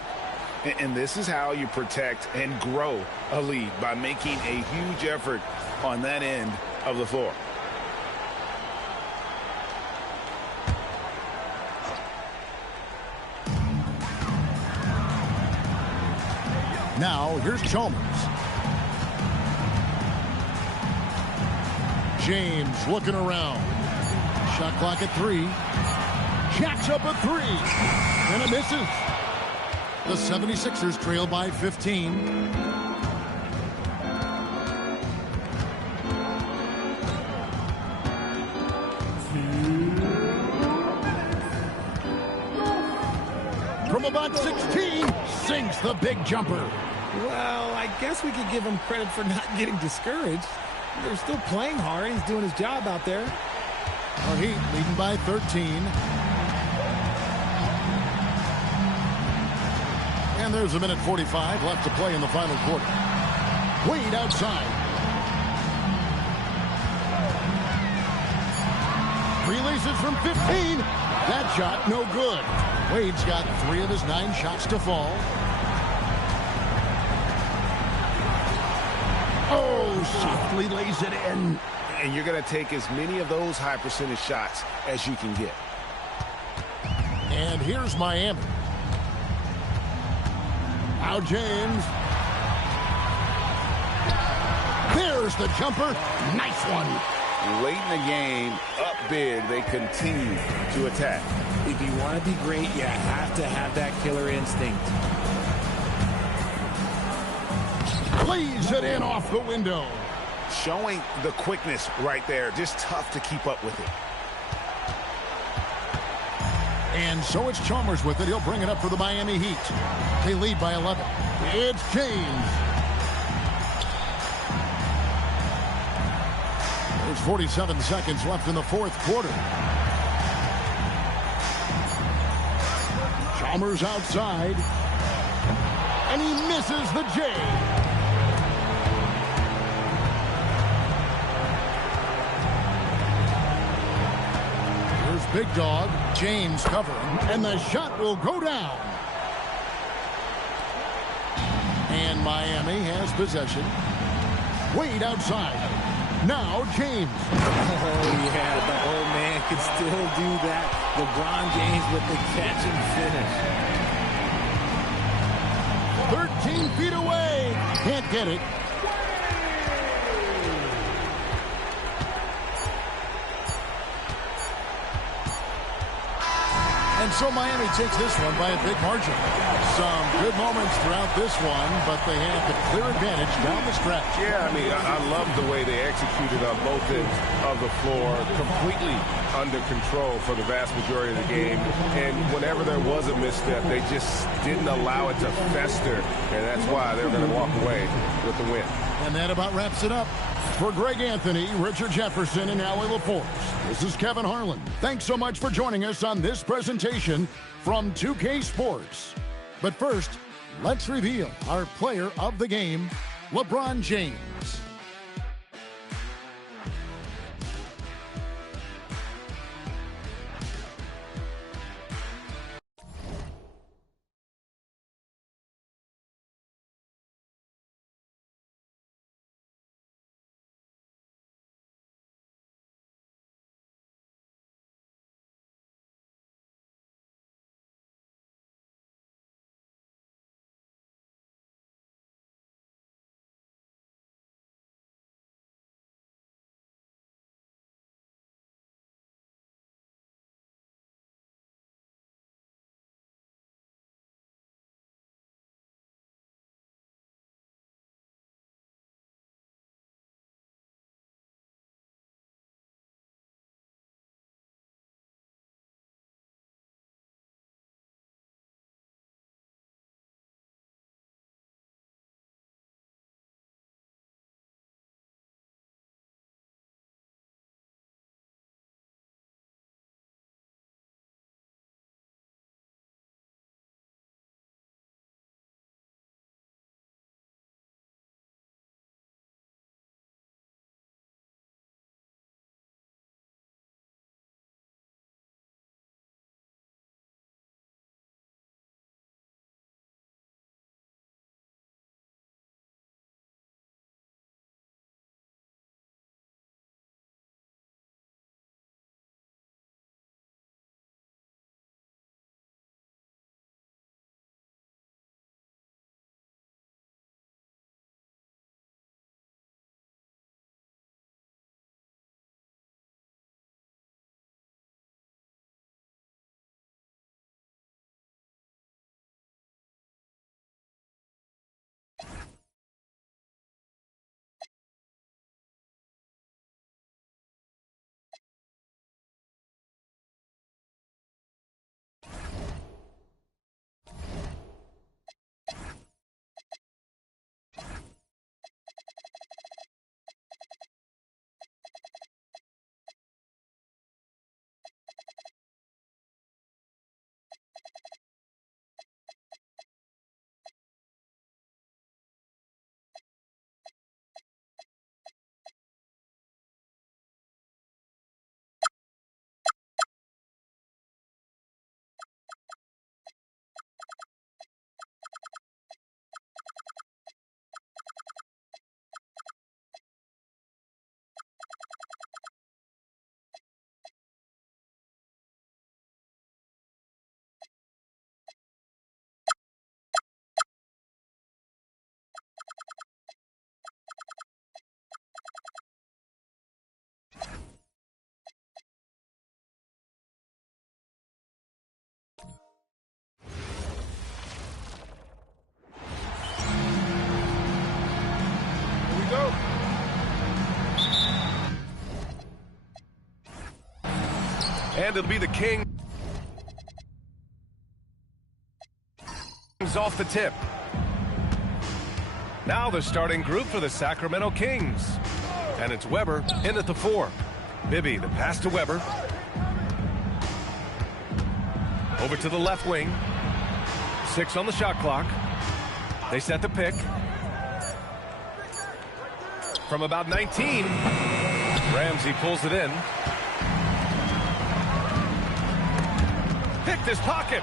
And this is how you protect and grow a lead, by making a huge effort on that end of the floor. Now, here's Chalmers. James looking around. Shot clock at 3. Jacks up a 3. And it misses. The 76ers trail by 15. From about 16, sinks the big jumper. Well, I guess we could give him credit for not getting discouraged. They're still playing hard. He's doing his job out there. Our Heat leading by 13. And there's a minute 45 left to play in the final quarter. Wade outside. Releases from 15. That shot no good. Wade's got 3 of his 9 shots to fall. Oh, softly lays it in. And you're going to take as many of those high percentage shots as you can get. And here's Miami. Now James. There's the jumper. Nice one. Late in the game, up big, they continue to attack. If you want to be great, you have to have that killer instinct. Lays it in off the window. Showing the quickness right there. Just tough to keep up with it. And so it's Chalmers with it. He'll bring it up for the Miami Heat. They lead by 11. It's James. There's 47 seconds left in the fourth quarter. Chalmers outside. And he misses the J. Here's Big Dog. James covering. And the shot will go down. And Miami has possession. Wade outside. Now James. Oh, yeah, the old man can still do that. LeBron James with the catch and finish. 13 feet away. Can't get it. And so Miami takes this one by a big margin. Some good moments throughout this one, but they have the clear advantage down the stretch. Yeah, I mean, I love the way they executed on both ends of the floor, completely under control for the vast majority of the game. And whenever there was a misstep, they just didn't allow it to fester, and that's why they're going to walk away with the win. And that about wraps it up. For Greg Anthony, Richard Jefferson, and Allie LaForce, this is Kevin Harlan. Thanks so much for joining us on this presentation from 2K Sports. But first, let's reveal our player of the game, LeBron James. And it'll be the Kings off the tip. Now the starting group for the Sacramento Kings. And it's Weber in at the 4. Bibby, the pass to Weber. Over to the left wing. 6 on the shot clock. They set the pick. From about 19, Ramsey pulls it in. Picked his pocket.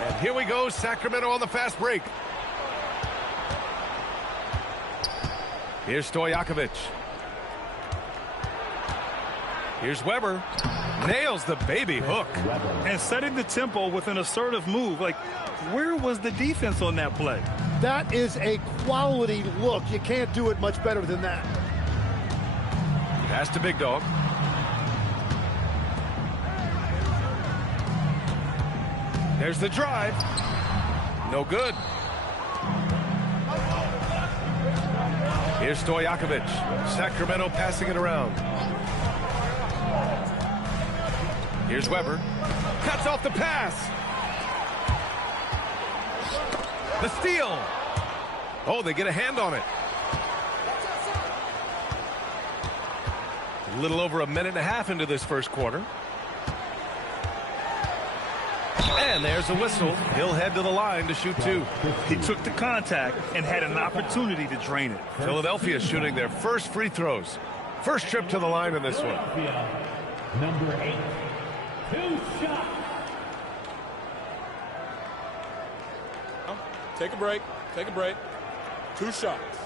And here we go, Sacramento on the fast break. Here's Stojakovic. Here's Weber. Nails the baby hook. And setting the tempo with an assertive move. Like, where was the defense on that play? That is a quality look. You can't do it much better than that. Pass to Big Dog. There's the drive. No good. Here's Stojakovic. Sacramento passing it around. Here's Weber. Cuts off the pass. The steal. Oh, they get a hand on it. A little over a minute and a half into this first quarter. And there's a whistle. He'll head to the line to shoot 2. He took the contact and had an opportunity to drain it. Philadelphia shooting their first free throws. First trip to the line in this one. Number 8. 2 shots. Take a break. Take a break. 2 shots.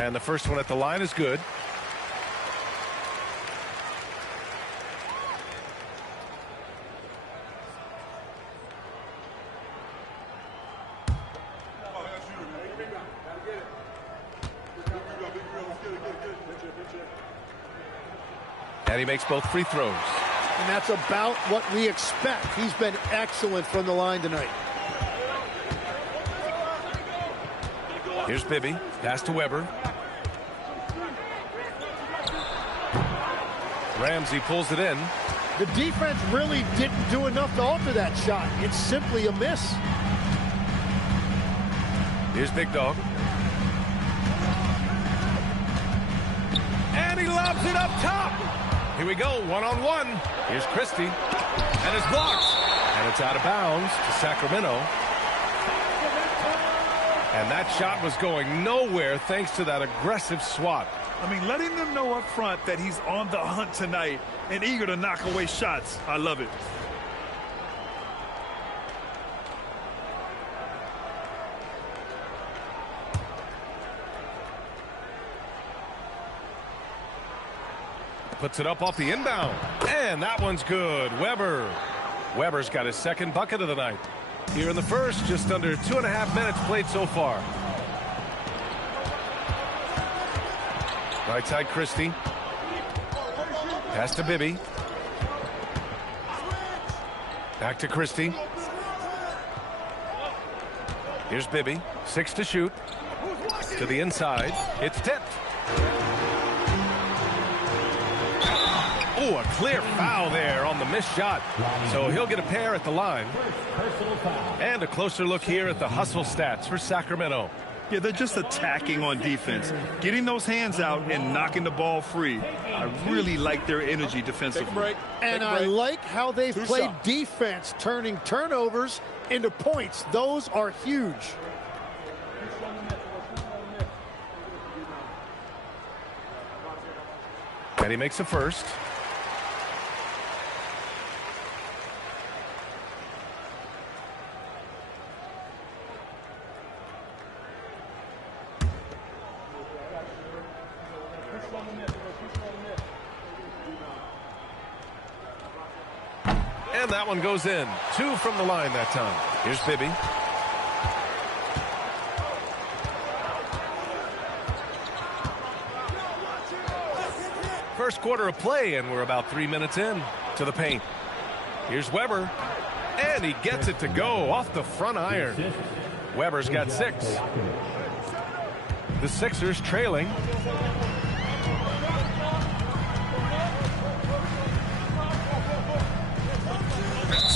And the first one at the line is good. And he makes both free throws. And that's about what we expect. He's been excellent from the line tonight. Here's Bibby. Pass to Weber. Ramsey pulls it in. The defense really didn't do enough to alter that shot. It's simply a miss. Here's Big Dog. And he lobs it up top. Here we go, one-on-one. Here's Christie. And it's blocked. And it's out of bounds to Sacramento. And that shot was going nowhere thanks to that aggressive swat. I mean, letting them know up front that he's on the hunt tonight and eager to knock away shots. I love it. Puts it up off the inbound. And that one's good. Weber's got his second bucket of the night. Here in the first, just under 2.5 minutes played so far. Right side, Christie. Pass to Bibby. Back to Christie. Here's Bibby. 6 to shoot. To the inside. It's tipped. Oh, a clear foul there on the missed shot. So he'll get a pair at the line. And a closer look here at the hustle stats for Sacramento. Yeah, they're just attacking on defense, getting those hands out and knocking the ball free. I really like their energy defensively. And I like how they've played defense, turning turnovers into points. Those are huge. And he makes a first. And that one goes in. 2 from the line that time. Here's Bibby. First quarter of play, and we're about 3 minutes in to the paint. Here's Weber. And he gets it to go off the front iron. Weber's got 6. The Sixers trailing.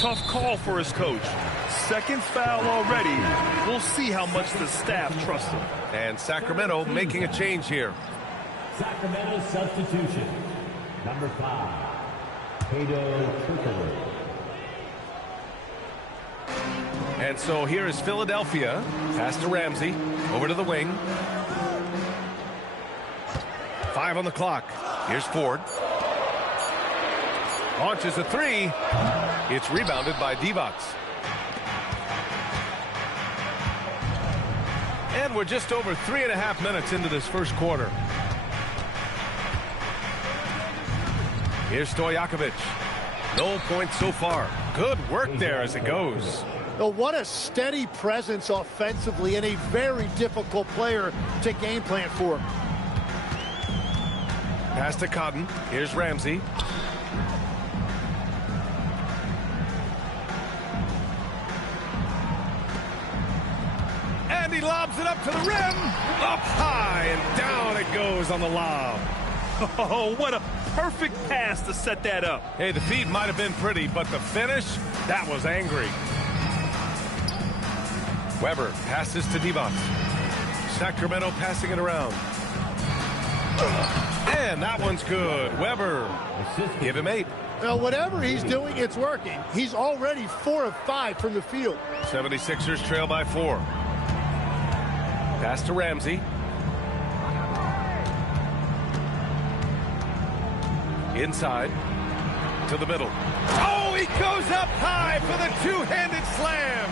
Tough call for his coach. Second foul already. We'll see how much the staff trusts him. And Sacramento making a change here. Sacramento substitution. Number 5, Cato Trickler. And so here is Philadelphia. Pass to Ramsey. Over to the wing. 5 on the clock. Here's Ford. Launches a 3. It's rebounded by Divac. And we're just over 3.5 minutes into this first quarter. Here's Stojakovic. No points so far. Good work there as it goes. Oh, what a steady presence offensively and a very difficult player to game plan for. Pass to Cotton. Here's Ramsey. And he lobs it up to the rim. Up high and down it goes on the lob. Oh, what a perfect pass to set that up. Hey, the feed might have been pretty, but the finish, that was angry. Weber passes to Divac. Sacramento passing it around. And that one's good. Weber, give him 8. Now, whatever he's doing, it's working. He's already 4 of 5 from the field. 76ers trail by 4. Pass to Ramsey. Inside to the middle. Oh, he goes up high for the two-handed slam.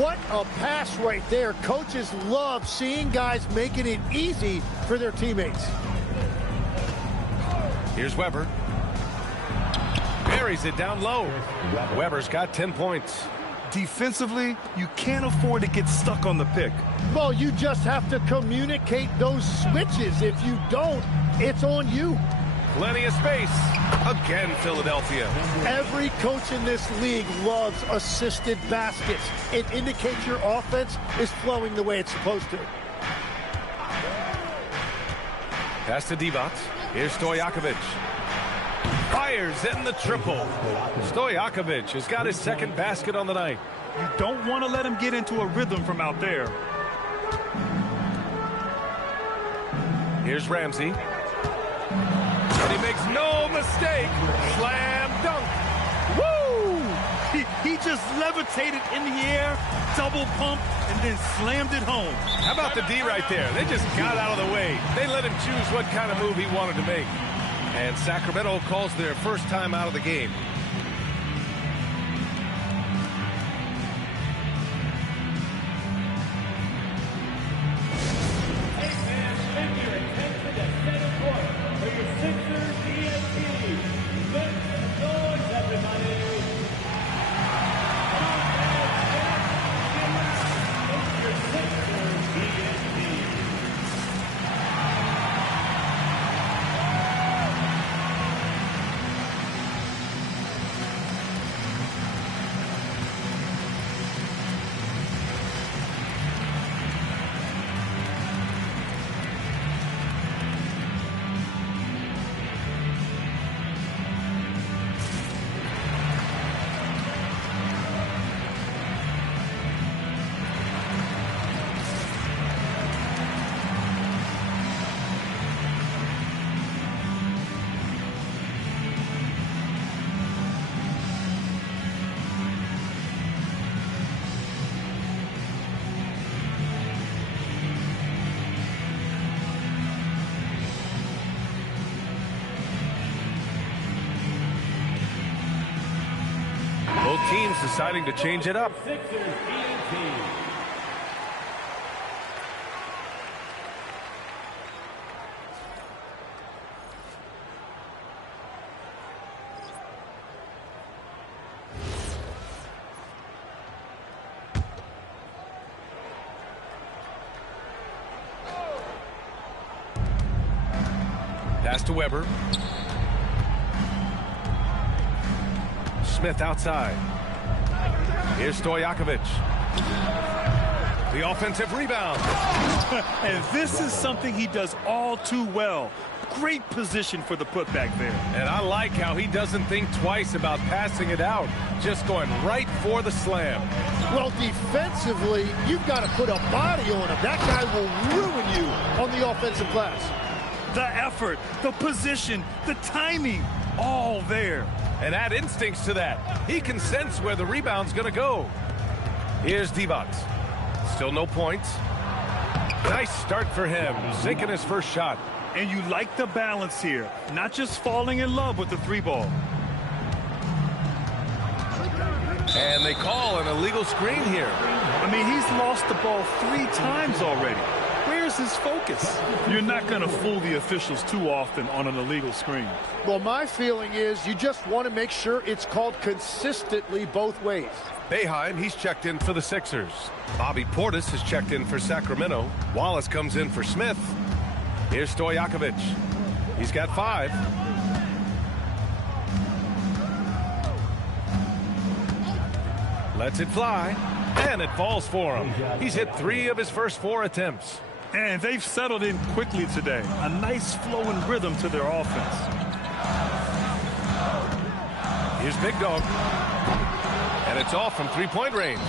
What a pass right there. Coaches love seeing guys making it easy for their teammates. Here's Weber. Buries it down low. Weber's got 10 points. Defensively, you can't afford to get stuck on the pick. Well, you just have to communicate those switches. If you don't, it's on you. Plenty of space. Again, Philadelphia. Every coach in this league loves assisted baskets. It indicates your offense is flowing the way it's supposed to. Pass to Divac. Here's Stojakovic. Fires in the triple. Stojakovic has got his second basket on the night. You don't want to let him get into a rhythm from out there. Here's Ramsey. And he makes no mistake. Slam dunk. Woo! He just levitated in the air, double pump, and then slammed it home. How about the D right there? They just got out of the way. They let him choose what kind of move he wanted to make. And Sacramento calls their first time out of the game. Both teams deciding to change it up. Pass to Weber. Smith outside. Here's Stojakovic. The offensive rebound. And this is something he does all too well. Great position for the putback there. And I like how he doesn't think twice about passing it out, just going right for the slam. Well, defensively, you've got to put a body on him. That guy will ruin you on the offensive glass. The effort, the position, the timing, all there. And add instincts to that. He can sense where the rebound's going to go. Here's Divac. Still no points. Nice start for him, sinking his first shot. And you like the balance here, not just falling in love with the three ball. And they call an illegal screen here. I mean, he's lost the ball 3 times already. Where's his focus? You're not going to fool the officials too often on an illegal screen. Well, my feeling is you just want to make sure it's called consistently both ways. Boeheim, he's checked in for the Sixers. Bobby Portis has checked in for Sacramento. Wallace comes in for Smith. Here's Stojakovic. He's got 5. Lets it fly, and it falls for him. He's hit 3 of his first 4 attempts. And they've settled in quickly today. A nice flowing rhythm to their offense. Here's Big Dog. And it's off from 3-point range.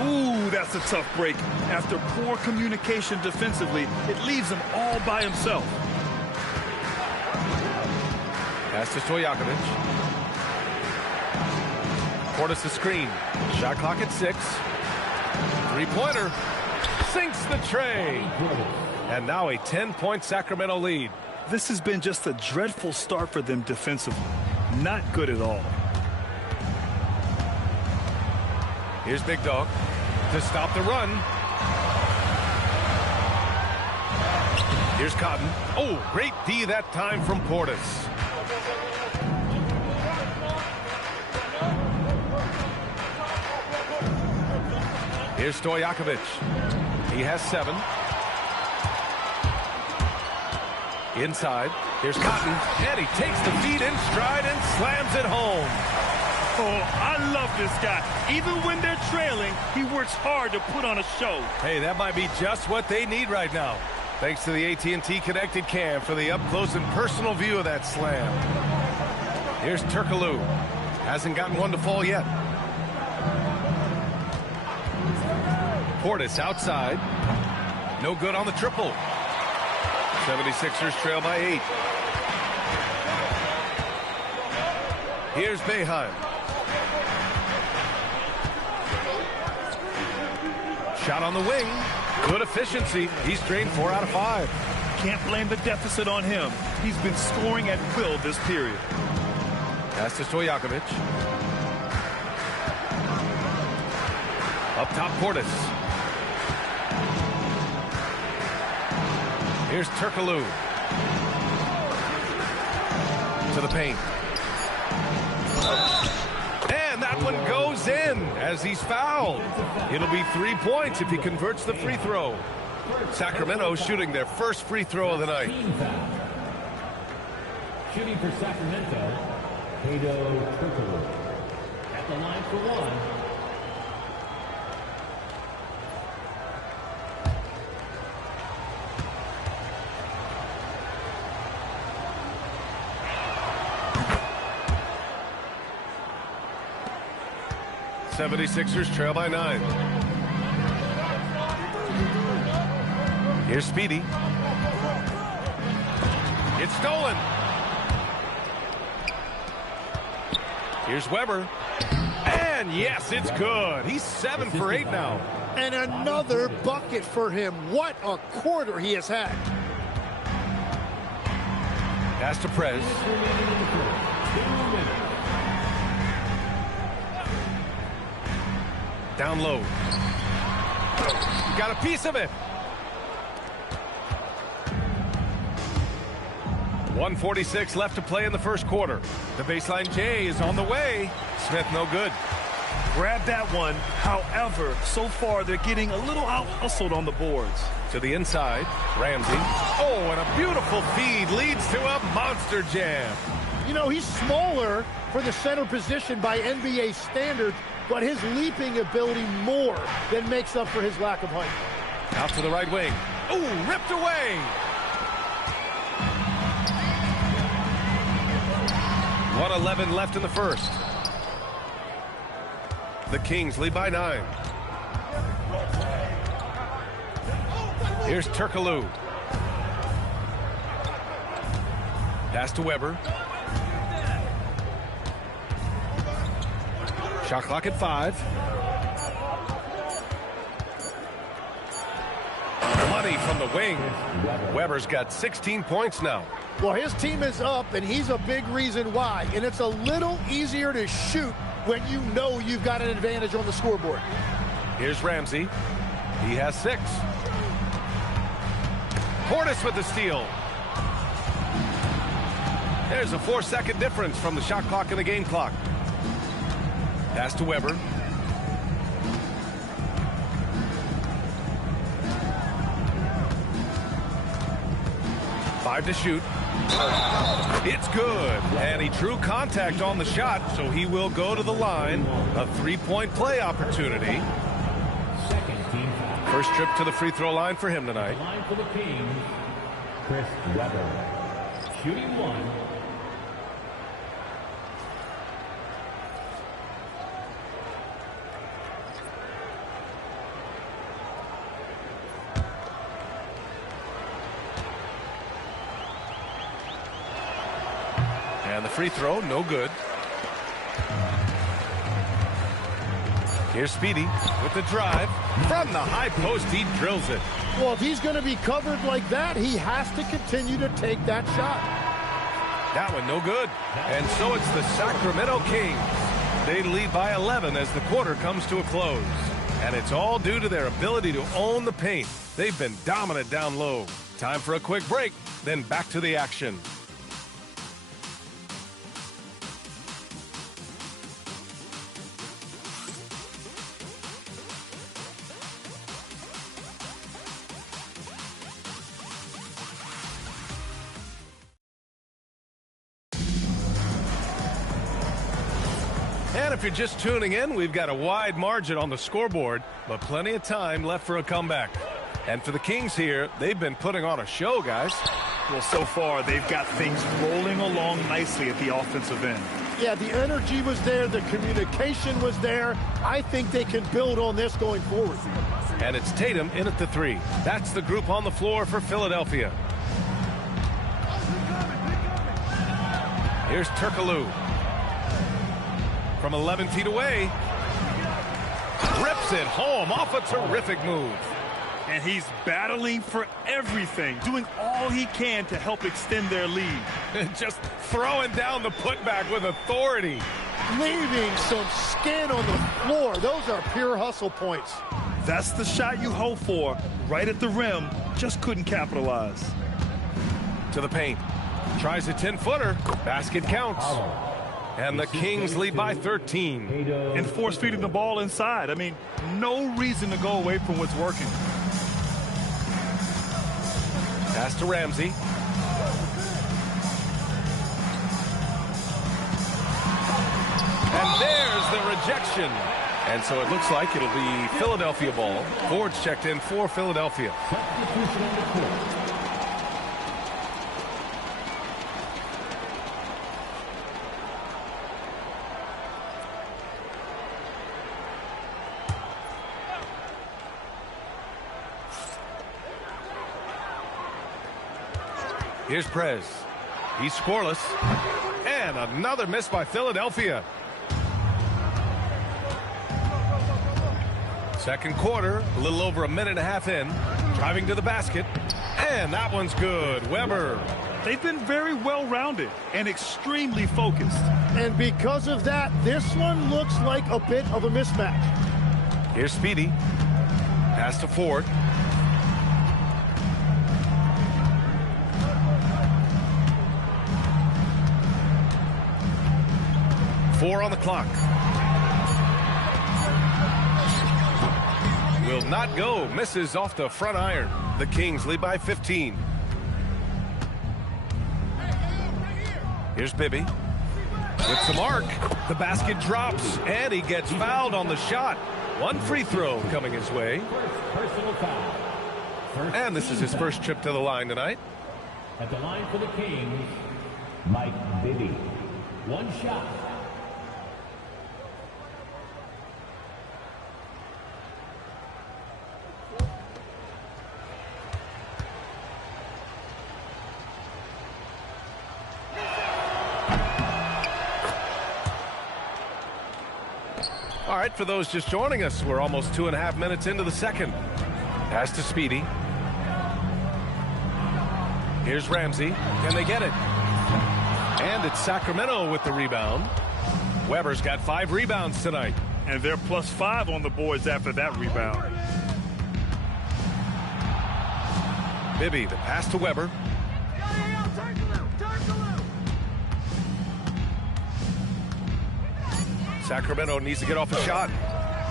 Ooh, that's a tough break. After poor communication defensively, it leaves him all by himself. Pass to Stojakovic. Portis the screen. Shot clock at 6. 3-pointer. Sinks the tray. And now a 10-point Sacramento lead. This has been just a dreadful start for them defensively. Not good at all. Here's Big Dog to stop the run. Here's Cotton. Oh, great D that time from Portis. Here's Stojakovic. He has 7. Inside. Here's Cotton. And he takes the feed in stride and slams it home. Oh, I love this guy. Even when they're trailing, he works hard to put on a show. Hey, that might be just what they need right now. Thanks to the AT&T Connected Cam for the up-close and personal view of that slam. Here's Turkoglu. Hasn't gotten one to fall yet. Portis outside. No good on the triple. 76ers trail by 8. Here's Boeheim. Shot on the wing. Good efficiency. He's drained 4 out of 5. Can't blame the deficit on him. He's been scoring at will this period. Pass to Stojakovic. Up top, Portis. Here's Turkoglu. To the paint. And that one goes in as he's fouled. It'll be 3 points if he converts the free throw. Sacramento shooting their first free throw of the night. Shooting for Sacramento, Turkoglu. At the line for 1. '76ers trail by 9. Here's Speedy. It's stolen. Here's Weber. And yes, it's good. He's 7 for 8 now. And another bucket for him. What a quarter he has had. Pass to Prez. Down low. Got a piece of it. 1:46 left to play in the first quarter. The baseline J is on the way. Smith no good. Grab that one. However, so far they're getting a little out-hustled on the boards. To the inside, Ramsey. Oh, and a beautiful feed leads to a monster jam. You know, he's smaller for the center position by NBA standards, but his leaping ability more than makes up for his lack of height. Out to the right wing. Ooh, ripped away. 1:11 left in the first. The Kings lead by 9. Here's Turkoglu. Pass to Weber. Shot clock at 5. Money from the wing. Weber's got 16 points now. Well, his team is up, and he's a big reason why. And it's a little easier to shoot when you know you've got an advantage on the scoreboard. Here's Ramsey. He has 6. Portis with the steal. There's a 4-second difference from the shot clock and the game clock. Pass to Weber. Five to shoot. It's good. And he drew contact on the shot, so he will go to the line. A 3-point play opportunity. First trip to the free throw line for him tonight. Line for the Kings, Chris Weber. Shooting 1. And the free throw, no good. Here's Speedy with the drive. From the high post, he drills it. Well, if he's going to be covered like that, he has to continue to take that shot. That one, no good. And so it's the Sacramento Kings. They lead by 11 as the quarter comes to a close. And it's all due to their ability to own the paint. They've been dominant down low. Time for a quick break, then back to the action. And if you're just tuning in, we've got a wide margin on the scoreboard, but plenty of time left for a comeback. And for the Kings here, they've been putting on a show, guys. Well, so far, they've got things rolling along nicely at the offensive end. Yeah, the energy was there. The communication was there. I think they can build on this going forward. And it's Tatum in at the 3. That's the group on the floor for Philadelphia. Here's Turkoglu. From 11 feet away. Rips it home off a terrific move. And he's battling for everything, doing all he can to help extend their lead. Just throwing down the putback with authority. Leaving some skin on the floor. Those are pure hustle points. That's the shot you hope for. Right at the rim, just couldn't capitalize. To the paint. Tries a 10-footer. Basket counts. And the Kings lead by 13. And force feeding the ball inside. I mean, no reason to go away from what's working. Pass to Ramsey. And there's the rejection. And so it looks like it'll be Philadelphia ball. Forwards checked in for Philadelphia. Here's Prez. He's scoreless. And another miss by Philadelphia. Second quarter, a little over a minute and a half in. Driving to the basket. And that one's good. Weber. They've been very well-rounded and extremely focused. And because of that, this one looks like a bit of a mismatch. Here's Speedy. Pass to Ford. Four on the clock. Will not go. Misses off the front iron. The Kings lead by 15. Here's Bibby. Hits the mark. The basket drops, and he gets fouled on the shot. One free throw coming his way. Personal foul. And this is his first trip to the line tonight. At the line for the Kings, Mike Bibby. One shot. All right, for those just joining us, we're almost 2.5 minutes into the second. Pass to Speedy. Here's Ramsey. Can they get it? And it's Sacramento with the rebound. Weber's got 5 rebounds tonight. And they're +5 on the boards after that rebound. Bibby, the pass to Weber. Sacramento needs to get off a shot.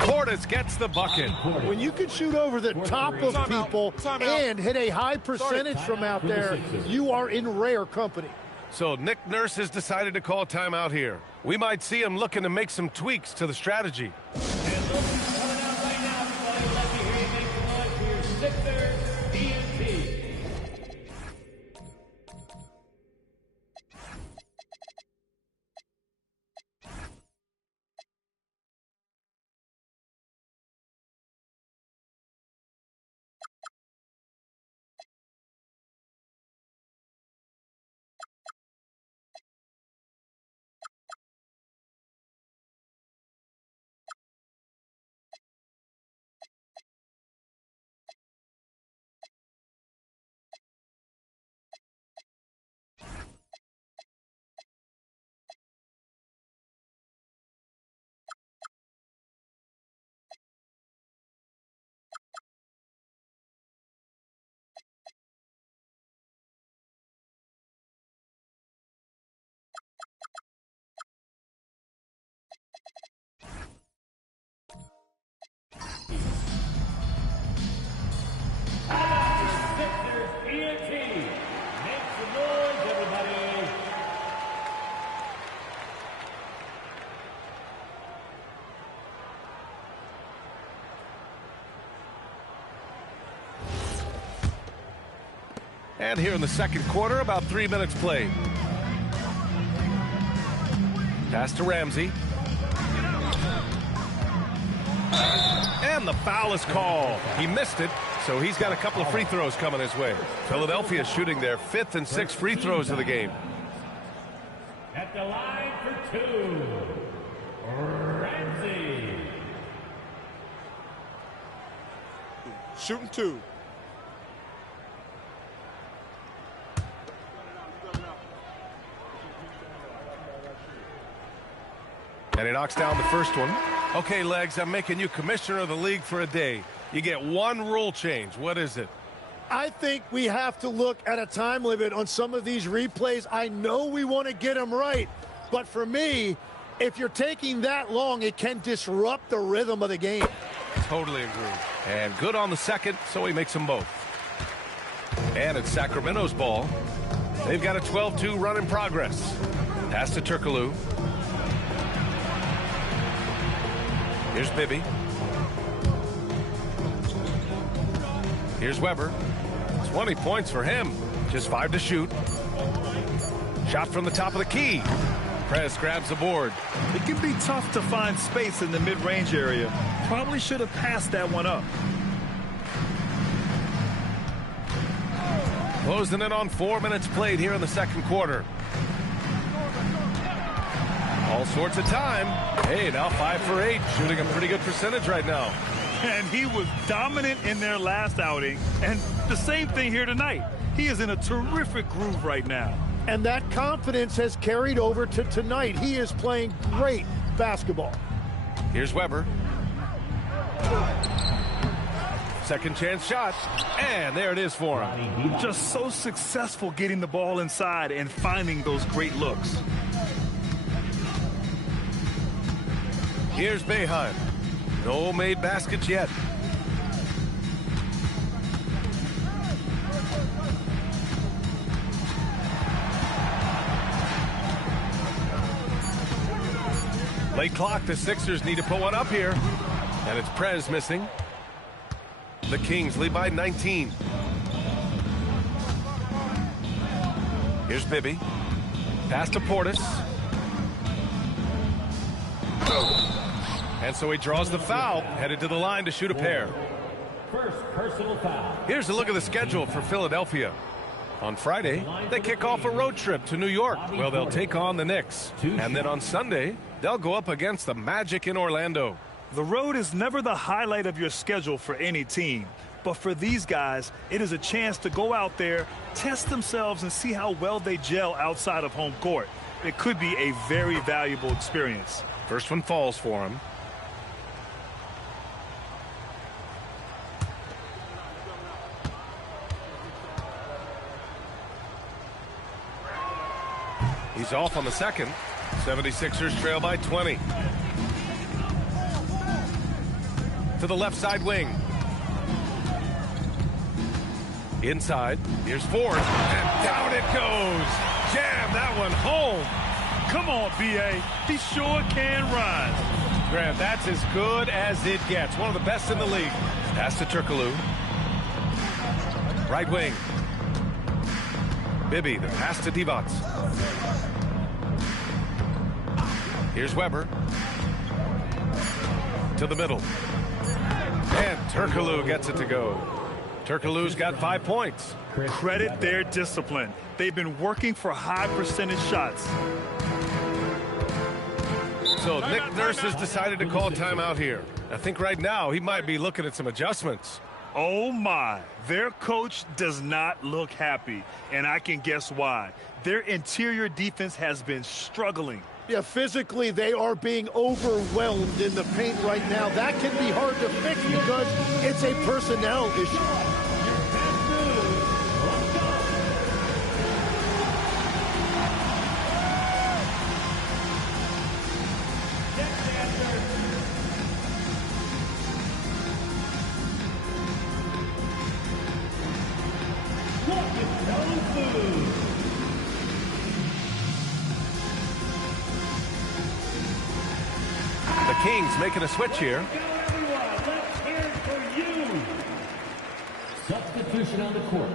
Cordes gets the bucket. When you can shoot over the top of people and hit a high percentage from out there, you are in rare company. So Nick Nurse has decided to call timeout here. We might see him looking to make some tweaks to the strategy. And here in the second quarter, about 3 minutes played. Pass to Ramsey. And the foul is called. He missed it, so he's got a couple of free throws coming his way. Philadelphia shooting their 5th and 6th free throws of the game. At the line for 2, Ramsey. Shooting 2. And he knocks down the first one. Okay, Legs, I'm making you commissioner of the league for a day. You get one rule change. What is it? I think we have to look at a time limit on some of these replays. I know we want to get them right, but for me, if you're taking that long, it can disrupt the rhythm of the game. Totally agree. And good on the second, so he makes them both. And it's Sacramento's ball. They've got a 12-2 run in progress. Pass to Turkoglu. Here's Bibby. Here's Weber. 20 points for him. Just 5 to shoot. Shot from the top of the key. Prez grabs the board. It can be tough to find space in the mid-range area. Probably should have passed that one up. Closing in on 4 minutes played here in the second quarter. All sorts of time. Hey, now 5 for 8, shooting a pretty good percentage right now. And he was dominant in their last outing, and the same thing here tonight. He is in a terrific groove right now. And that confidence has carried over to tonight. He is playing great basketball. Here's Weber. Second chance shot, and there it is for him. Just so successful getting the ball inside and finding those great looks. Here's Boeheim. No made baskets yet. Late clock, the Sixers need to put one up here. And it's Prez missing. The Kings lead by 19. Here's Bibby. Pass to Portis. And so he draws the foul, headed to the line to shoot a pair. First personal foul. Here's a look at the schedule for Philadelphia. On Friday, they kick off a road trip to New York. Well, they'll take on the Knicks. And then on Sunday, they'll go up against the Magic in Orlando. The road is never the highlight of your schedule for any team. But for these guys, it is a chance to go out there, test themselves, and see how well they gel outside of home court. It could be a very valuable experience. First one falls for him. He's off on the second. 76ers trail by 20. To the left side wing. Inside. Here's Ford. And down it goes. Jam that one home. Come on, B.A. He sure can rise. Grant, that's as good as it gets. One of the best in the league. Pass to Turkoglu. Right wing. Bibby, the pass to Divac. Here's Weber. To the middle. And Turkoglu gets it to go. Turkoglu's got 5 points. Credit their discipline. They've been working for high percentage shots. So Nick Nurse has decided to call timeout here. I think right now he might be looking at some adjustments. Oh my, their coach does not look happy, and I can guess why. Their interior defense has been struggling. Yeah, physically they are being overwhelmed in the paint right now. That can be hard to fix because it's a personnel issue. Kings making a switch here. Let's hear it for you. Substitution on the court.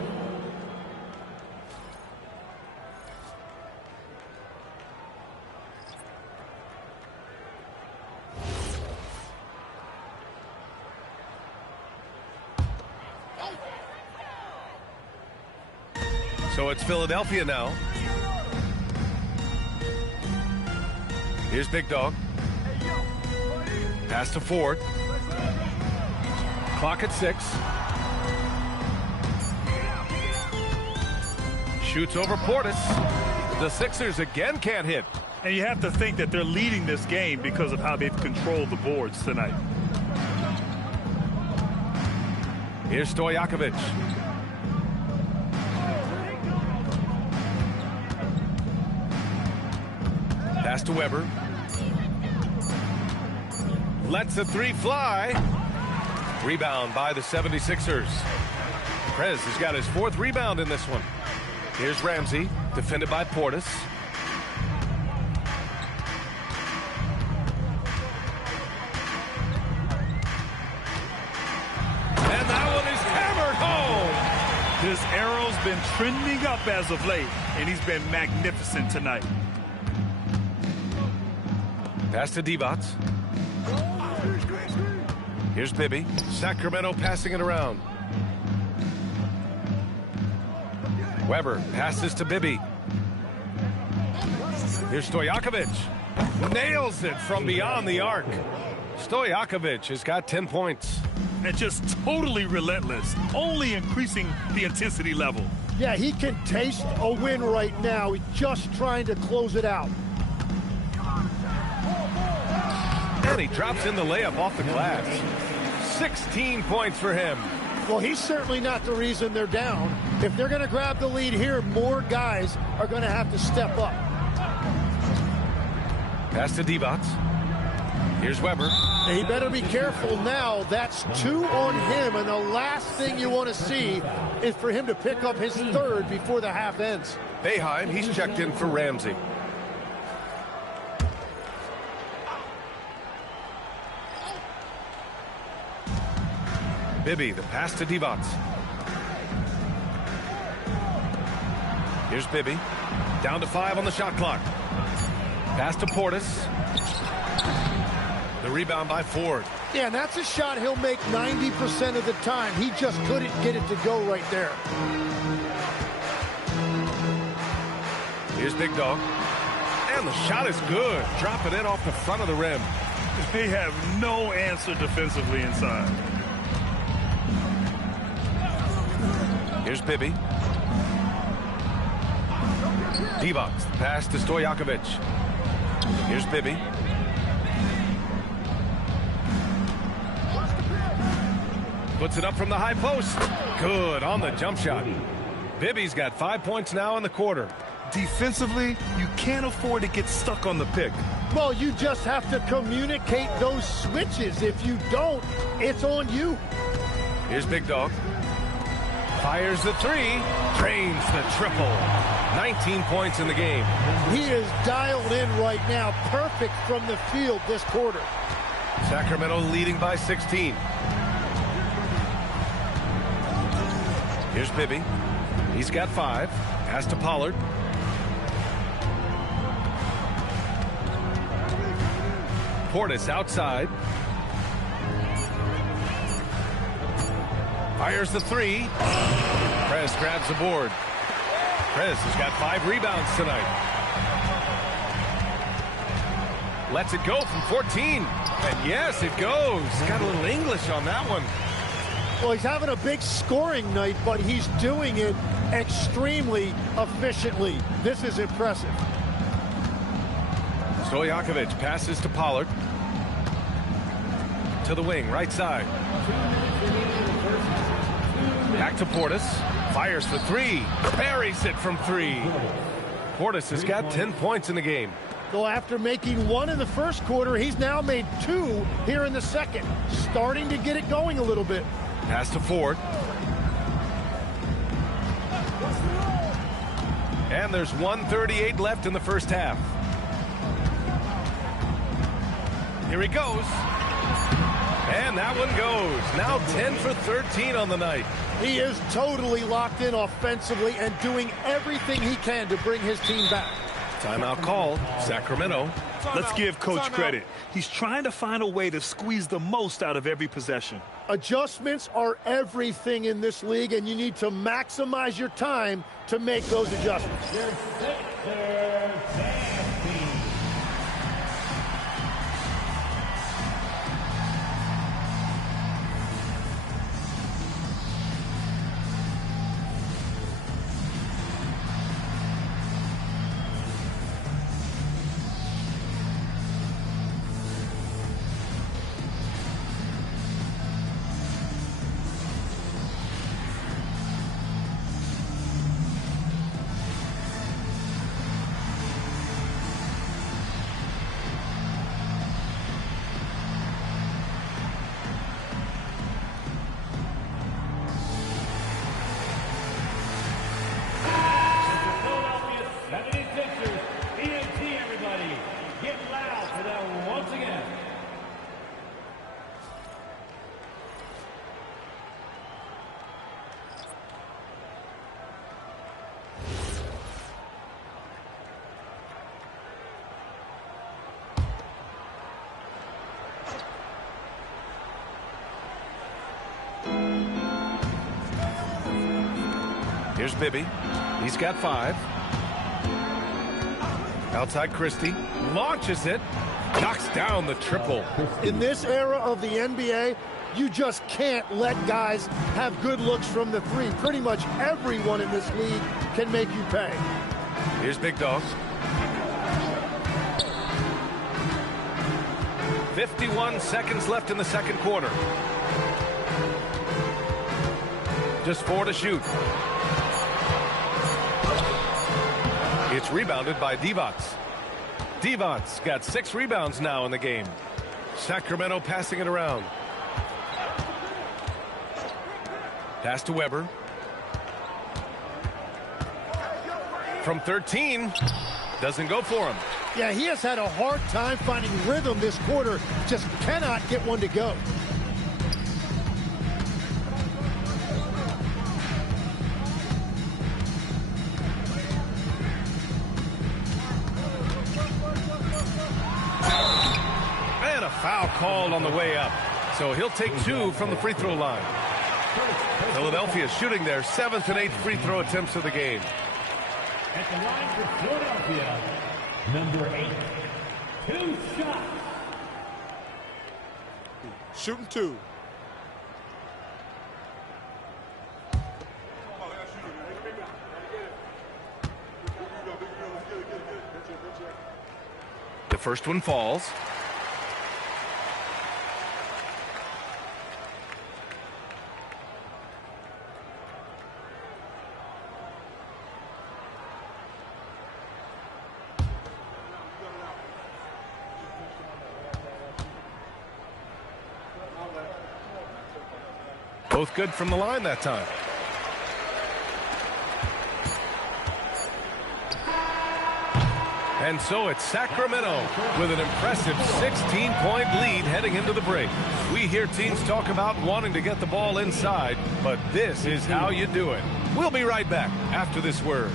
So it's Philadelphia now. Here's Big Dog. Pass to Ford. Clock at 6. Shoots over Portis. The Sixers again can't hit. And you have to think that they're leading this game because of how they've controlled the boards tonight. Here's Stojakovic. Pass to Weber. Lets the three fly. Rebound by the 76ers. Prez has got his 4th rebound in this one. Here's Ramsey, defended by Portis. And that one is hammered home. This arrow's been trending up as of late, and he's been magnificent tonight. Pass to Divac. Here's Bibby. Sacramento passing it around. Weber passes to Bibby. Here's Stojakovic. Nails it from beyond the arc. Stojakovic has got 10 points. And just totally relentless, only increasing the intensity level. Yeah, he can taste a win right now. He's just trying to close it out. And he drops in the layup off the glass. 16 points for him. Well, he's certainly not the reason they're down. If they're going to grab the lead here, more guys are going to have to step up. Pass to Divac. Here's Weber. And he better be careful now. That's 2 on him, and the last thing you want to see is for him to pick up his 3rd before the half ends. Boeheim, he's checked in for Ramsey. Bibby, the pass to Divac. Here's Bibby. Down to 5 on the shot clock. Pass to Portis. The rebound by Ford. Yeah, and that's a shot he'll make 90% of the time. He just couldn't get it to go right there. Here's Big Dog. And the shot is good. Dropping it off the front of the rim. They have no answer defensively inside. Here's Bibby. Divac, pass to Stojakovic. Here's Bibby. Puts it up from the high post. Good on the jump shot. Bibby's got 5 points now in the quarter. Defensively, you can't afford to get stuck on the pick. Well, you just have to communicate those switches. If you don't, it's on you. Here's Big Dog. Fires the 3. Drains the triple. 19 points in the game. He is dialed in right now. Perfect from the field this quarter. Sacramento leading by 16. Here's Bibby. He's got 5. Pass to Pollard. Portis outside. Fires the 3. Prez grabs the board. Prez has got 5 rebounds tonight. Lets it go from 14. And yes, it goes. Got a little English on that one. Well, he's having a big scoring night, but he's doing it extremely efficiently. This is impressive. Stojakovic passes to Pollard. To the wing, right side. Back to Portis. Fires for 3. Buries it from 3. Portis has got 10 points in the game. Well, after making 1 in the first quarter, he's now made 2 here in the second. Starting to get it going a little bit. Pass to Ford. And there's 1:38 left in the first half. Here he goes. And that one goes. Now 10 for 13 on the night. He is totally locked in offensively and doing everything he can to bring his team back. Timeout called. Sacramento. Let's give Coach credit. He's trying to find a way to squeeze the most out of every possession. Adjustments are everything in this league, and you need to maximize your time to make those adjustments. Here's Bibby. He's got 5. Outside Christie. Launches it. Knocks down the triple. In this era of the NBA, you just can't let guys have good looks from the 3. Pretty much everyone in this league can make you pay. Here's Big Dog. 51 seconds left in the second quarter. Just 4 to shoot. It's rebounded by Divac. Divac got 6 rebounds now in the game. Sacramento passing it around. Pass to Weber. From 13. Doesn't go for him. Yeah, he has had a hard time finding rhythm this quarter. Just cannot get one to go. a foul called on the way up. So he'll take 2 from the free throw line. Philadelphia shooting their 7th and 8th free throw attempts of the game. At the line for Philadelphia, number 8, 2 shots. Shooting 2. The first one falls. Both good from the line that time. And so it's Sacramento with an impressive 16-point lead heading into the break. We hear teams talk about wanting to get the ball inside, but this is how you do it. We'll be right back after this word.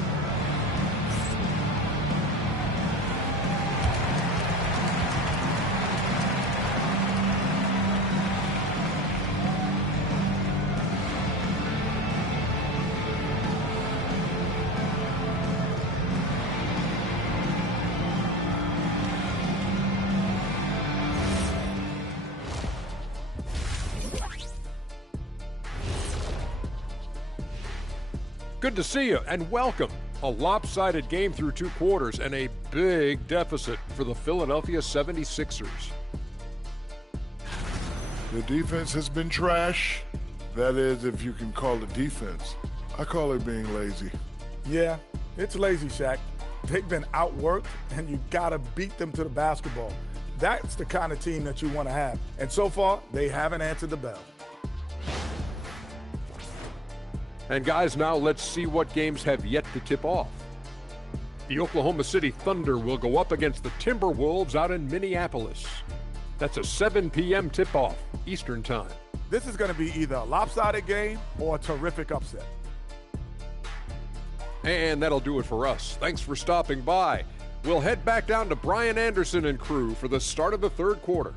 Good to see you and welcome. A lopsided game through 2 quarters and a big deficit for the Philadelphia 76ers. The defense has been trash. That is, if you can call it defense. I call it being lazy. Yeah, it's lazy, Shaq. They've been outworked, and you got to beat them to the basketball. That's the kind of team that you want to have. And so far, they haven't answered the bell. And guys, now let's see what games have yet to tip off. The Oklahoma City Thunder will go up against the Timberwolves out in Minneapolis. That's a 7 p.m. tip-off Eastern Time. This is going to be either a lopsided game or a terrific upset. And that'll do it for us. Thanks for stopping by. We'll head back down to Brian Anderson and crew for the start of the 3rd quarter.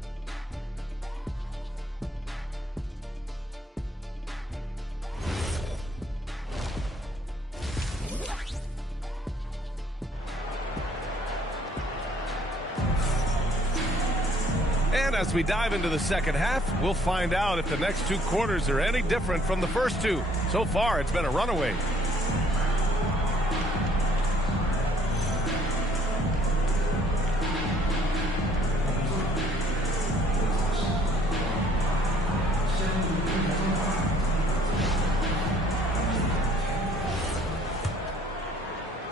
And as we dive into the second half, we'll find out if the next 2 quarters are any different from the first 2. So far, it's been a runaway.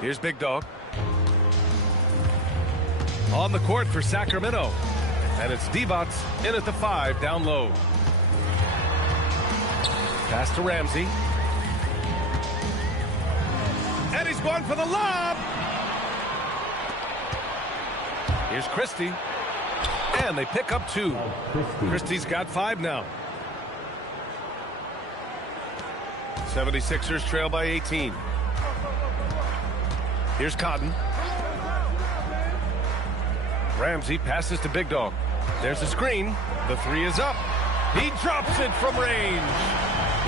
Here's Big Dog. On the court for Sacramento. And it's Divac in at the 5, down low. Pass to Ramsey. And he's going for the lob. Here's Christie. And they pick up 2. Christie's got 5 now. 76ers trail by 18. Here's Cotton. Ramsey passes to Big Dog. There's a screen. The 3 is up. He drops it from range.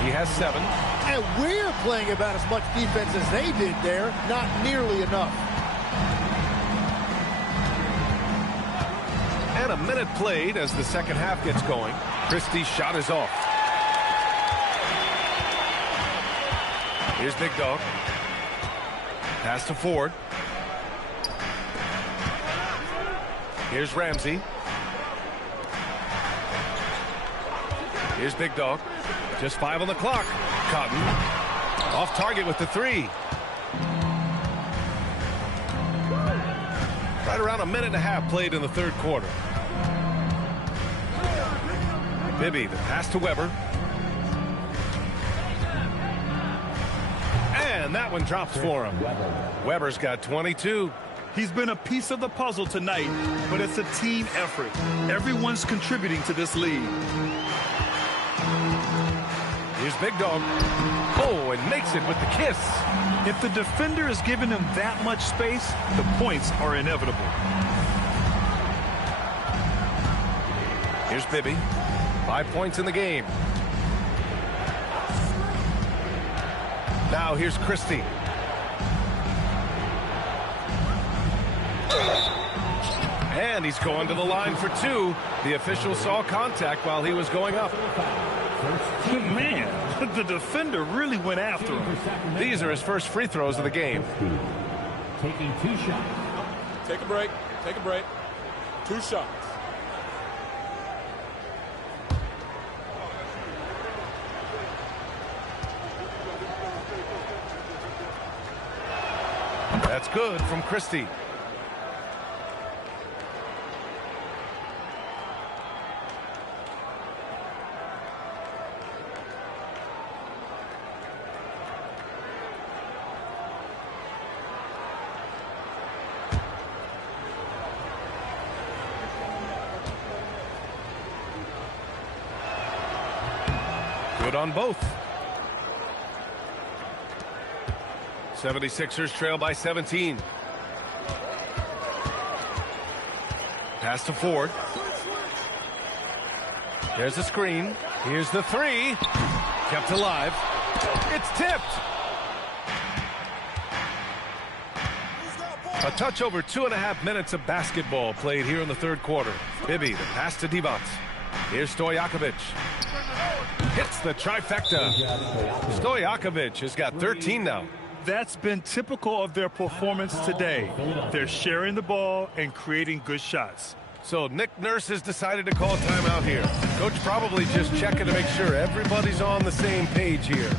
He has 7. And we're playing about as much defense as they did there. Not nearly enough. And a minute played as the second half gets going. Christie's shot is off. Here's Big Dog. Pass to Ford. Here's Ramsey. Here's Big Dog. Just 5 on the clock. Cotton. Off target with the 3. Right around a minute and a half played in the 3rd quarter. Bibby, the pass to Weber. And that one drops for him. Weber's got 22. He's been a piece of the puzzle tonight, but it's a team effort. Everyone's contributing to this lead. Here's Big Dog. Oh, and makes it with the kiss. If the defender is giving him that much space, the points are inevitable. Here's Bibby. 5 points in the game. Now here's Christie. And he's going to the line for two. The official saw contact while he was going up. Man, the defender really went after him. These are his first free throws of the game. Taking 2 shots. Take a break. Take a break. 2 shots. That's good from Christie. Good on both. 76ers trail by 17. Pass to Ford. There's a screen. Here's the three. Kept alive. It's tipped. A touch over 2.5 minutes of basketball played here in the third quarter. Bibby, the pass to Divac. Here's Stojakovic. Hits the trifecta. Stojakovic has got 13 now. That's been typical of their performance today. They're sharing the ball and creating good shots. So Nick Nurse has decided to call timeout here. Coach probably just checking to make sure everybody's on the same page here.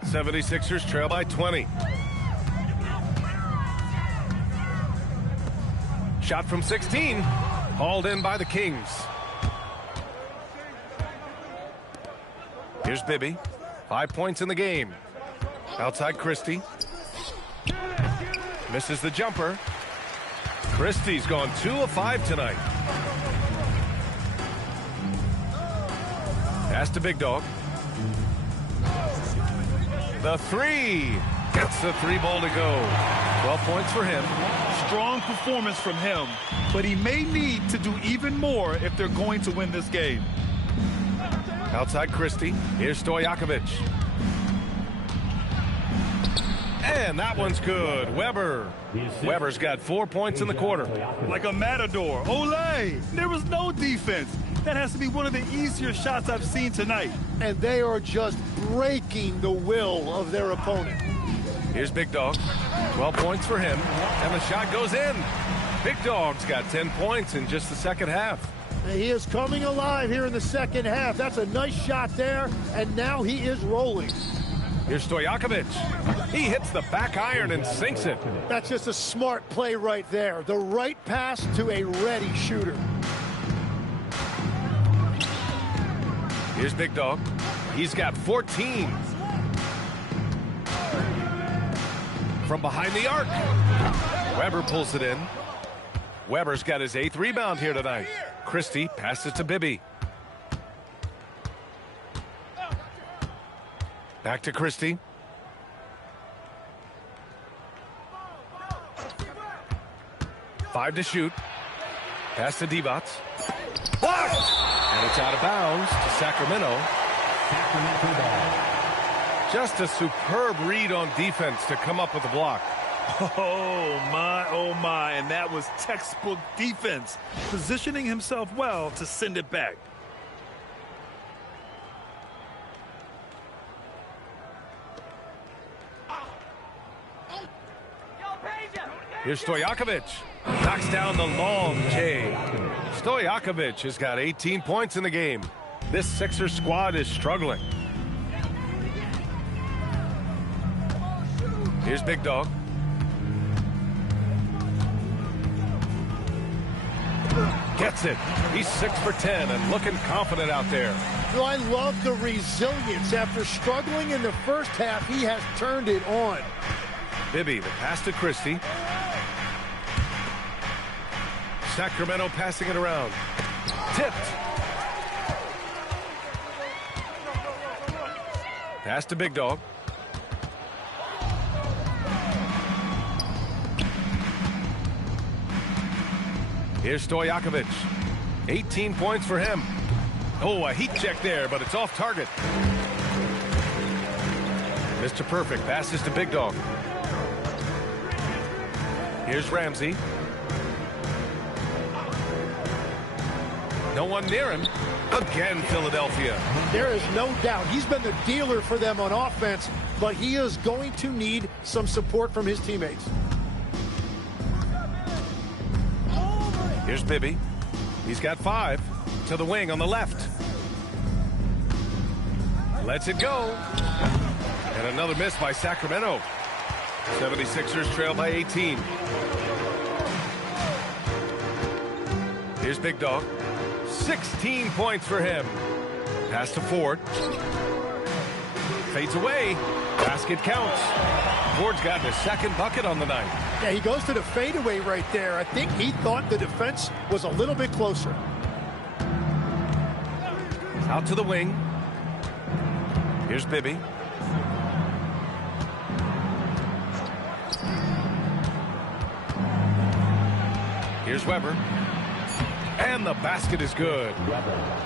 The 76ers trail by 20. Shot from 16. Hauled in by the Kings. Here's Bibby. 5 points in the game. Outside Christie. Misses the jumper. Christie's gone 2 of 5 tonight. Pass to Big Dog. The three. Gets the 3 ball to go. 12 points for him. Strong performance from him, but he may need to do even more if they're going to win this game. Outside Christie. Here's Stojakovic. And that one's good. Weber. Weber's got 4 points in the quarter. Like a matador. Olay! There was no defense. That has to be one of the easier shots I've seen tonight. And they are just breaking the will of their opponent. Here's Big Dog. 12 points for him. And the shot goes in. Big Dog's got 10 points in just the second half. He is coming alive here in the second half. That's a nice shot there. And now he is rolling. Here's Stojakovic. He hits the back iron and sinks it. That's just a smart play right there. The right pass to a ready shooter. Here's Big Dog. He's got 14. From behind the arc. Weber pulls it in. Weber's got his 8th rebound here tonight. Christie passes to Bibby. Back to Christie. Five to shoot. Pass to Divac. Blocked! And it's out of bounds to Sacramento. Just a superb read on defense to come up with the block. Oh my, and that was textbook defense, positioning himself well to send it back. Here's Stojakovic. Knocks down the long J. Stojakovic has got 18 points in the game. This Sixers squad is struggling. Here's Big Dog. Gets it. He's 6 for 10 and looking confident out there. You know, I love the resilience. After struggling in the first half, he has turned it on. Bibby, the pass to Christie. Sacramento passing it around. Tipped. Pass to Big Dog. Here's Stojakovic. 18 points for him. Oh, a heat check there, but it's off target. Mr. Perfect passes to Big Dog. Here's Ramsey. No one near him. Again, Philadelphia. There is no doubt he's been the dealer for them on offense, but he is going to need some support from his teammates. Here's Bibby. He's got 5 to the wing on the left. Lets it go. And another miss by Sacramento. 76ers trail by 18. Here's Big Dog. 16 points for him. Pass to Ford. Fades away. Basket counts. Ford's gotten his second bucket on the night. Yeah, he goes to the fadeaway right there. I think he thought the defense was a little bit closer. Out to the wing. Here's Bibby. Here's Weber. And the basket is good.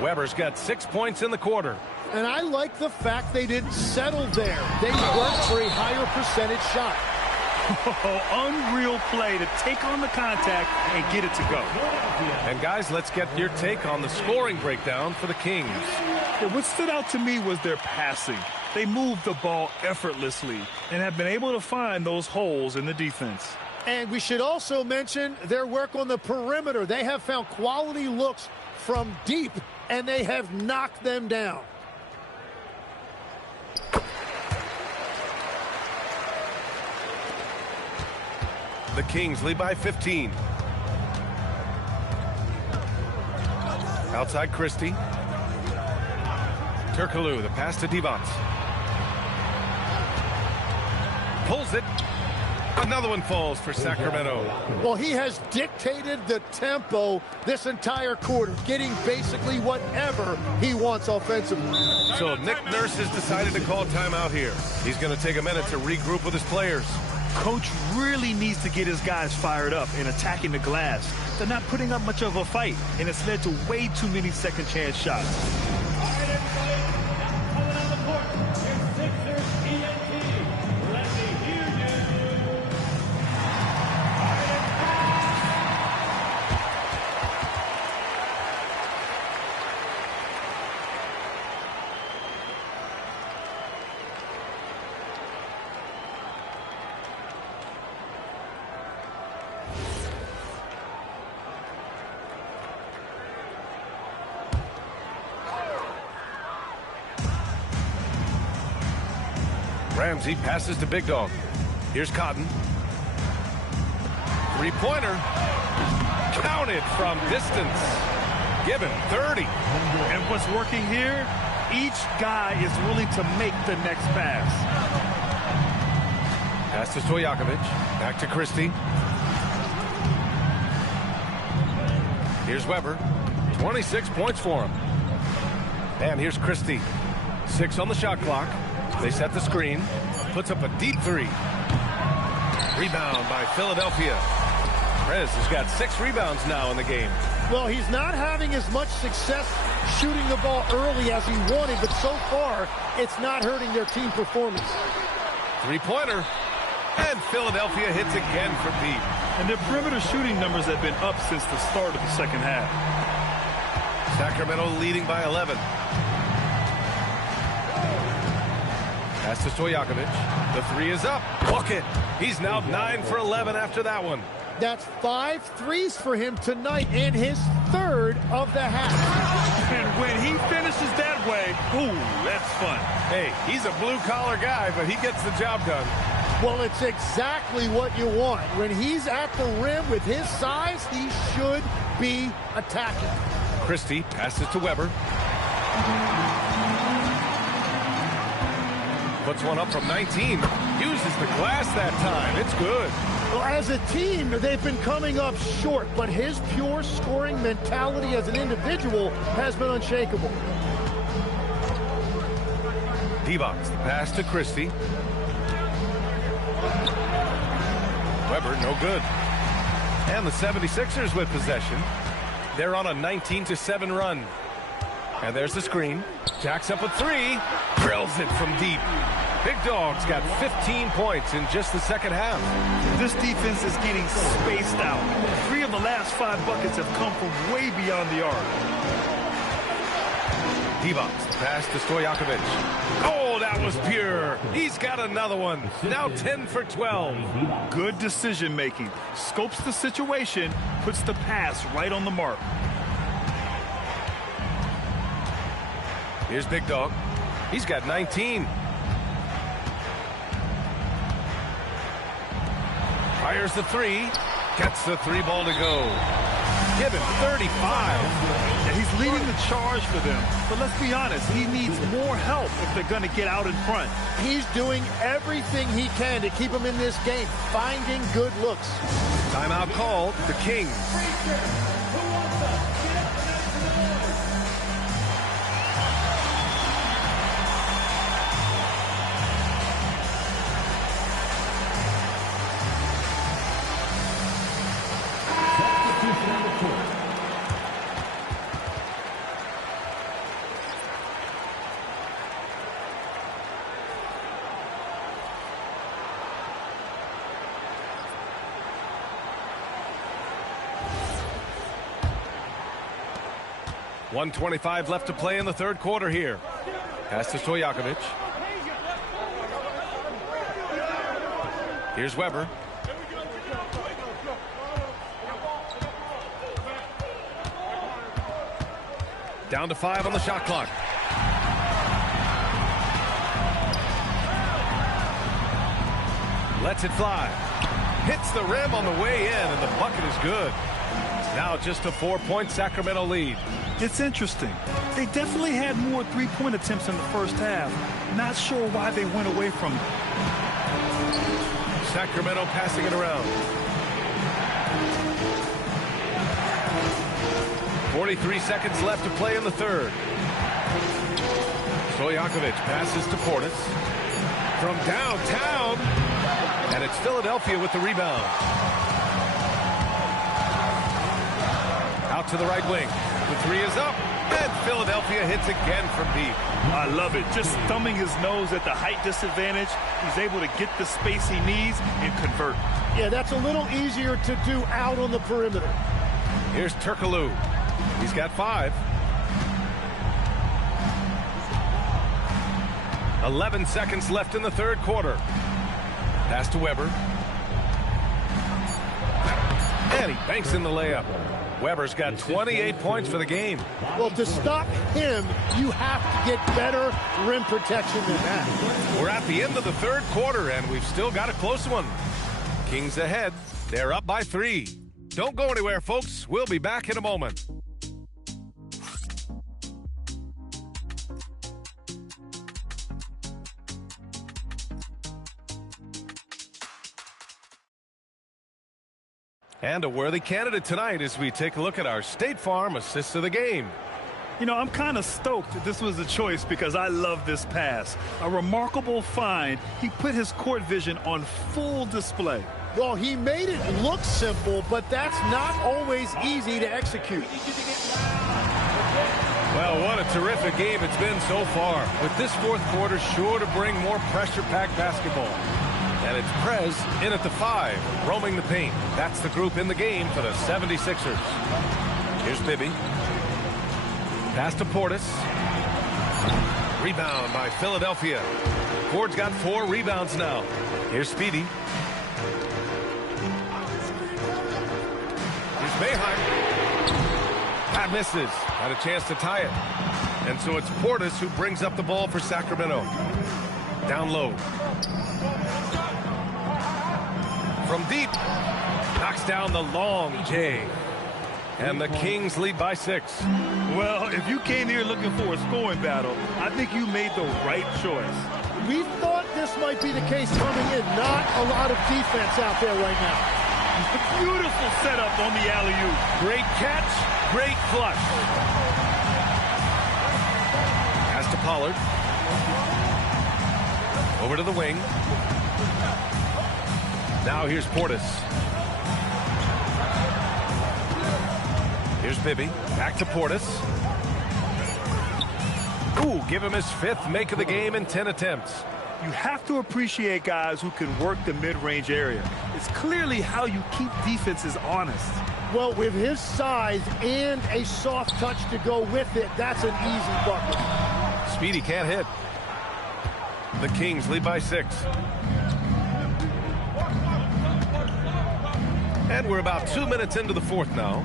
Weber's got 6 points in the quarter. And I like the fact they didn't settle there. They worked for a higher percentage shot. Unreal play to take on the contact and get it to go. And guys, let's get your take on the scoring breakdown for the Kings. Yeah, what stood out to me was their passing. They moved the ball effortlessly and have been able to find those holes in the defense. And we should also mention their work on the perimeter. They have found quality looks from deep, and they have knocked them down. The Kings lead by 15. Outside Christie. Turkoglu, the pass to Divac. Pulls it. Another one falls for Sacramento. Well, he has dictated the tempo this entire quarter, getting basically whatever he wants offensively. So Nick Nurse has decided to call timeout here. He's going to take a minute to regroup with his players. Coach really needs to get his guys fired up and attacking the glass. They're not putting up much of a fight, and it's led to way too many second chance shots. Ramsey passes to Big Dog. Here's Cotton. Three-pointer. Counted from distance. Given 30. And what's working here, each guy is willing to make the next pass. Pass to Stojakovic. Back to Christie. Here's Weber. 26 points for him. And here's Christie. 6 on the shot clock. They set the screen. Puts up a deep 3. Rebound by Philadelphia. Perez has got 6 rebounds now in the game. Well, he's not having as much success shooting the ball early as he wanted, but so far, it's not hurting their team performance. Three-pointer. And Philadelphia hits again for Pete. And their perimeter shooting numbers have been up since the start of the second half. Sacramento leading by 11. Pass to Stojakovic. The 3 is up. Bucket. He's now 9 for 11 after that one. That's 5 threes for him tonight and his 3rd of the half. And when he finishes that way, ooh, that's fun. Hey, he's a blue-collar guy, but he gets the job done. Well, it's exactly what you want. When he's at the rim with his size, he should be attacking. Christie passes to Weber. Puts one up from 19. Uses the glass that time. It's good. Well, as a team, they've been coming up short, but his pure scoring mentality as an individual has been unshakable. D-box, the pass to Christie. Weber, no good. And the 76ers with possession. They're on a 19-7 run. And there's the screen. Jacks up a three. Drills it from deep. Big Dog's got 15 points in just the second half. This defense is getting spaced out. 3 of the last 5 buckets have come from way beyond the arc. D-box, pass to Stojakovic. Oh, that was pure. He's got another one. Now 10 for 12. Good decision making. Scopes the situation, puts the pass right on the mark. Here's Big Dog. He's got 19. Fires the three. Gets the 3 ball to go. Give him 35. Yeah, he's leading the charge for them. But let's be honest, he needs more help if they're going to get out in front. He's doing everything he can to keep him in this game, finding good looks. Timeout called. The Kings. .125 left to play in the third quarter here. Pass to Stojakovic. Here's Weber. Down to 5 on the shot clock. Lets it fly. Hits the rim on the way in, and the bucket is good. Now just a 4-point Sacramento lead. It's interesting. They definitely had more three-point attempts in the first half. Not sure why they went away from it. Sacramento passing it around. 43 seconds left to play in the third. Stojakovic passes to Portis. From downtown. And it's Philadelphia with the rebound. Out to the right wing. The 3 is up. And Philadelphia hits again from deep. I love it. Just thumbing his nose at the height disadvantage. He's able to get the space he needs and convert. Yeah, that's a little easier to do out on the perimeter. Here's Turkoglu. He's got 5. 11 seconds left in the third quarter. Pass to Weber. And he banks in the layup. Weber's got 28 points for the game. Well, to stop him, you have to get better rim protection than that. We're at the end of the third quarter, and we've still got a close one. Kings ahead. They're up by 3. Don't go anywhere, folks. We'll be back in a moment. And a worthy candidate tonight as we take a look at our State Farm Assist of the Game. You know, I'm kind of stoked that this was a choice because I love this pass. A remarkable find. He put his court vision on full display. Well, he made it look simple, but that's not always easy to execute. Well, what a terrific game it's been so far. With this fourth quarter sure to bring more pressure-packed basketball. And it's Prez in at the 5, roaming the paint. That's the group in the game for the 76ers. Here's Bibby. Pass to Portis. Rebound by Philadelphia. Ford's got 4 rebounds now. Here's Speedy. Here's Boeheim. That misses. Had a chance to tie it. And so it's Portis who brings up the ball for Sacramento. Down low. From deep. Knocks down the long J. And the Kings lead by 6. Well, if you came here looking for a scoring battle, I think you made the right choice. We thought this might be the case coming in. Not a lot of defense out there right now. Beautiful setup on the alley-oop. Great catch, great flush. Pass to Pollard. Over to the wing. Now here's Portis. Here's Bibby. Back to Portis. Ooh, give him his 5th make of the game in 10 attempts. You have to appreciate guys who can work the mid-range area. It's clearly how you keep defenses honest. Well, with his size and a soft touch to go with it, that's an easy bucket. Speedy can't hit. The Kings lead by 6. And we're about 2 minutes into the 4th now.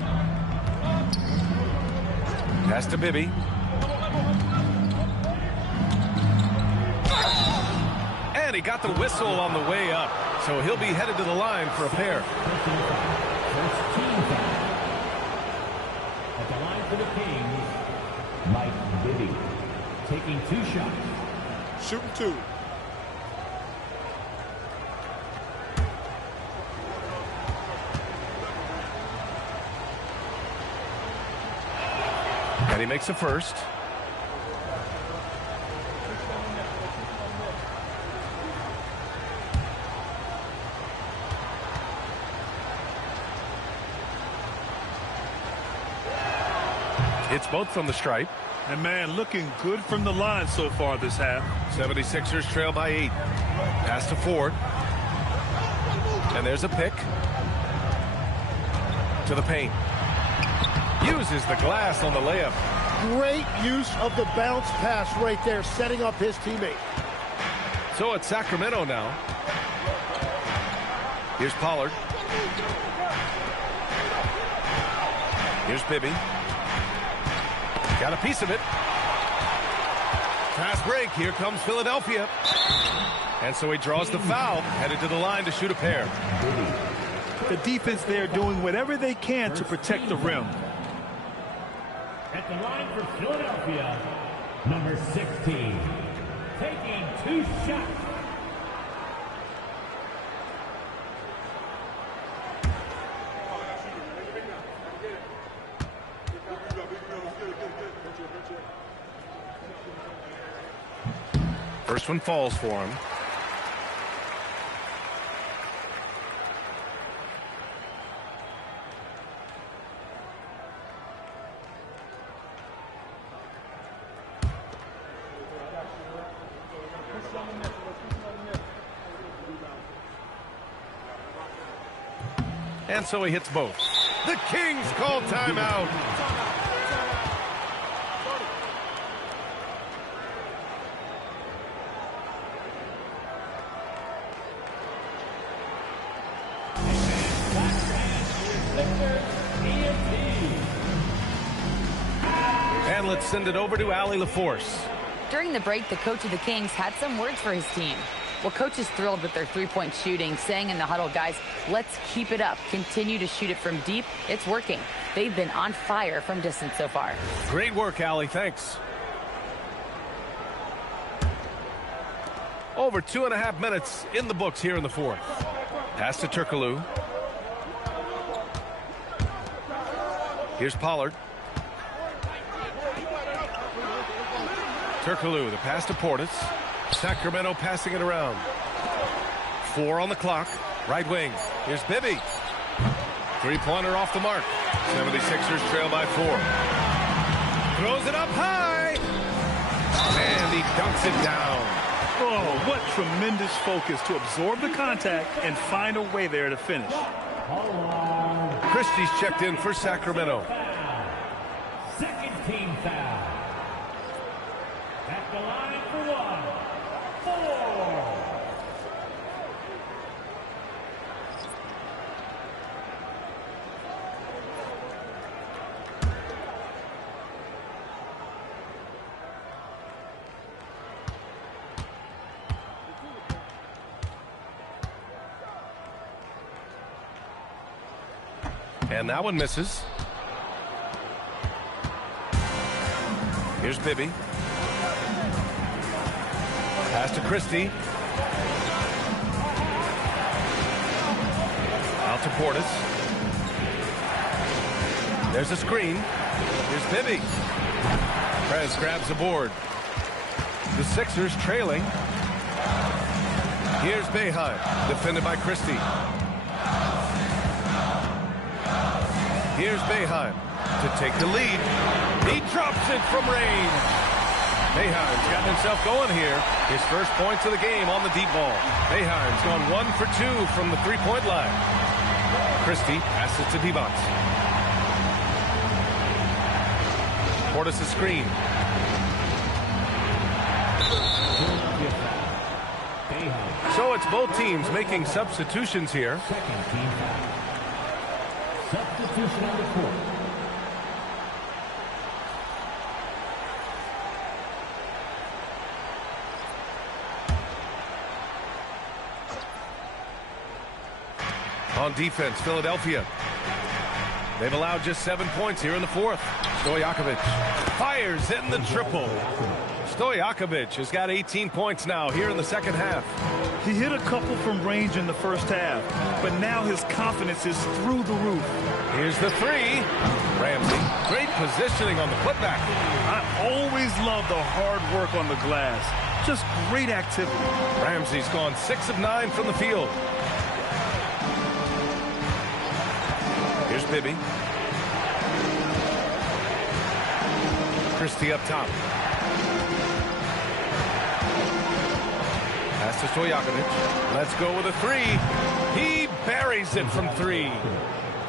Pass to Bibby. And he got the whistle on the way up. So he'll be headed to the line for a pair. First team foul. At the line for the Kings, Mike Bibby. Taking 2 shots. Shooting 2. And he makes a first. It's both from the stripe. And, man, looking good from the line so far this half. 76ers trail by 8. Pass to Ford. And there's a pick. To the paint. Uses the glass on the layup. Great use of the bounce pass right there, setting up his teammate. So it's Sacramento now. Here's Pollard. Here's Bibby. Got a piece of it. Fast break. Here comes Philadelphia. And so he draws the foul, headed to the line to shoot a pair. The defense there doing whatever they can to protect the rim. At the line for Philadelphia, number 16, taking 2 shots. First one falls for him. And so he hits both. The Kings call timeout. And let's send it over to Allie LaForce. During the break, the coach of the Kings had some words for his team. Well, coach is thrilled with their three-point shooting, saying in the huddle, guys, let's keep it up. Continue to shoot it from deep. It's working. They've been on fire from distance so far. Great work, Allie. Thanks. Over 2.5 minutes in the books here in the 4th. Pass to Turkoglu. Here's Pollard. Turkoglu, the pass to Portis. Sacramento passing it around. 4 on the clock. Right wing. Here's Bibby. Three-pointer off the mark. 76ers trail by 4. Throws it up high. And he dunks it down. Oh, what tremendous focus to absorb the contact and find a way there to finish. Christie's checked in for Sacramento. Second team foul. At the line for 1. 4. And that one misses. Here's Bibby. Pass to Christie. Out to Portis. There's a screen. Here's Bibby. Prez grabs the board. The Sixers trailing. Here's Boeheim, defended by Christie. Here's Boeheim to take the lead. He drops it from range. Boeheim's gotten himself going here. His first points of the game on the deep ball. Boeheim's gone 1 for 2 from the three-point line. Christie passes to Divac. Portis' screen. So it's both teams making substitutions here. Second team foul. Substitution on the court. On defense, Philadelphia. They've allowed just 7 points here in the fourth. Stojakovic fires, hitting the triple. Stojakovic has got 18 points now here in the second half. He hit a couple from range in the first half, but now his confidence is through the roof. Here's the three. Ramsey, great positioning on the putback. I always love the hard work on the glass. Just great activity. Ramsey's gone 6 of 9 from the field. Here's Bibby. Christie up top. Pass to Stojakovic. Let's go with a three. He buries it from 3.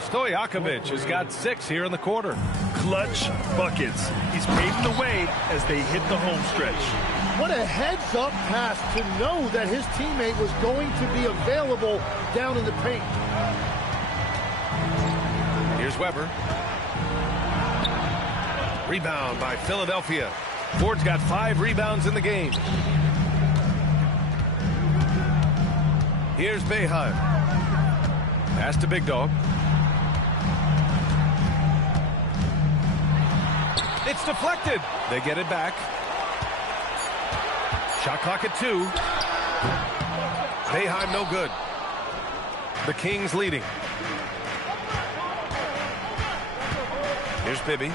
Stojakovic has got 6 here in the quarter. Clutch buckets. He's paving the way as they hit the home stretch. What a heads-up pass to know that his teammate was going to be available down in the paint. Here's Weber. Rebound by Philadelphia. Ford's got 5 rebounds in the game. Here's Boeheim. Pass to Big Dog. It's deflected. They get it back. Shot clock at 2. Boeheim no good. The Kings leading. Here's Bibby.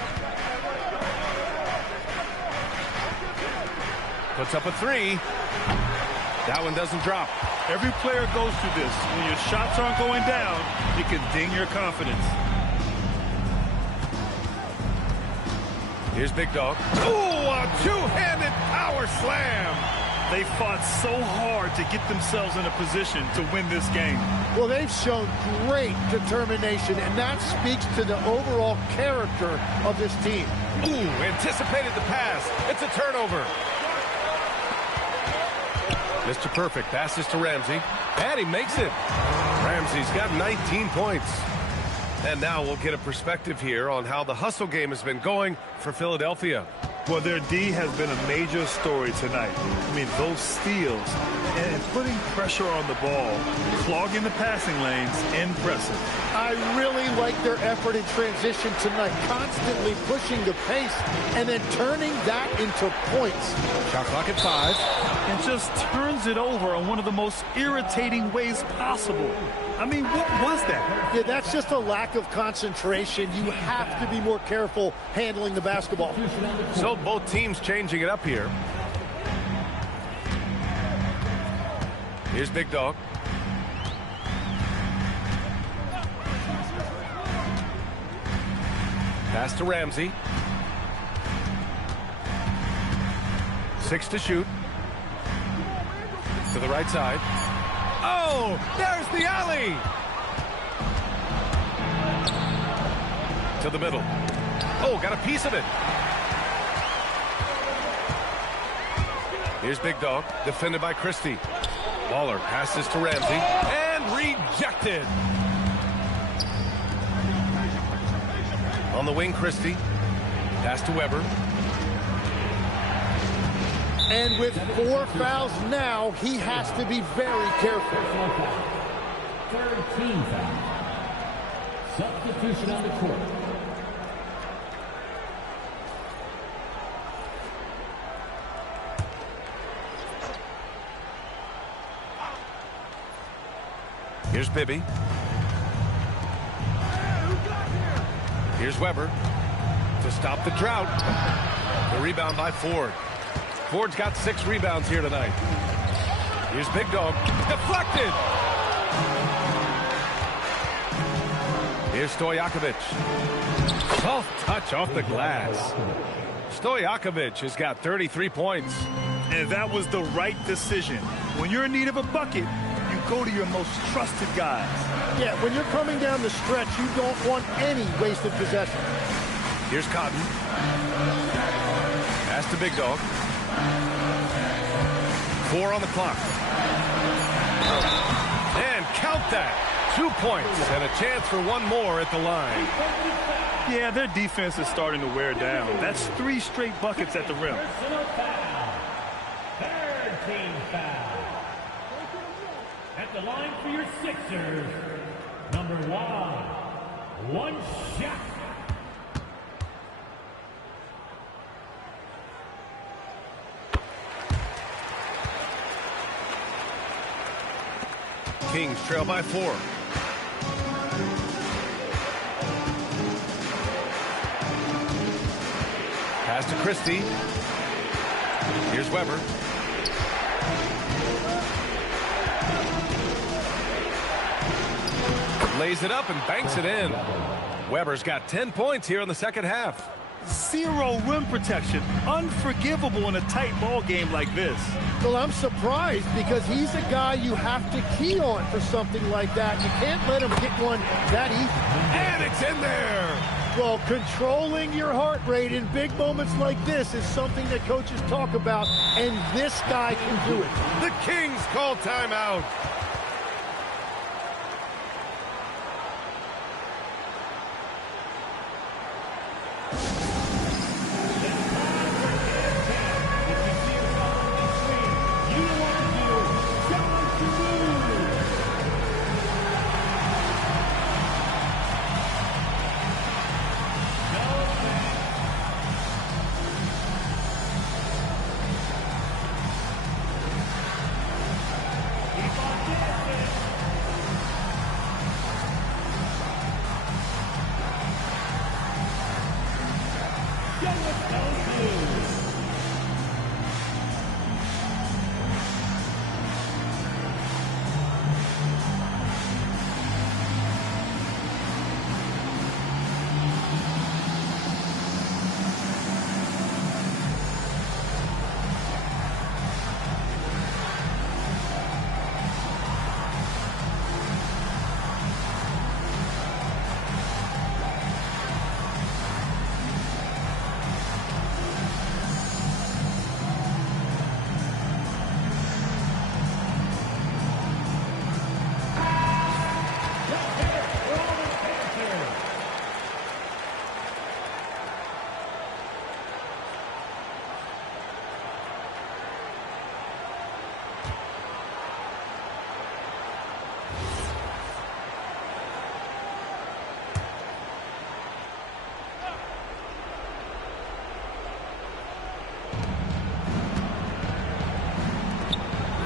Puts up a 3. That one doesn't drop. Every player goes through this. When your shots aren't going down, it can ding your confidence. Here's Big Dog. Ooh, a two-handed power slam. They fought so hard to get themselves in a position to win this game. Well, they've shown great determination, and that speaks to the overall character of this team. Ooh, anticipated the pass. It's a turnover. Mr. Perfect passes to Ramsey, and he makes it. Ramsey's got 19 points. And now we'll get a perspective here on how the hustle game has been going for Philadelphia. Well, their D has been a major story tonight. I mean, those steals and putting pressure on the ball, clogging the passing lanes, impressive. I really like their effort in transition tonight, constantly pushing the pace and then turning that into points. Shot clock at 5. And just turns it over in one of the most irritating ways possible. I mean, what was that? Yeah, that's just a lack of concentration. You have to be more careful handling the basketball. So both teams changing it up here. Here's Big Dog. Pass to Ramsey. 6 to shoot. To the right side. Oh, there's the alley. To the middle. Oh, got a piece of it. Here's Big Dog, defended by Christie. Waller passes to Ramsey, and rejected. On the wing, Christie. Pass to Weber. And with 4 fouls now, he has to be very careful. Third team foul. Substitution on the court. Here's Bibby. Here's Weber to stop the drought. The rebound by Ford. Ford's got 6 rebounds here tonight. Here's Big Dog. Deflected. Here's Stojakovic. Soft touch off the glass. Stojakovic has got 33 points. And that was the right decision. When you're in need of a bucket, you go to your most trusted guys. Yeah, when you're coming down the stretch, you don't want any wasted possession. Here's Cotton. Pass to Big Dog. 4 on the clock. And count that. 2 points and a chance for one more at the line. Yeah, their defense is starting to wear down. That's 3 straight buckets at the rim. Third team foul. At the line for your Sixers, number 1 shot. Kings trail by 4. Pass to Christie. Here's Weber. Lays it up and banks it in. Weber's got 10 points here in the second half. 0 rim protection. Unforgivable in a tight ball game like this. Well, I'm surprised because he's a guy you have to key on for something like that. You can't let him get one that easy. And it's in there. Well, controlling your heart rate in big moments like this is something that coaches talk about, and this guy can do it. The Kings call timeout.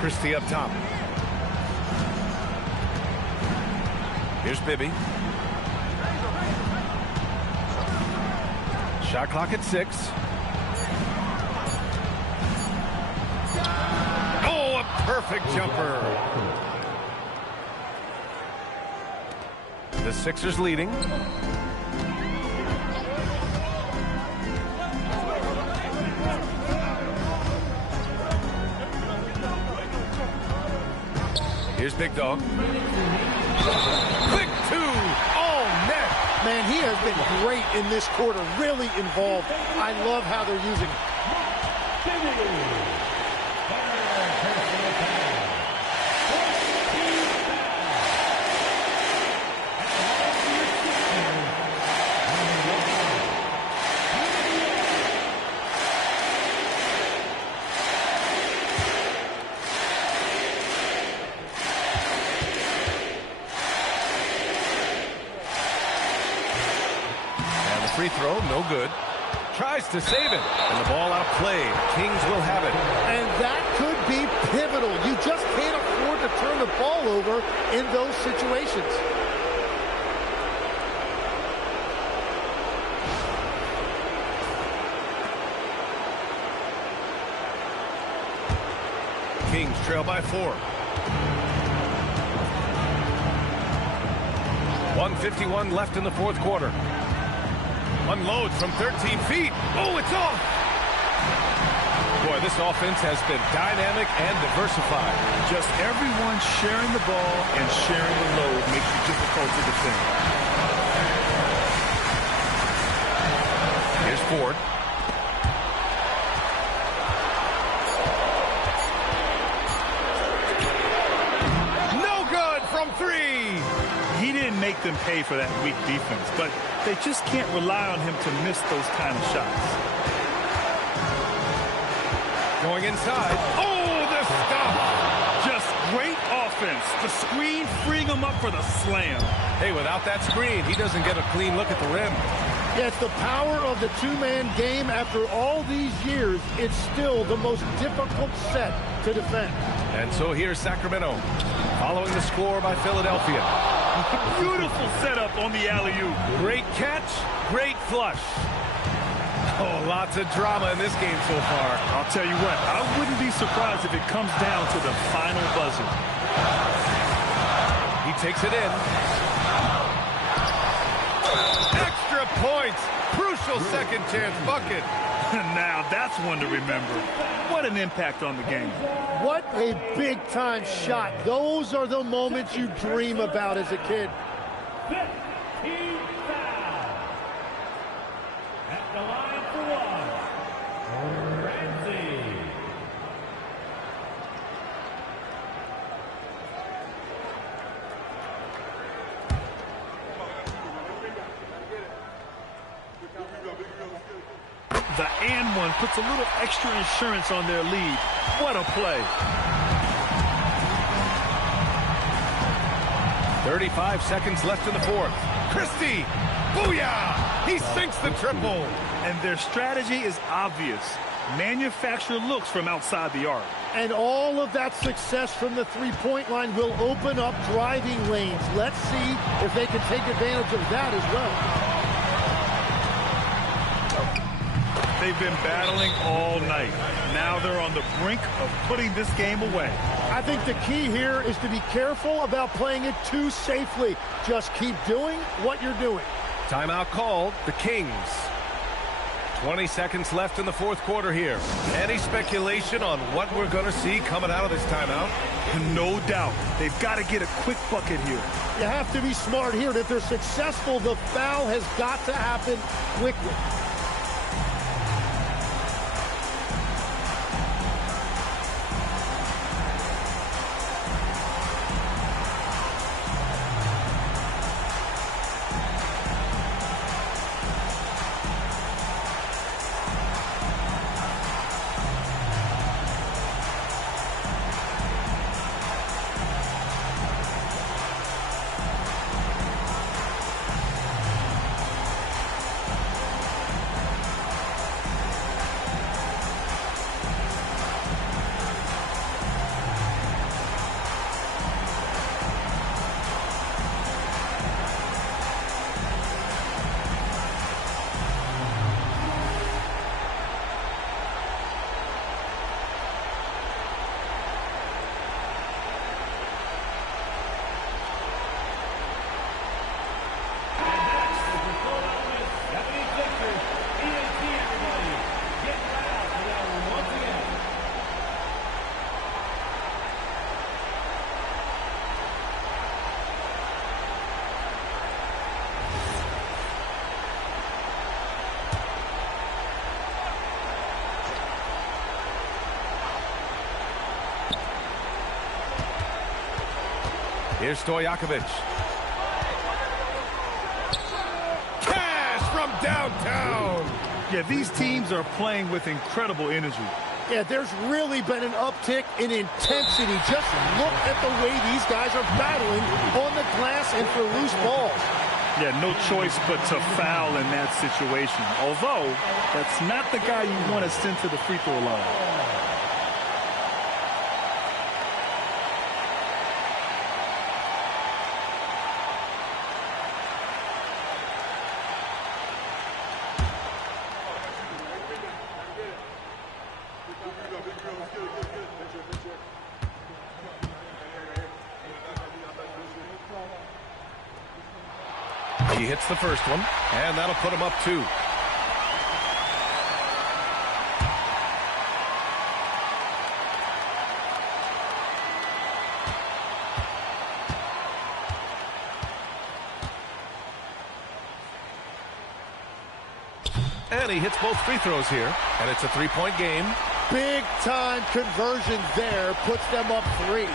Christie up top. Here's Bibby. Shot clock at 6. Oh, a perfect jumper. The Sixers leading. Here's Big Dog. Quick 2. Oh, net. Man, he has been great in this quarter. Really involved. I love how they're using him. Free throw, no good. Tries to save it, and the ball out of play. Kings will have it. And that could be pivotal. You just can't afford to to turn the ball over in those situations. Kings trail by 4. 1:51 left in the fourth quarter. Unloads from 13 feet. Oh, it's off. Boy, this offense has been dynamic and diversified. Just everyone sharing the ball and sharing the load makes it difficult to defend. Here's Ford. No good from 3. He didn't make them pay for that weak defense, but they just can't rely on him to miss those kind of shots. Going inside. Oh, the stop. Just great offense. The screen freeing him up for the slam. Hey, without that screen, he doesn't get a clean look at the rim. Yeah, it's the power of the two-man game. After all these years, it's still the most difficult set to defend. And so here's Sacramento, following the score by Philadelphia. Beautiful setup on the alley-oop. Great catch, great flush. Oh, lots of drama in this game so far. I'll tell you what, I wouldn't be surprised if it comes down to the final buzzer. He takes it in. Extra points. Crucial second chance bucket. Now that's one to remember. What an impact on the game. What a big-time shot. Those are the moments you dream about as a kid. 15 foul. At the line for 1, Ramsey. The and one puts a little extra insurance on their lead. What a play. 35 seconds left in the fourth. Christie! Booyah! He sinks the triple. And their strategy is obvious. Manufacture looks from outside the arc. And all of that success from the three-point line will open up driving lanes. Let's see if they can take advantage of that as well. They've been battling all night. Now they're on the brink of putting this game away. I think the key here is to be careful about playing it too safely. Just keep doing what you're doing. Timeout called. The Kings. 20 seconds left in the fourth quarter here. Any speculation on what we're going to see coming out of this timeout? No doubt. They've got to get a quick bucket here. You have to be smart here. And if they're successful, the foul has got to happen quickly. Here's Stojakovic. Cash from downtown. Yeah, these teams are playing with incredible energy. Yeah, there's really been an uptick in intensity. Just look at the way these guys are battling on the glass and for loose balls. Yeah, no choice but to foul in that situation. Although, that's not the guy you want to send to the free throw line. hits the first one, and that'll put him up 2. And he hits both free throws here, and it's a 3-point game. Big-time conversion there, puts them up 3.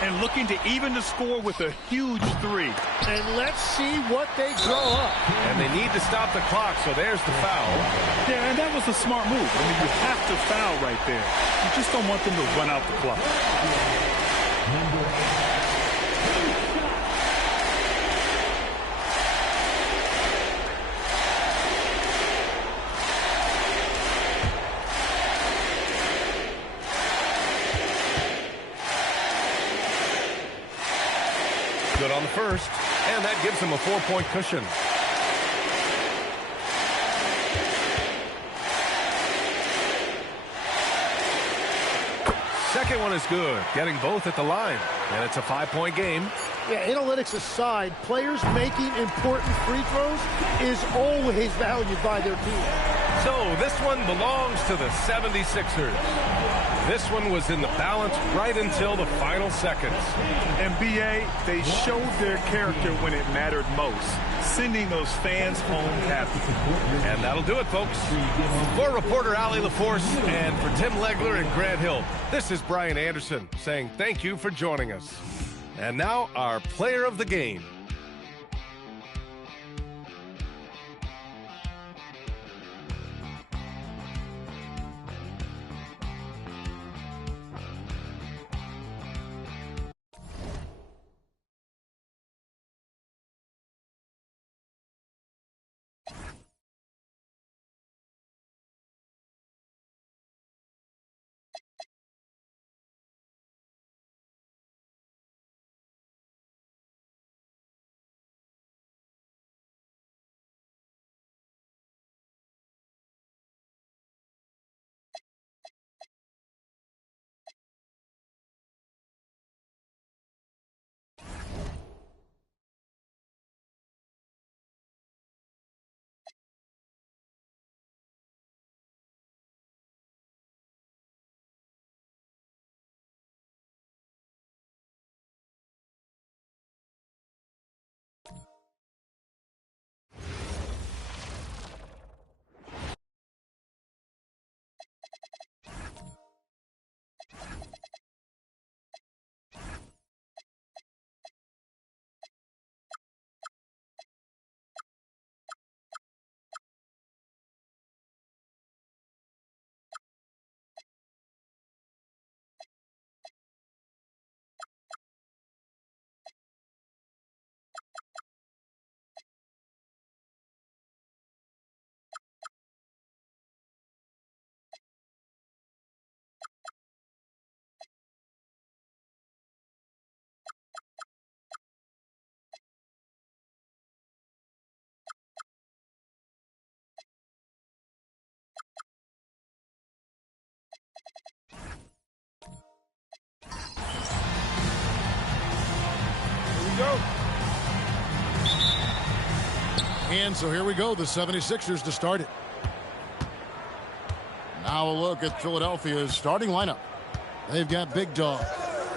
And looking to even the score with a huge 3. And let's see what they draw up. And they need to stop the clock, so there's the foul. Yeah, and that was a smart move. I mean, you have to foul right there. You just don't want them to run out the clock. Good on the first, and that gives him a 4-point cushion. Second one is good, getting both at the line, and it's a 5-point game. Yeah, analytics aside, players making important free throws is always valued by their team. So this one belongs to the 76ers. This one was in the balance right until the final seconds. And B.A., they showed their character when it mattered most, sending those fans home happy. And that'll do it, folks. For reporter Allie LaForce and for Tim Legler and Grant Hill, this is Brian Anderson saying thank you for joining us. And now our player of the game. Go. And so here we go, the 76ers to start it. Now a look at Philadelphia's starting lineup. They've got Big Dog,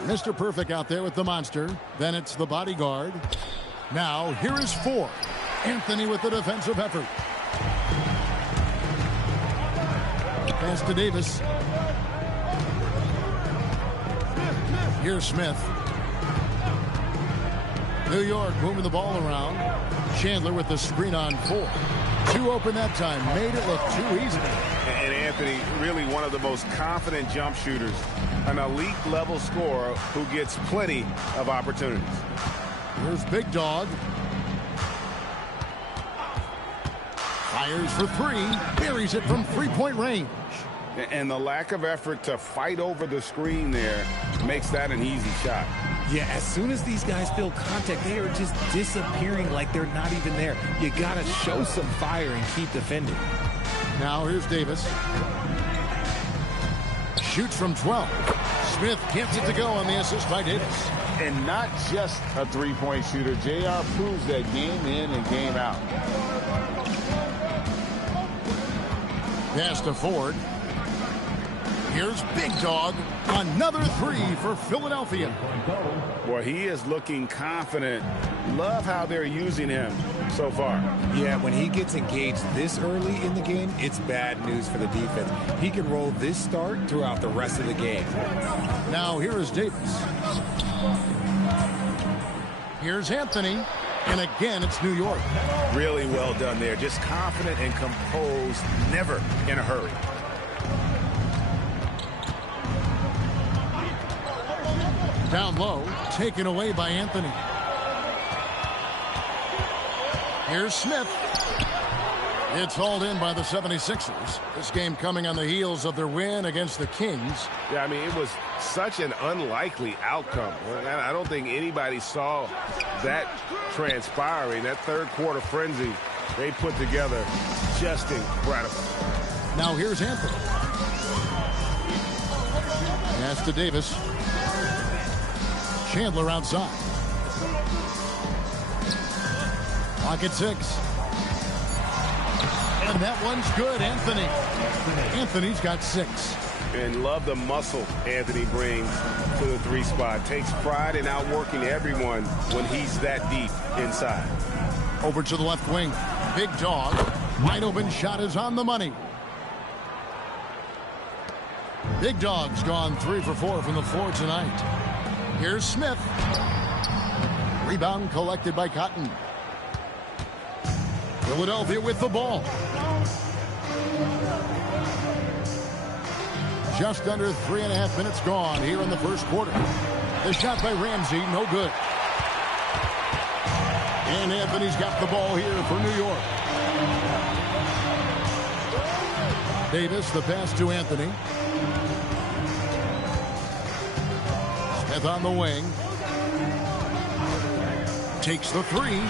Mr. Perfect out there with the monster. Then it's the bodyguard. Now here is 4. Anthony with the defensive effort. Pass to Davis. Here's Smith. New York moving the ball around. Chandler with the screen on 4. 2 open that time. Made it look too easy. And Anthony, really one of the most confident jump shooters. An elite level scorer who gets plenty of opportunities. Here's Big Dog. Fires for 3. Buries it from 3-point range. And the lack of effort to fight over the screen there makes that an easy shot. Yeah, as soon as these guys feel contact, they are just disappearing like they're not even there. You got to show some fire and keep defending. Now here's Davis. Shoots from 12. Smith gets it to go on the assist by Davis. and not just a three-point shooter. JR proves that game in and game out. Pass to Ford. Here's Big Dog. Another three for Philadelphia. Boy, he is looking confident. Love how they're using him so far. Yeah, when he gets engaged this early in the game, it's bad news for the defense. He can roll this start throughout the rest of the game. Now here is Davis. Here's Anthony. And again, it's New York. Really well done there. Just confident and composed, never in a hurry. Down low, taken away by Anthony. Here's Smith. It's hauled in by the 76ers. This game coming on the heels of their win against the Kings. Yeah, I mean, it was such an unlikely outcome. I don't think anybody saw that transpiring. That third quarter frenzy they put together, just incredible. Now here's Anthony. Pass to Davis. Chandler outside. Clock at 6. And that one's good, Anthony. Anthony's got 6. And love the muscle Anthony brings to the three spot. Takes pride in outworking everyone when he's that deep inside. Over to the left wing. Big Dog. Wide open shot is on the money. Big Dog's gone 3 for 4 from the floor tonight. Here's Smith. Rebound collected by Cotton. Philadelphia with the ball. Just under 3.5 minutes gone here in the first quarter. The shot by Ramsey, no good. And Anthony's got the ball here for New York. Davis, the pass to Anthony. Smith on the wing. Takes the 3.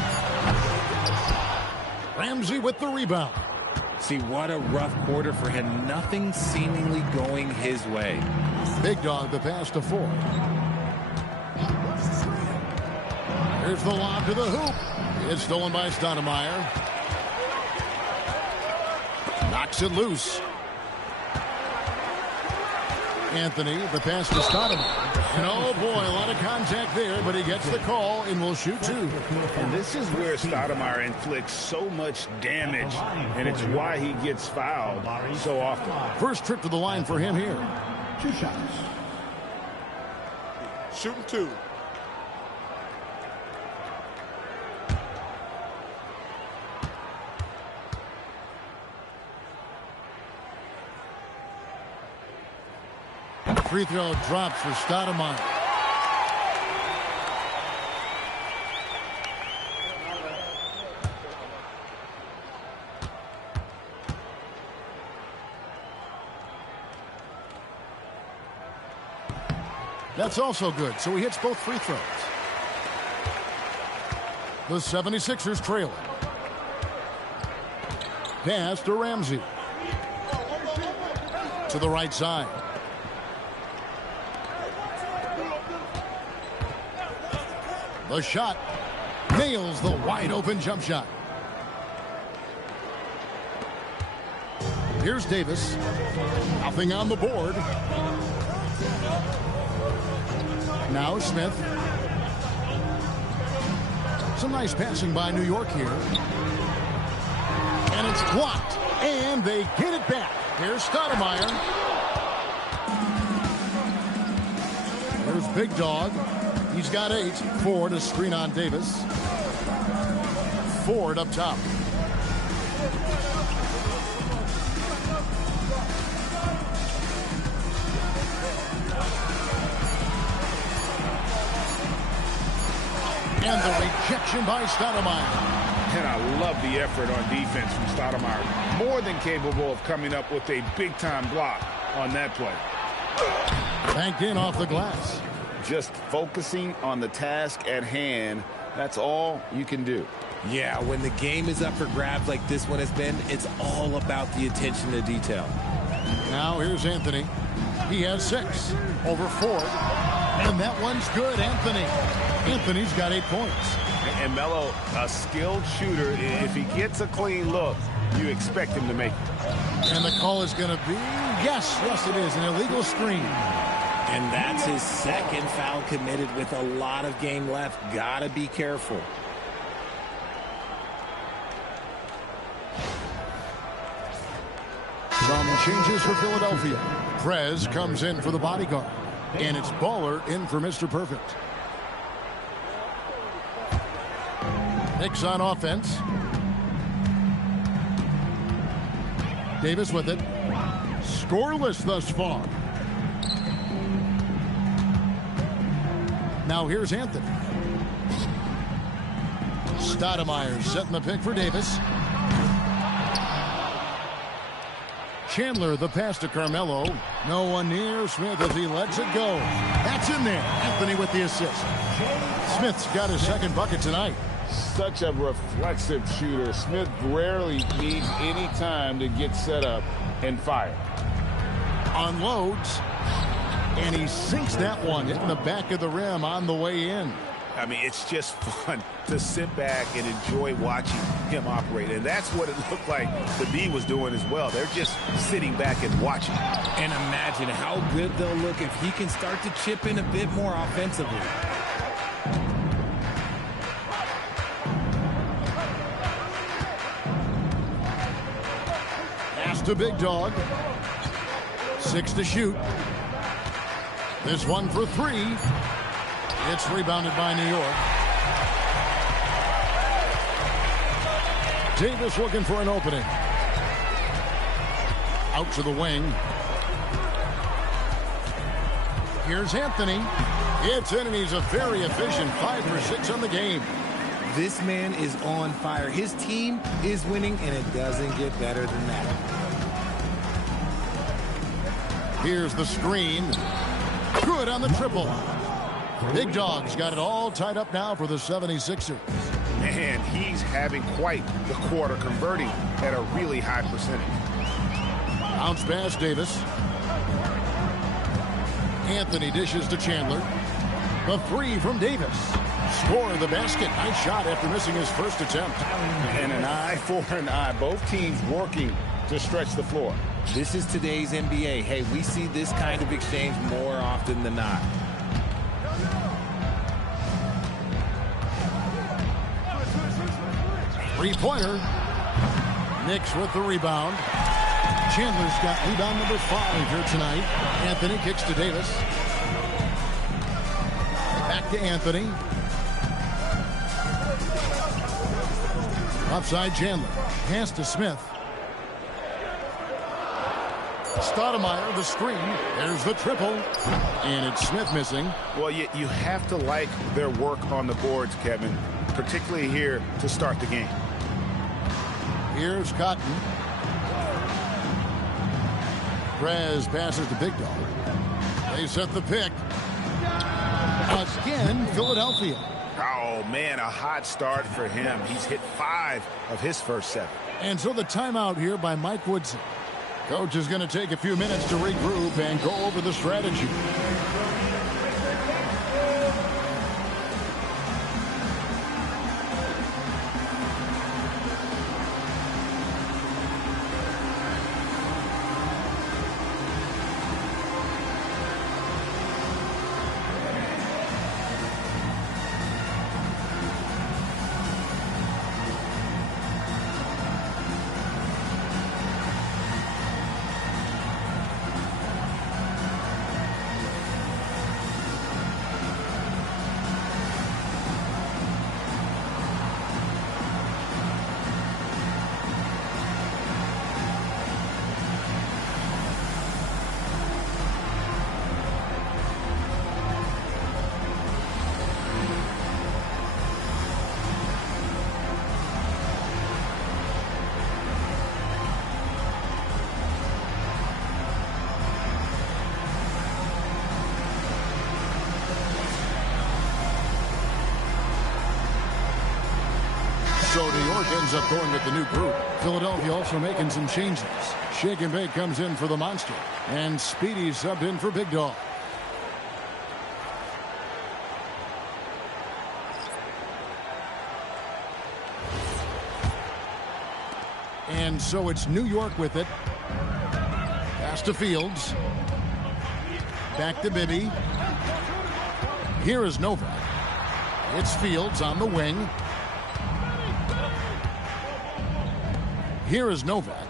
Ramsey with the rebound. See, what a rough quarter for him. Nothing seemingly going his way. Big Dog, the pass to Ford. Here's the lob to the hoop. It's stolen by Stoudemire. Knocks it loose. Anthony, the pass to Stoudemire. And oh boy, a lot of contact there, but he gets the call and will shoot 2. And this is where Stoudemire inflicts so much damage, and it's why he gets fouled so often. First trip to the line for him here. 2 shots. Shooting 2. Free throw drops for Stoudemire. That's also good, so he hits both free throws. The 76ers trailing. Pass to Ramsey. To the right side. The shot nails the wide open jump shot. Here's Davis. Nothing on the board. Now Smith. Some nice passing by New York here. And it's blocked. And they get it back. Here's Stoudemire. There's Big Dog. He's got 8. Ford, a screen on Davis. Ford up top. And the rejection by Stoudemire. And I love the effort on defense from Stoudemire. More than capable of coming up with a big-time block on that play. Banked in off the glass. Just focusing on the task at hand, that's all you can do. Yeah, when the game is up for grabs like this one has been, it's all about the attention to detail. Now here's Anthony. He has 6 over Ford. And that one's good, Anthony. Anthony's got 8 points. And Melo, a skilled shooter, if he gets a clean look, you expect him to make it. And the call is going to be, yes, it is, an illegal screen. And that's his second foul committed with a lot of game left. Gotta be careful. Some changes for Philadelphia. Prez comes in for the bodyguard. And it's Baller in for Mr. Perfect. Knicks on offense. Davis with it. Scoreless thus far. Now here's Anthony. Stoudemire setting the pick for Davis. Chandler, the pass to Carmelo. No one near Smith as he lets it go. That's in there. Anthony with the assist. Smith's got his second bucket tonight. Such a reflexive shooter. Smith rarely needs any time to get set up and fire. Unloads. And he sinks that one, hitting the back of the rim on the way in. I mean, it's just fun to sit back and enjoy watching him operate. And that's what it looked like the D was doing as well. They're just sitting back and watching. And imagine how good they'll look if he can start to chip in a bit more offensively. Pass to Big Dog. 6 to shoot. This one for 3. It's rebounded by New York. Davis looking for an opening. Out to the wing. Here's Anthony. It's in, and he's a very efficient 5 for 6 on the game. This man is on fire. His team is winning, and it doesn't get better than that. Here's the screen. Good on the triple. Big Dog's got it all tied up now for the 76ers. Man, he's having quite the quarter, converting at a really high percentage. Bounce pass, Davis. Anthony dishes to Chandler. The 3 from Davis. Score the basket. Nice shot after missing his first attempt. And an eye for an eye. Both teams working to stretch the floor. This is today's NBA. Hey, we see this kind of exchange more often than not. Three-pointer. Knicks with the rebound. Chandler's got rebound number 5 here tonight. Anthony kicks to Davis. Back to Anthony. Offside Chandler. Pass to Smith. Stoudemire, the screen. There's the triple. And it's Smith missing. Well, you have to like their work on the boards, Kevin, particularly here to start the game. Here's Cotton. Prez passes to Big Dog. They set the pick. Again, Philadelphia. Oh, man, a hot start for him. He's hit 5 of his first 7. And so the timeout here by Mike Woodson. Coach is going to take a few minutes to regroup and go over the strategy. So New York ends up going with the new group. Philadelphia also making some changes. Shake and Bake comes in for the Monster. And Speedy subbed in for Big Dog. And so it's New York with it. Pass to Fields. Back to Bibby. Here is Novak. It's Fields on the wing. Here is Novak.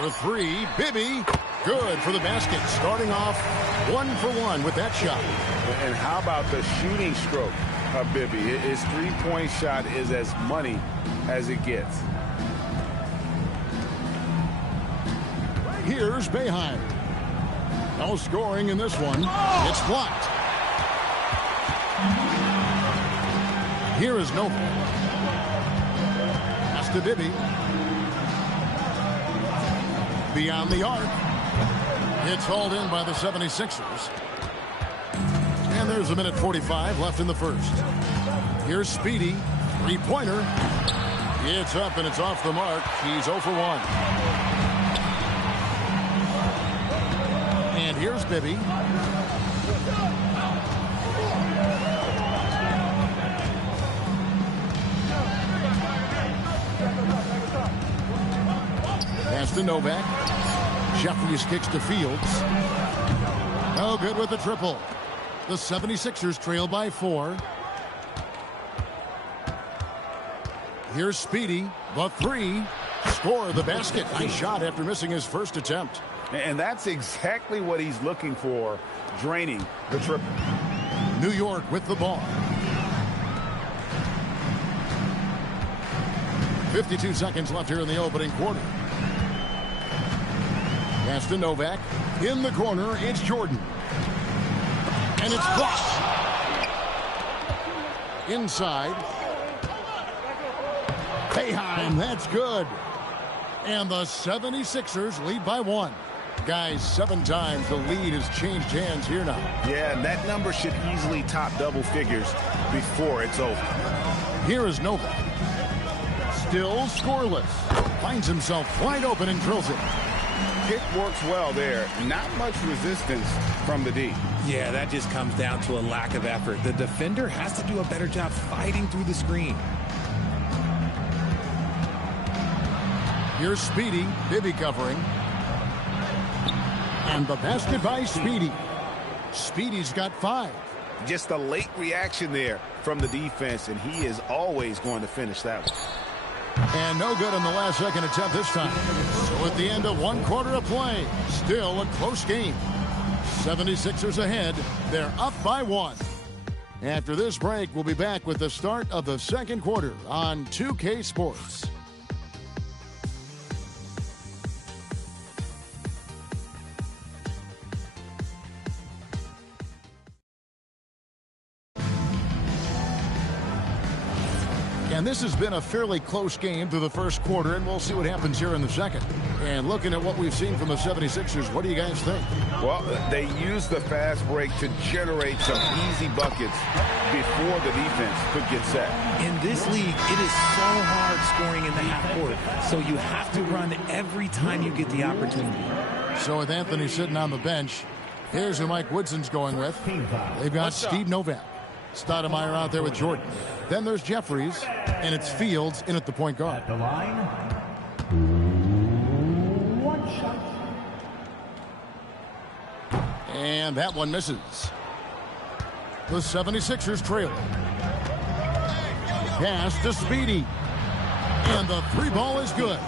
For three, Bibby. Good for the basket. Starting off 1-for-1 with that shot. And how about the shooting stroke of Bibby? His three-point shot is as money as it gets. Here's Boeheim. No scoring in this one. It's blocked. Here is Novak. Pass to Bibby. Beyond the arc. It's hauled in by the 76ers. And there's 1:45 left in the first. Here's Speedy. Three-pointer. It's up and it's off the mark. He's 0 for 1. And here's Bibby. Pass to Novak. Jeffries kicks to Fields. No good with the triple. The 76ers trail by 4. Here's Speedy. The three. Score the basket. Nice shot after missing his first attempt. And that's exactly what he's looking for, draining the triple. New York with the ball. 52 seconds left here in the opening quarter. Pass to Novak. In the corner, it's Jordan. And it's blocked. Inside. Boeheim, that's good. And the 76ers lead by 1. Guys, 7 times the lead has changed hands here now. Yeah, and that number should easily top double figures before it's over. Here is Novak. Still scoreless. Finds himself wide open and drills it. Kick works well there. Not much resistance from the D. Yeah, that just comes down to a lack of effort. The defender has to do a better job fighting through the screen. Here's Speedy. Bibby covering. And the basket by Speedy. Speedy's got 5. Just a late reaction there from the defense, and he is always going to finish that one. And no good on the last second attempt this time. So at the end of 1 quarter of play, still a close game. 76ers ahead. They're up by 1. After this break, we'll be back with the start of the second quarter on 2K Sports. And this has been a fairly close game through the first quarter, and we'll see what happens here in the second. And looking at what we've seen from the 76ers, what do you guys think? Well, they used the fast break to generate some easy buckets before the defense could get set. In this league, it is so hard scoring in the half court, so you have to run every time you get the opportunity. So with Anthony sitting on the bench, here's who Mike Woodson's going with. They've got Steve Novak. Stoudemire out there with Jordan. Then there's Jeffries, and it's Fields in at the point guard. At the line, 1 shot. And that one misses. The 76ers trail. Pass to Speedy. And the 3 ball is good.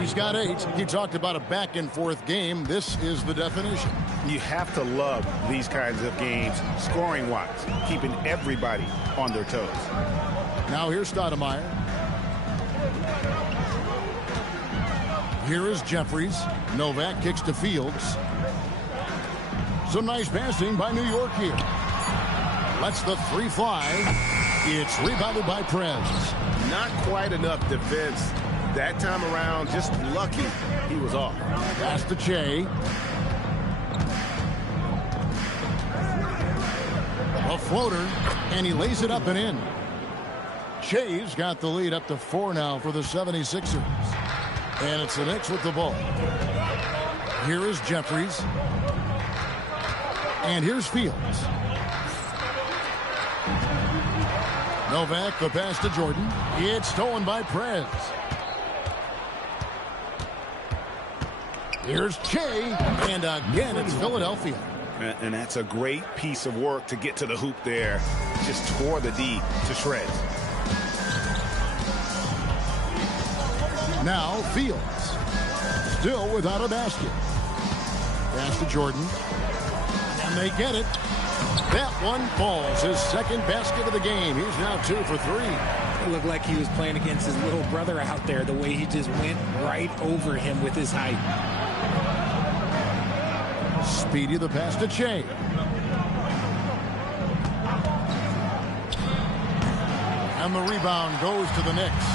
He's got 8. He talked about a back-and-forth game. This is the definition. You have to love these kinds of games, scoring-wise, keeping everybody on their toes. Now here's Stoudemire. Here is Jeffries. Novak kicks to Fields. Some nice passing by New York here. Lets the 3 fly. It's rebounded by Prez. Not quite enough defense that time around. Just lucky he was off. Pass to Che. A floater, and he lays it up and in. Che's got the lead up to 4 now for the 76ers. And it's the Knicks with the ball. Here is Jeffries. And here's Fields. Novak, the pass to Jordan. It's stolen by Prez. Here's Che, and again it's Philadelphia. And that's a great piece of work to get to the hoop there. Just tore the D to shreds. Now Fields, still without a basket. Pass to Jordan, and they get it. That one falls. His second basket of the game. He's now 2 for 3. It looked like he was playing against his little brother out there, the way he just went right over him with his height. Speedy, the pass to Che. And the rebound goes to the Knicks.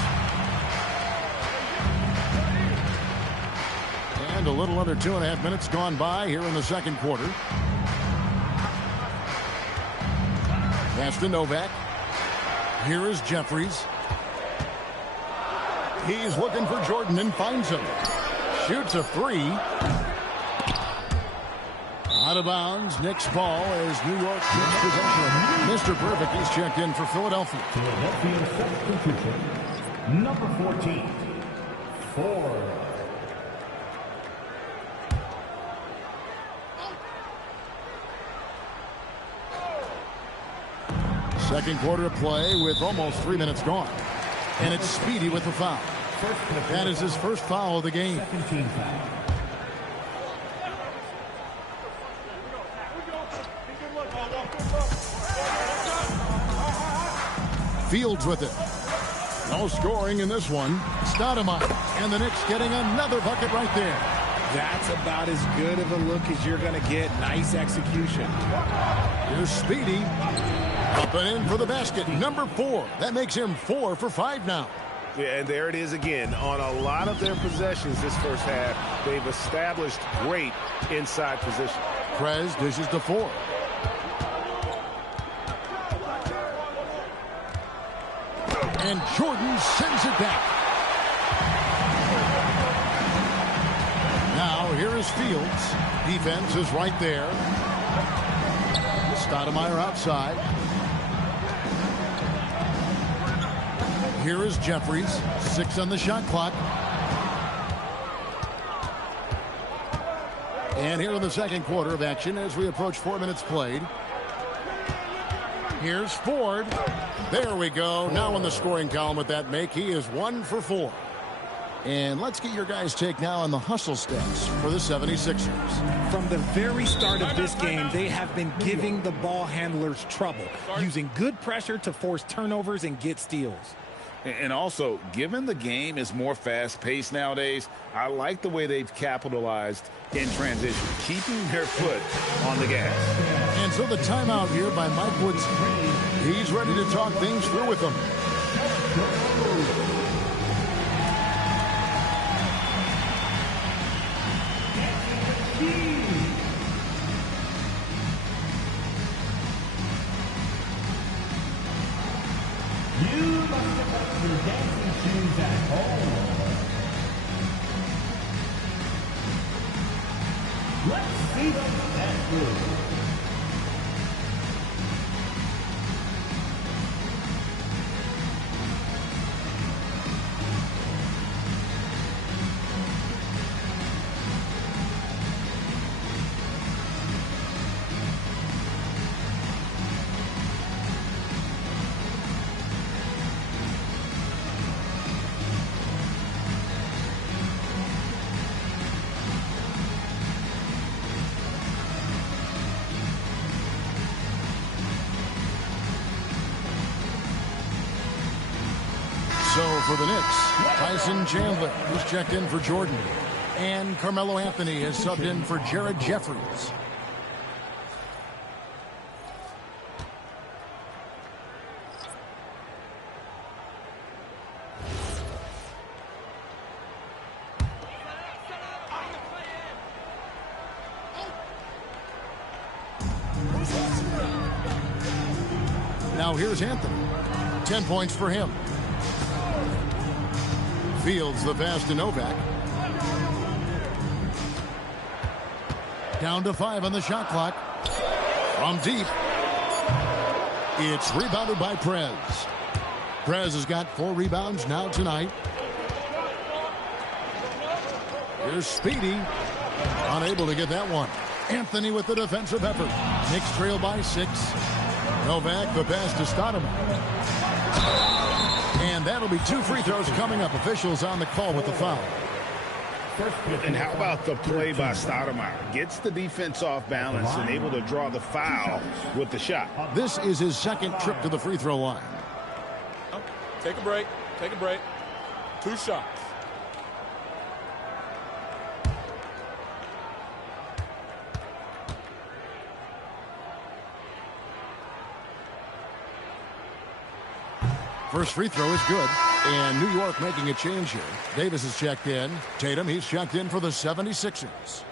And a little under 2.5 minutes gone by here in the second quarter. Pass to Novak. Here is Jeffries. He's looking for Jordan and finds him. Shoots a 3. Out of bounds. Knicks ball as New York gets possession. Mr. Perfect is checked in for Philadelphia. Philadelphia substitution. Number 14. Ford. Second quarter of play with almost 3 minutes gone. And it's Speedy with the foul. That is his first foul of the game. Second team foul. Fields with it. No scoring in this one. Stoudemire. And the Knicks getting another bucket right there. That's about as good of a look as you're going to get. Nice execution. Here's Speedy. Up and in for the basket. Number 4. That makes him 4 for 5 now. Yeah, and there it is again. On a lot of their possessions this first half, they've established great inside position. Prez dishes to 4. And Jordan sends it back. Now here is Fields. Defense is right there. Stoudemire outside. Here is Jeffries. 6 on the shot clock. And here in the second quarter of action as we approach 4 minutes played. Here's Ford. There we go. Now in the scoring column with that make, he is 1 for 4. And let's get your guys' take now on the hustle stats for the 76ers. From the very start of this game, they have been giving the ball handlers trouble, using good pressure to force turnovers and get steals. And also, given the game is more fast-paced nowadays, I like the way they've capitalized in transition, keeping their foot on the gas. And so the timeout here by Mike Woods. He's ready to talk things through with them. You must pick up your dancing shoes at home. Let's see them dance move. So for the Knicks, Tyson Chandler is checked in for Jordan. And Carmelo Anthony is subbed in for Jared Jeffries. Now here's Anthony. 10 points for him. Fields the pass to Novak. Down to 5 on the shot clock. From deep. It's rebounded by Prez. Perez has got 4 rebounds now tonight. Here's Speedy. Unable to get that one. Anthony with the defensive effort. Knicks trail by 6. Novak, the pass to Stoudemire. And that'll be 2 free throws coming up. Officials on the call with the foul. And how about the play by Stoudemire? Gets the defense off balance and able to draw the foul with the shot. This is his second trip to the free throw line. Take a break. Take a break. 2 shots. First free throw is good. And New York making a change here. Davis is checked in. Tatum, he's checked in for the 76ers.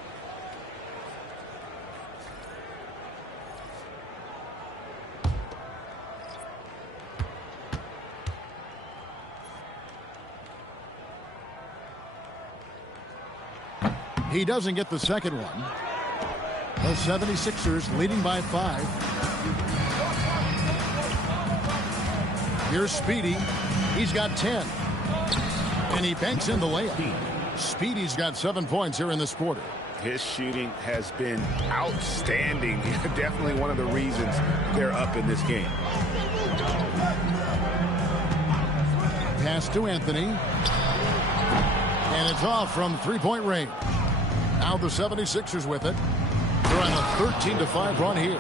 He doesn't get the second one. The 76ers leading by 5. Here's Speedy. He's got 10. And he banks in the layup. Speedy's got 7 points here in this quarter. His shooting has been outstanding. Definitely one of the reasons they're up in this game. Pass to Anthony. And it's off from 3-point range. Now the 76ers with it. They're on a 13-5 run here.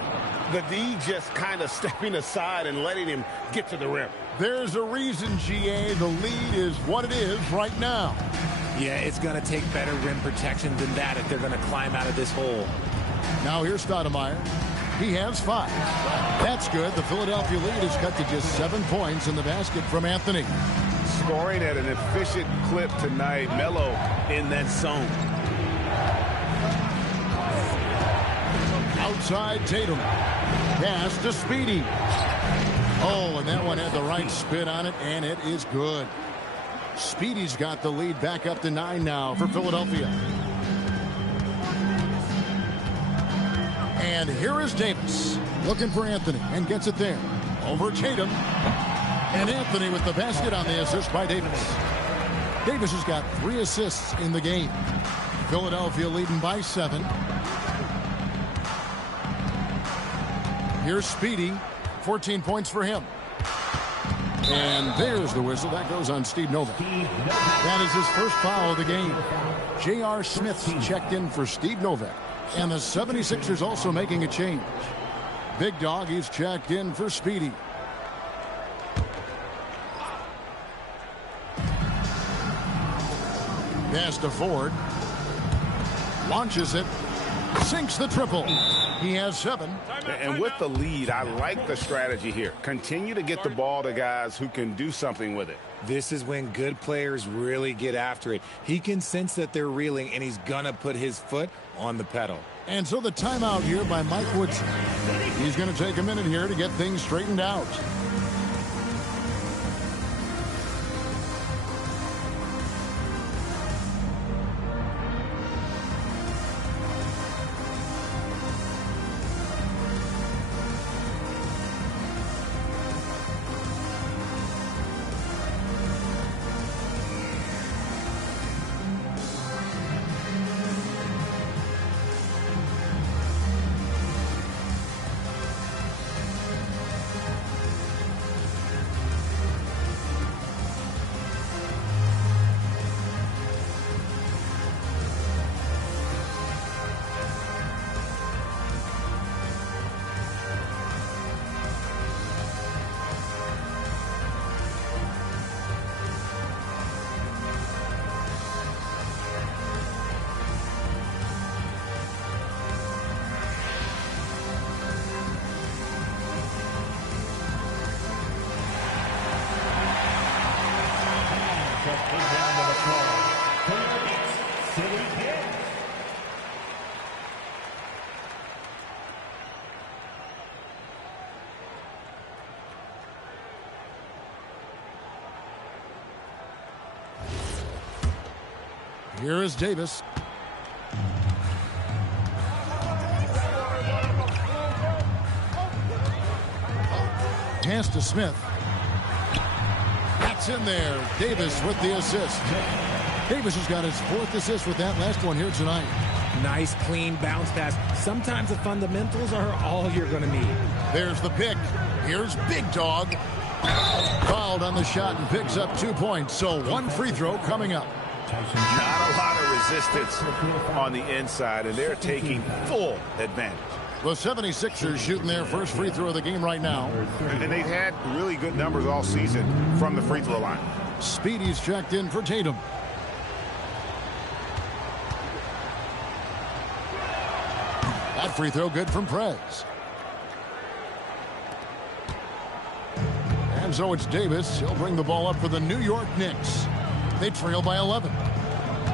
The D just kind of stepping aside and letting him get to the rim. There's a reason, GA. The lead is what it is right now. Yeah, it's going to take better rim protection than that if they're going to climb out of this hole. Now here's Stoudemire. He has 5. That's good. The Philadelphia lead is cut to just 7 points in the basket from Anthony. Scoring at an efficient clip tonight. Melo in that zone. Outside Tatum. Pass to Speedy. Oh, and that one had the right spin on it, and it is good. Speedy's got the lead back up to 9 now for Philadelphia. And here is Davis looking for Anthony and gets it there. Over Tatum. And Anthony with the basket on the assist by Davis. Davis has got 3 assists in the game. Philadelphia leading by 7. Here's Speedy. 14 points for him. And there's the whistle. That goes on Steve Novak. That is his first foul of the game. J.R. Smith's checked in for Steve Novak. And the 76ers also making a change. Big Dog, he's checked in for Speedy. Pass to Ford. Launches it. Sinks the triple. He has 7. And with the lead, I like the strategy here. Continue to get the ball to guys who can do something with it. This is when good players really get after it. He can sense that they're reeling, and he's going to put his foot on the pedal. And so the timeout here by Mike Woodson. He's going to take a minute here to get things straightened out. Here is Davis. Pass to Smith. It's in there. Davis with the assist. Davis has got his 4th assist with that last one here tonight. Nice, clean bounce pass. Sometimes the fundamentals are all you're going to need. There's the pick. Here's Big Dog. Fouled on the shot and picks up 2 points. So 1 free throw coming up. Not a lot of resistance on the inside, and they're taking full advantage. The 76ers shooting their first free throw of the game right now. And they've had really good numbers all season from the free throw line. Speedy's checked in for Tatum. That free throw good from Prez. And so it's Davis. He'll bring the ball up for the New York Knicks. They trail by 11.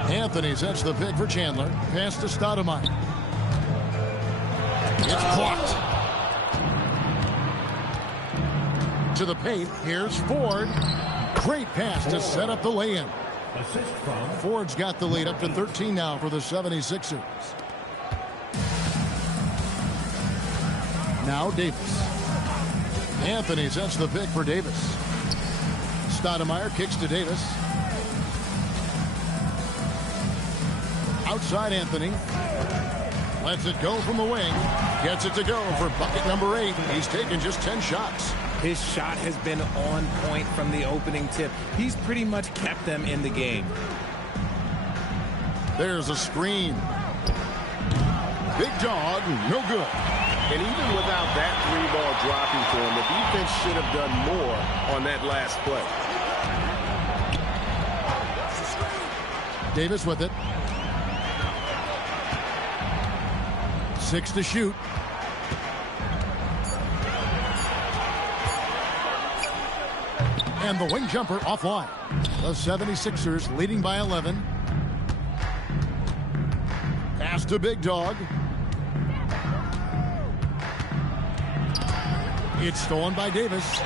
Anthony sets the pick for Chandler. Pass to Stoudemire. It's blocked. To the paint. Here's Ford. Great pass to set up the lay-in. Ford's got the lead up to 13 now for the 76ers. Now Davis. Anthony sets the pick for Davis. Stoudemire kicks to Davis. Outside Anthony. Lets it go from the wing. Gets it to go for bucket number 8. He's taken just 10 shots. His shot has been on point from the opening tip. He's pretty much kept them in the game. There's a screen. Big Dog, no good. And even without that 3-ball dropping for him, the defense should have done more on that last play. Davis with it. 6 to shoot. And the wing jumper offline. The 76ers leading by 11. Pass to Big Dog. It's stolen by Davis.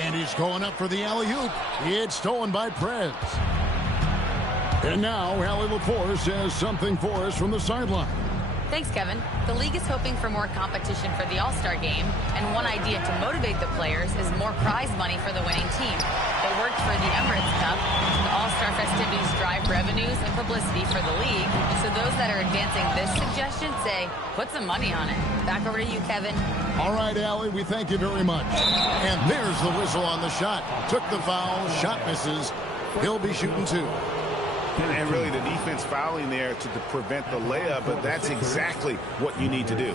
And he's going up for the alley-oop. It's stolen by Prez. And now Allie LaForce has something for us from the sideline. Thanks, Kevin. The league is hoping for more competition for the All-Star game, and one idea to motivate the players is more prize money for the winning team. It worked for the Emirates Cup. The All-Star festivities drive revenues and publicity for the league, so those that are advancing this suggestion say, put some money on it. Back over to you, Kevin. All right, Allie, we thank you very much. And there's the whistle on the shot. Took the foul, shot misses. He'll be shooting 2. And really the defense fouling there to prevent the layup, but that's exactly what you need to do.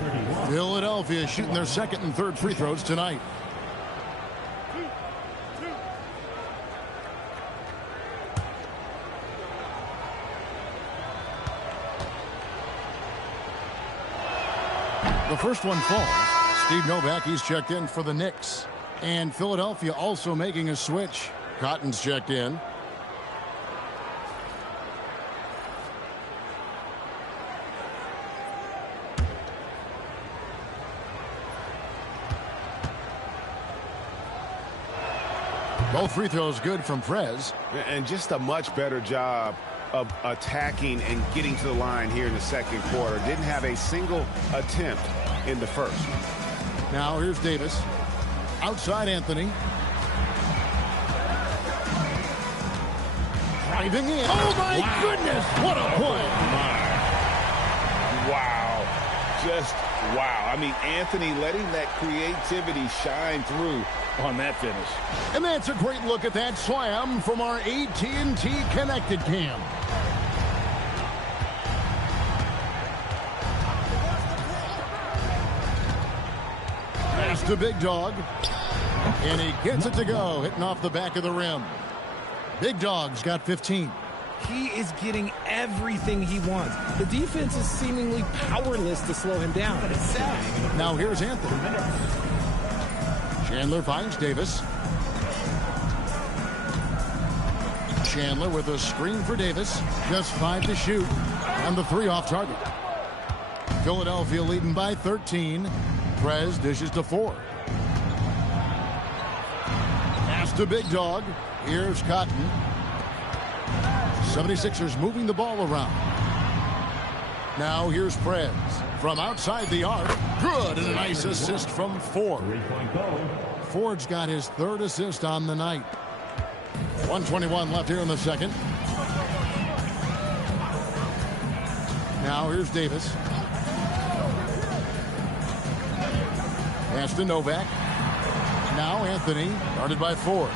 Philadelphia shooting their 2nd and 3rd free throws tonight. The first one falls. Steve Novak, he's checked in for the Knicks. And Philadelphia also making a switch. Cotton's checked in. Both free throws good from Prez. And just a much better job of attacking and getting to the line here in the second quarter. Didn't have a single attempt in the first. Now here's Davis. Outside Anthony. Driving in. Oh my goodness! What a play! Wow. Just wow. I mean, Anthony letting that creativity shine through on that finish. And that's a great look at that slam from our AT&T Connected Cam. Pass to Big Dog. And he gets it to go, hitting off the back of the rim. Big Dog's got 15. He is getting everything he wants. The defense is seemingly powerless to slow him down. Now here's Anthony. Chandler finds Davis. Chandler with a screen for Davis. Just 5 to shoot. And the 3 off target. Philadelphia leading by 13. Prez dishes to Ford. Pass to Big Dog. Here's Cotton. 76ers moving the ball around. Now here's Prez from outside the arc. Good, and a nice assist from Ford. Ford's got his 3rd assist on the night. 1:21 left here in the second. Now here's Davis. Pass to Novak. Now Anthony, guarded by Ford.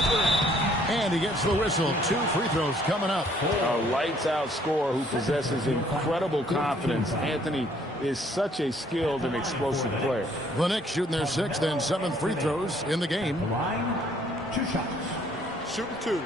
And he gets the whistle. 2 free throws coming up. A lights-out scorer who possesses incredible confidence. Anthony is such a skilled and explosive player. The Knicks shooting their 6th and 7th free throws in the game. 2 shots. Shooting 2.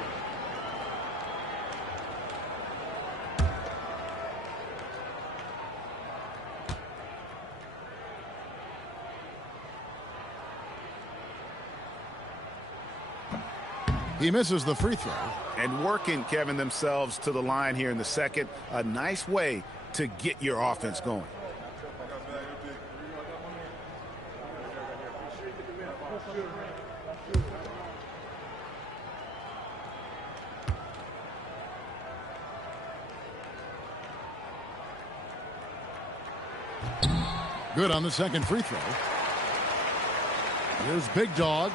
He misses the free throw. And working, Kevin, themselves to the line here in the second. A nice way to get your offense going. Good on the second free throw. Here's Big Dog.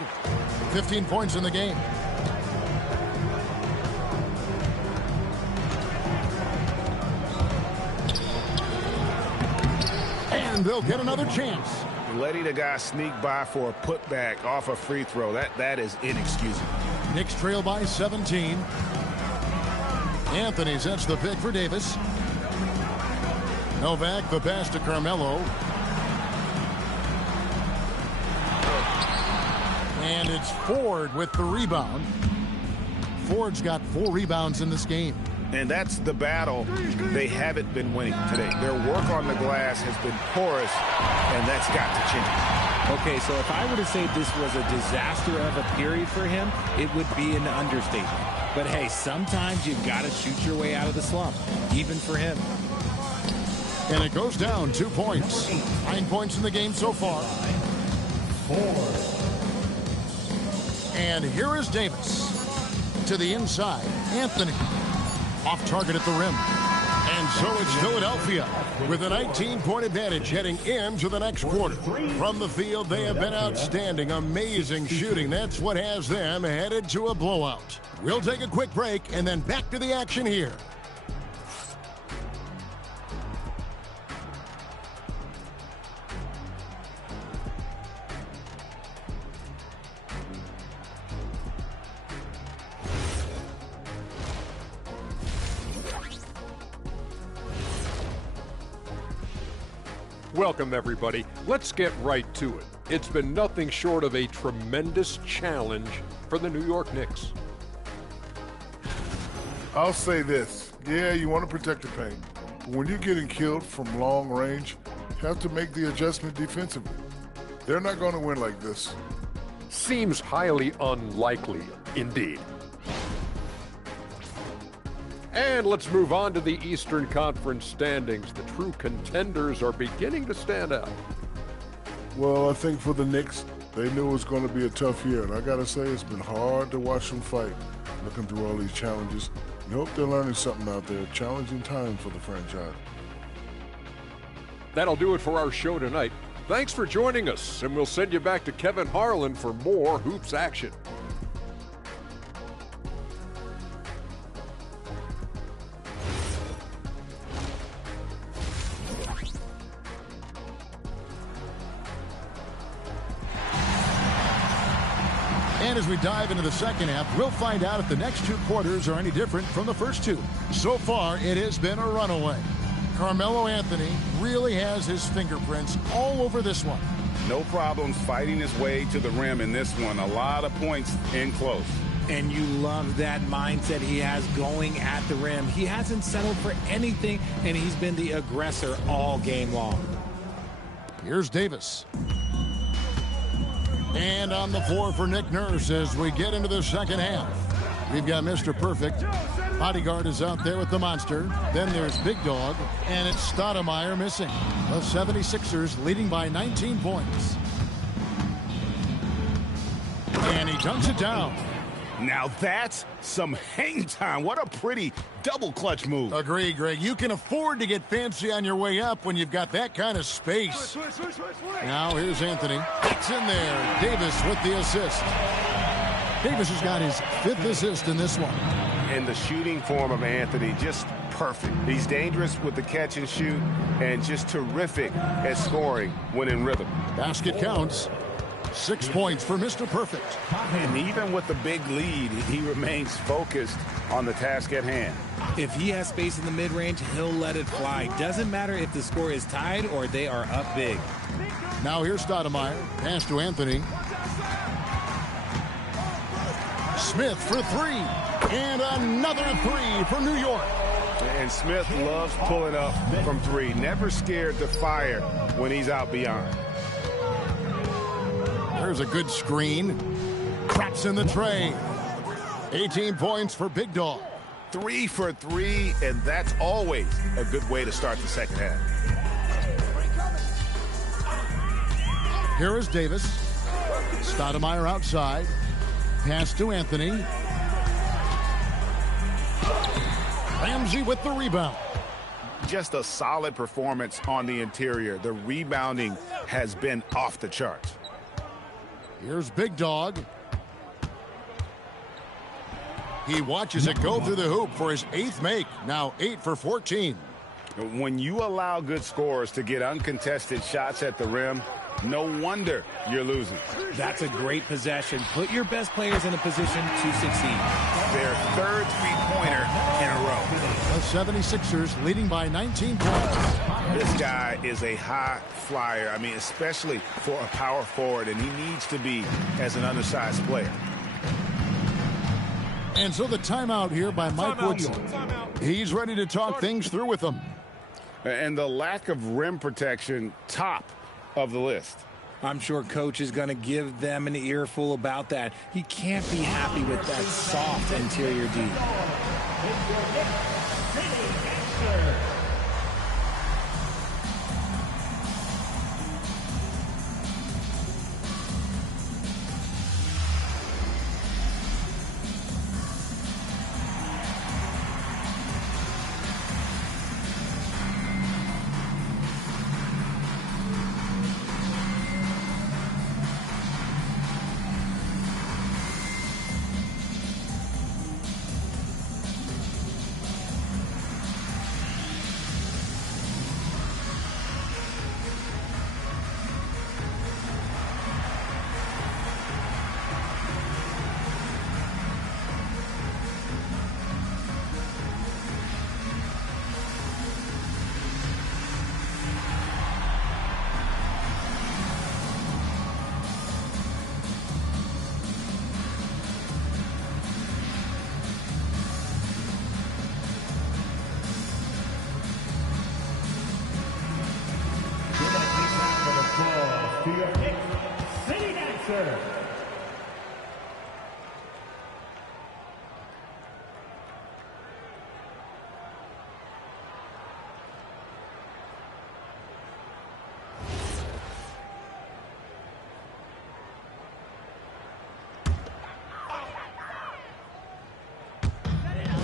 15 points in the game. And they'll get another chance. Letting a guy sneak by for a putback off a free throw, that is inexcusable. Knicks trail by 17. Anthony sets the pick for Davis. Novak, the pass to Carmelo. And it's Ford with the rebound. Ford's got 4 rebounds in this game. And that's the battle they haven't been winning today. Their work on the glass has been porous, and that's got to change. Okay, so if I were to say this was a disaster of a period for him, it would be an understatement. But hey, sometimes you've got to shoot your way out of the slump, even for him. And it goes down 2 points. 9 points in the game so far. 4. And here is Davis. To the inside, Anthony. Off target at the rim. And so it's Philadelphia with a 19-point advantage heading into the next quarter. From the field, they have been outstanding. Amazing shooting. That's what has them headed to a blowout. We'll take a quick break and then back to the action here. Welcome, everybody. Let's get right to it. It's been nothing short of a tremendous challenge for the New York Knicks. I'll say this. Yeah, you want to protect the paint. But when you're getting killed from long range, you have to make the adjustment defensively. They're not going to win like this. Seems highly unlikely, indeed. And let's move on to the Eastern Conference standings. The true contenders are beginning to stand out. Well, I think for the Knicks, they knew it was going to be a tough year. And I got to say, it's been hard to watch them fight, looking through all these challenges. I hope they're learning something out there. Challenging time for the franchise. That'll do it for our show tonight. Thanks for joining us, and we'll send you back to Kevin Harlan for more Hoops action. And as we dive into the second half, we'll find out if the next 2 quarters are any different from the first 2. So far, it has been a runaway. Carmelo Anthony really has his fingerprints all over this one. No problems fighting his way to the rim in this one. A lot of points in close. And you love that mindset he has going at the rim. He hasn't settled for anything, and he's been the aggressor all game long. Here's Davis. And on the floor for Nick Nurse as we get into the second half. We've got Mr. Perfect. Bodyguard is out there with the monster. Then there's Big Dog. And it's Stoudemire missing. The 76ers leading by 19 points. And he dunks it down. Now that's some hang time. What a pretty double clutch move. Agree, Greg. You can afford to get fancy on your way up when you've got that kind of space. Now here's Anthony. It's in there. Davis with the assist. Davis has got his 5th assist in this one. And the shooting form of Anthony, just perfect. He's dangerous with the catch and shoot and just terrific at scoring when in rhythm. Basket counts. 6 points for Mr. Perfect. And even with the big lead, he remains focused on the task at hand. If he has space in the mid-range, he'll let it fly. Doesn't matter if the score is tied or they are up big. Now here's Stoudemire. Pass to Anthony. Smith for 3. And another 3 for New York. And Smith loves pulling up from 3. Never scared to fire when he's out beyond. There's a good screen. Traps in the tray. 18 points for Big Dog. 3 for 3, and that's always a good way to start the second half. Here is Davis. Stoudemire outside. Pass to Anthony. Ramsey with the rebound. Just a solid performance on the interior. The rebounding has been off the charts. Here's Big Dog. He watches it go through the hoop for his 8th make. Now 8 for 14. When you allow good scorers to get uncontested shots at the rim, no wonder you're losing. That's a great possession. Put your best players in a position to succeed. Their 3rd three-pointer in a row. The 76ers leading by 19 points. This guy is a high flyer. I mean, especially for a power forward, and he needs to be as an undersized player. And so the timeout here by Mike Woodson. He's ready to talk things through with them. And the lack of rim protection, top of the list. I'm sure Coach is going to give them an earful about that. He can't be happy with that soft interior D.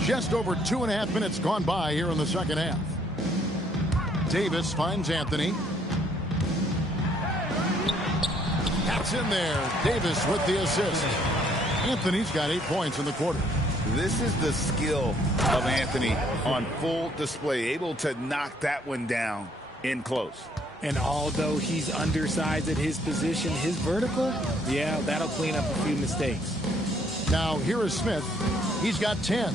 Just over 2.5 minutes gone by here in the second half. Davis finds Anthony. That's in there. Davis with the assist. Anthony's got 8 points in the quarter. This is the skill of Anthony on full display, able to knock that one down in close. And although he's undersized at his position, his vertical, yeah, that'll clean up a few mistakes. Now here is Smith. He's got 10.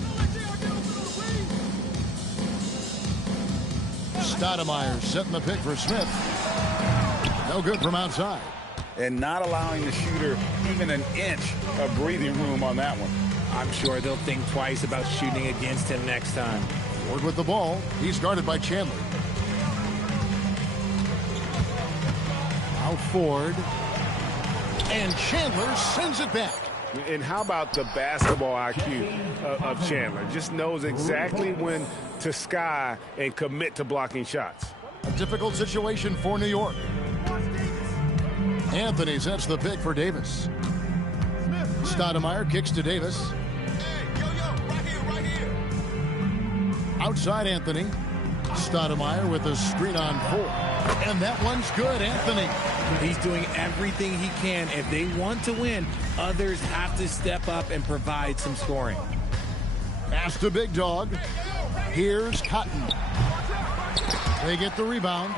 Stoudemire setting the pick for Smith. No good from outside. And not allowing the shooter even an inch of breathing room on that one. I'm sure they'll think twice about shooting against him next time. Ford with the ball. He's guarded by Chandler. Now Ford. And Chandler sends it back. And how about the basketball IQ of Chandler? Just knows exactly when to sky and commit to blocking shots. A difficult situation for New York. Anthony sets the pick for Davis. Stoudemire kicks to Davis. Outside Anthony. Stoudemire with a screen on 4. And that one's good, Anthony. He's doing everything he can. If they want to win, others have to step up and provide some scoring. Pass to Big Dog. Here's Cotton. They get the rebound.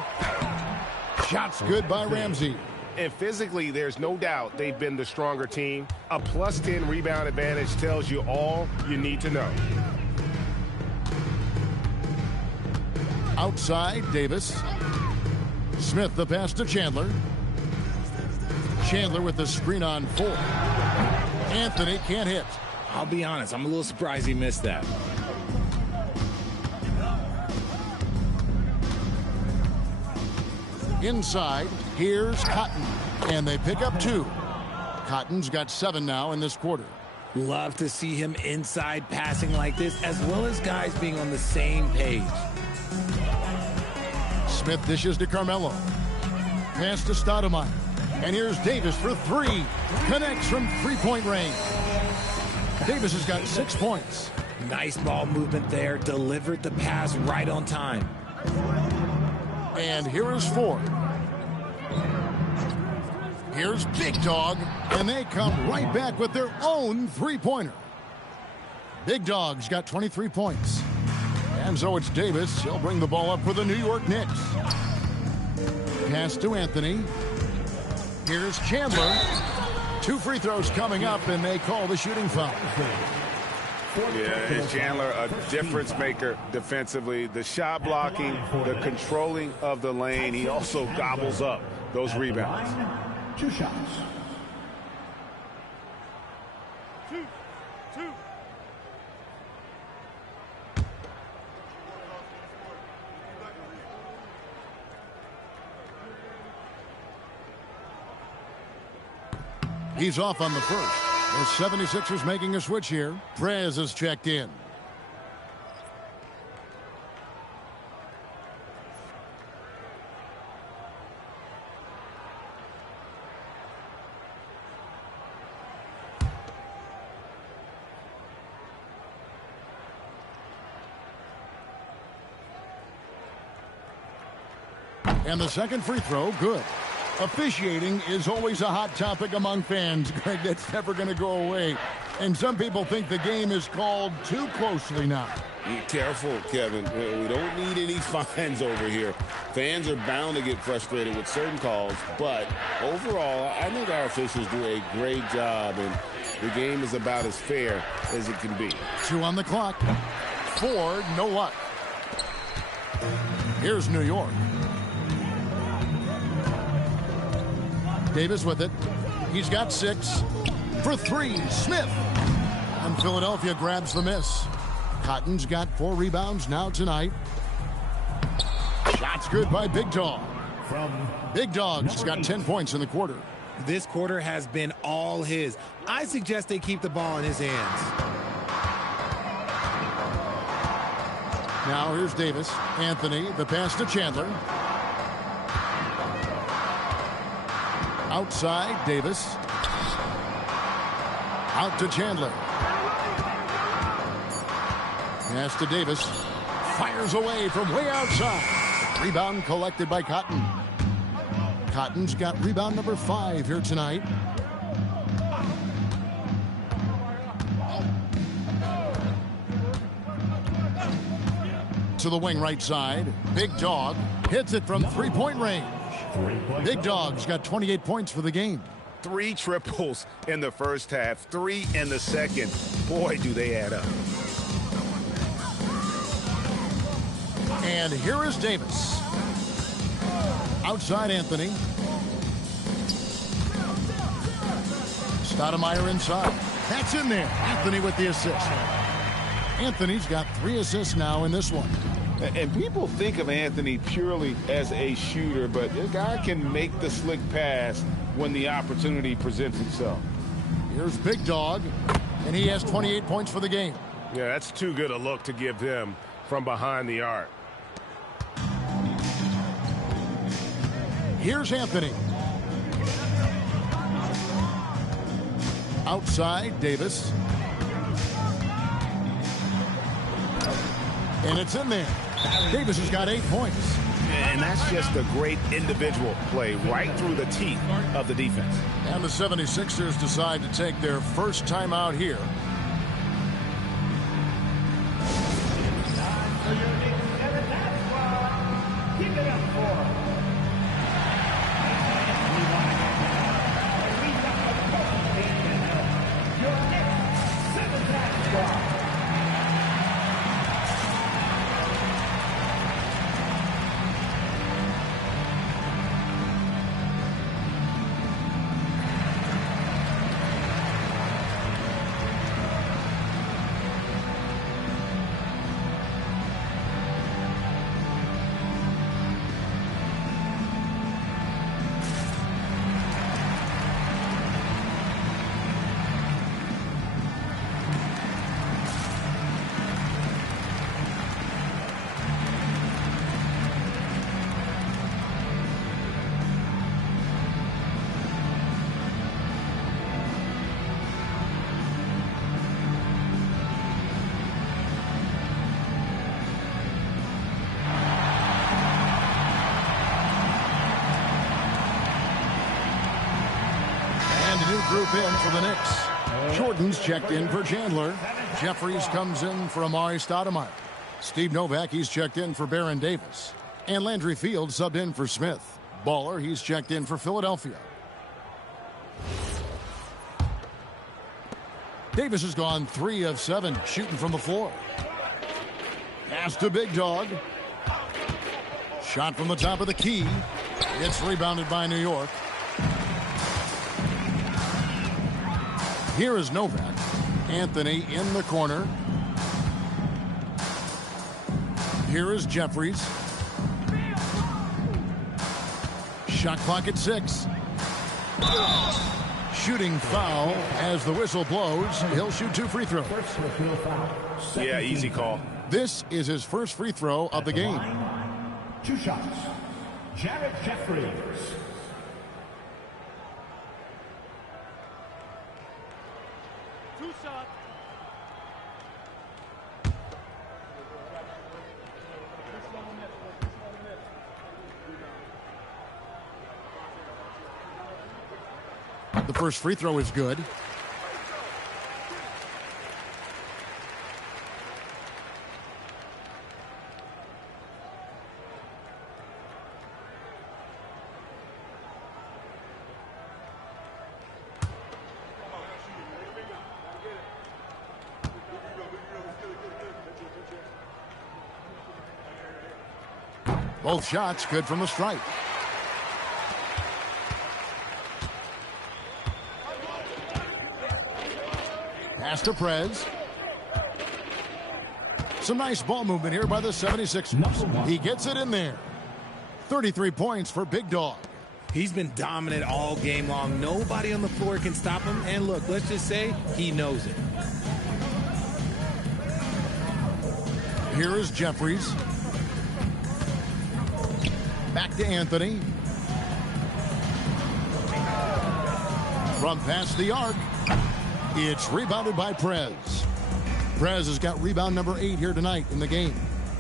Shots good by Ramsey. And physically, there's no doubt they've been the stronger team. A +10 rebound advantage tells you all you need to know. Outside, Davis. Smith the pass to Chandler. Chandler with the screen on 4. Anthony can't hit. I'll be honest, I'm a little surprised he missed that. Inside, here's Cotton. And they pick up 2. Cotton's got 7 now in this quarter. Love to see him inside passing like this, as well as guys being on the same page. Smith dishes to Carmelo. Pass to Stoudemire. And here's Davis for 3. Connects from three-point range. Davis has got 6 points. Nice ball movement there. Delivered the pass right on time. And here is 4. Here's Big Dog. And they come right back with their own three-pointer. Big Dog's got 23 points. And so it's Davis. He'll bring the ball up for the New York Knicks. Pass to Anthony. Here's Chandler. 2 free throws coming up, and they call the shooting foul. Yeah, Chandler, a difference maker defensively. The shot blocking, the controlling of the lane. He also gobbles up those rebounds. 2 shots. He's off on the first. The 76ers making a switch here. Prez is checked in. And the second free throw, good. Officiating is always a hot topic among fans, Greg. That's never going to go away. And some people think the game is called too closely now. Be careful, Kevin. We don't need any fines over here. Fans are bound to get frustrated with certain calls, but overall, I think our officials do a great job, and the game is about as fair as it can be. 2 on the clock. 4, no luck. Here's New York. Davis with it. He's got 6. For 3, Smith. And Philadelphia grabs the miss. Cotton's got 4 rebounds now tonight. Shots good by Big Dog. Big Dog's got 10 points in the quarter. This quarter has been all his. I suggest they keep the ball in his hands. Now here's Davis. Anthony, the pass to Chandler. Outside, Davis. Out to Chandler. Pass to Davis. Fires away from way outside. Rebound collected by Cotton. Cotton's got rebound number 5 here tonight. To the wing right side. Big Dog hits it from three-point range. Big Dog's got 28 points for the game. 3 triples in the first half, 3 in the second. Boy, do they add up. And here is Davis. Outside Anthony. Stoudemire inside. That's in there. Anthony with the assist. Anthony's got 3 assists now in this one. And people think of Anthony purely as a shooter, but this guy can make the slick pass when the opportunity presents itself. Here's Big Dog, and he has 28 points for the game. Yeah, that's too good a look to give him from behind the arc. Here's Anthony. Outside, Davis. And it's in there. Davis has got 8 points. And that's just a great individual play right through the teeth of the defense. And the 76ers decide to take their first time out here. Keep it up for your next 7th squad. Group in for the Knicks. Jordan's checked in for Chandler. Jeffries comes in for Amari Stoudemire. Steve Novak, he's checked in for Baron Davis. And Landry Fields subbed in for Smith. Baller, he's checked in for Philadelphia. Davis has gone 3 of 7 shooting from the floor. Pass to Big Dog. Shot from the top of the key. It's rebounded by New York. Here is Novak. Anthony in the corner. Here is Jeffries. Shot clock at 6. Shooting foul as the whistle blows. He'll shoot 2 free throws. Yeah, easy call. This is his first free throw of the game. 2 shots. Jared Jeffries. The first free throw is good. Both shots good from the stripe. Pass to Prez. Some nice ball movement here by the 76ers. He gets it in there. 33 points for Big Dog. He's been dominant all game long. Nobody on the floor can stop him. And look, let's just say he knows it. Here is Jeffries. Back to Anthony. From past the arc. It's rebounded by Prez. Prez has got rebound number 8 here tonight in the game.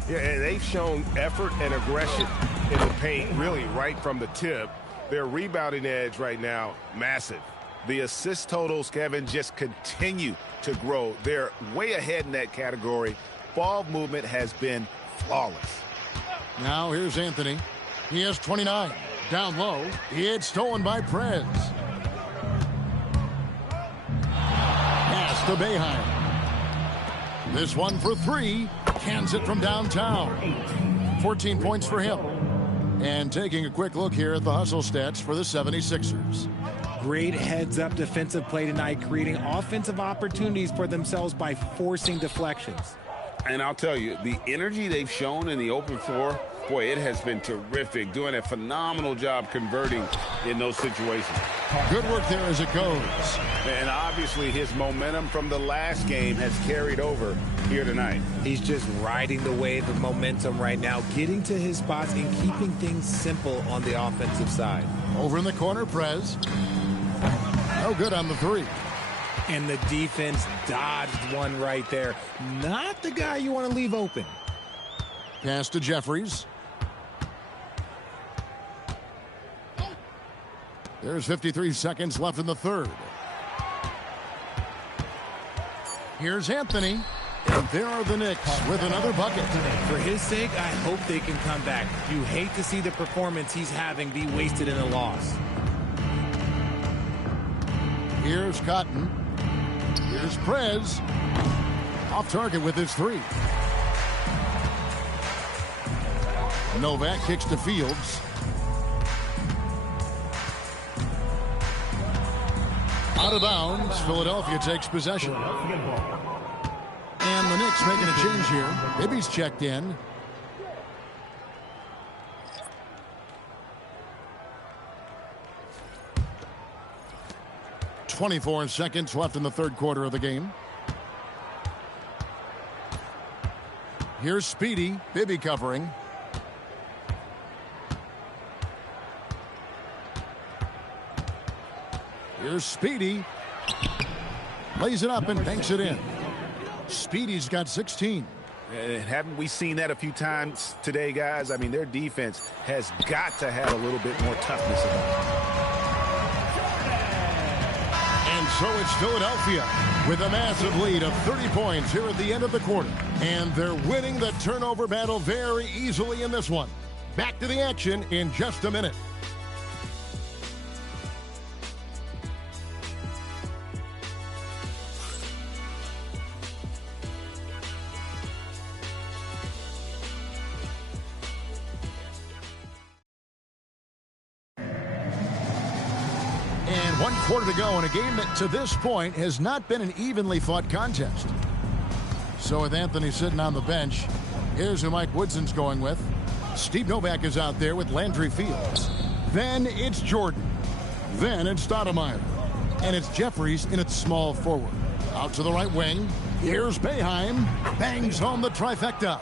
Yeah, and they've shown effort and aggression in the paint, really right from the tip. Their rebounding edge right now, massive. The assist totals, Kevin, just continue to grow. They're way ahead in that category. Ball movement has been flawless. Now here's Anthony. He has 29. Down low. It's stolen by Prez. Pass to Boeheim. This one for 3. Cans it from downtown. 14 points for him. And taking a quick look here at the hustle stats for the 76ers. Great heads-up defensive play tonight, creating offensive opportunities for themselves by forcing deflections. And I'll tell you, the energy they've shown in the open floor, boy, it has been terrific. Doing a phenomenal job converting in those situations. Good work there as it goes. And obviously his momentum from the last game has carried over here tonight. He's just riding the wave of momentum right now, getting to his spots and keeping things simple on the offensive side. Over in the corner, Prez. No good on the 3. And the defense dodged one right there. Not the guy you want to leave open. Pass to Jeffries. There's 53 seconds left in the third. Here's Anthony. And there are the Knicks with another bucket. For his sake, I hope they can come back. You hate to see the performance he's having be wasted in a loss. Here's Cotton. Here's Prez. Off target with his three. Novak kicks to Fields. Out of bounds. Philadelphia takes possession. And the Knicks making a change here. Bibby's checked in. .24 seconds left in the third quarter of the game. Here's Speedy. Bibby covering. Here's Speedy. Lays it up and banks it in. Speedy's got 16. Haven't we seen that a few times today, guys? I mean, their defense has got to have a little bit more toughness about it. And so it's Philadelphia with a massive lead of 30 points here at the end of the quarter. And they're winning the turnover battle very easily in this one. Back to the action in just a minute. One quarter to go in a game that to this point has not been an evenly fought contest. So with Anthony sitting on the bench, here's who Mike Woodson's going with. Steve Novak is out there with Landry Fields. Then it's Jordan. Then it's Stoudemire. And it's Jeffries in its small forward. Out to the right wing. Here's Boeheim. Bangs home the trifecta.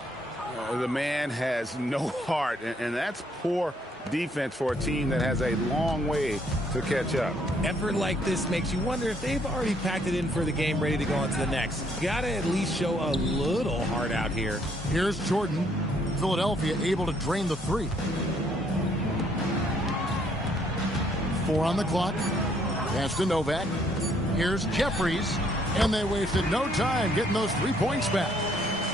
The man has no heart, and that's poor defense for a team that has a long way to catch up. Effort like this makes you wonder if they've already packed it in for the game, ready to go on to the next. Gotta at least show a little heart out here. Here's Jordan. Philadelphia able to drain the three. 4 on the clock. Pass to Novak. Here's Jeffries. And they wasted no time getting those 3 points back.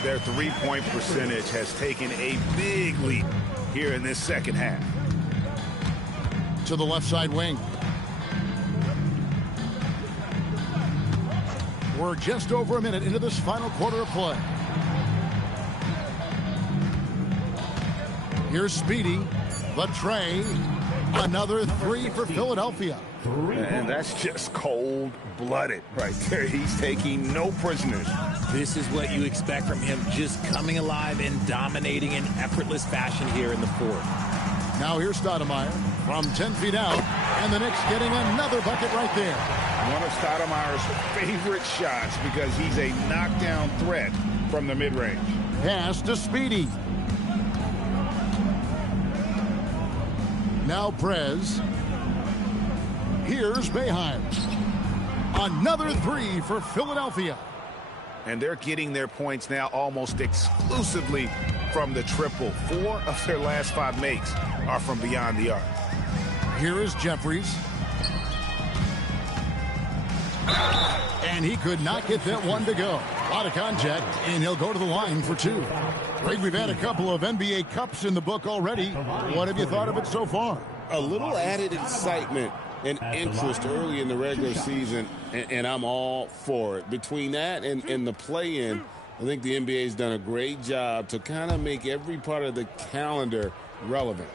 Their three-point percentage has taken a big leap here in this second half. To the left side wing. We're just over a minute into this final quarter of play. Here's Speedy. The tray. Another 3 for Philadelphia. And that's just cold-blooded right there. He's taking no prisoners. This is what you expect from him, just coming alive and dominating in effortless fashion here in the fourth. Now here's Stoudemire from 10 feet out, and the Knicks getting another bucket right there. One of Stoudemire's favorite shots because he's a knockdown threat from the mid-range. Pass to Speedy. Now Prez. Here's Boeheim. Another 3 for Philadelphia. And they're getting their points now almost exclusively from the triple. 4 of their last 5 makes are from beyond the arc. Here is Jeffries. And he could not get that one to go. A lot of contact, and he'll go to the line for 2. Greg, we've had a couple of NBA Cups in the book already. What have you thought of it so far? A little added excitement and interest early in the regular season, and I'm all for it. Between that and the play-in, I think the NBA's done a great job to kind of make every part of the calendar relevant.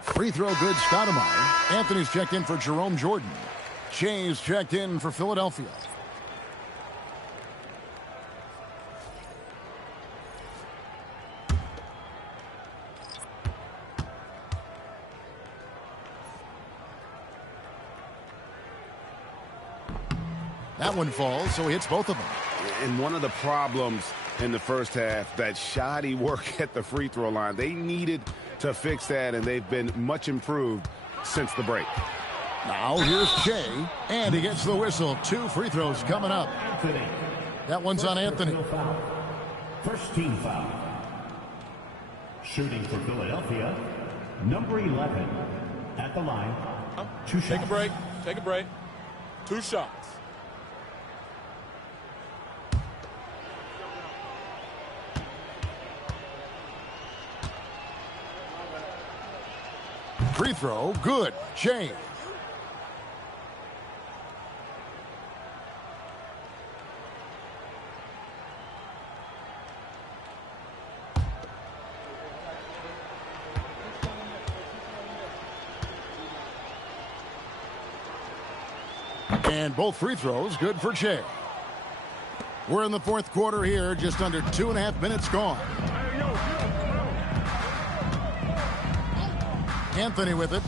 Free throw good, Stoudemire. Anthony's checked in for Jerome Jordan. Shay's checked in for Philadelphia. That one falls, so he hits both of them. And one of the problems in the first half, that shoddy work at the free throw line. They needed to fix that, and they've been much improved since the break. Now here's Shea, and he gets the whistle. 2 free throws coming up. That one's on Anthony. First team foul. Shooting for Philadelphia, number 11. At the line, 2 shots. Take a break. Take a break. 2 shots. Free throw, good. Shea. And both free throws good for Shea. We're in the 4th quarter here, just under 2.5 minutes gone. Anthony with it.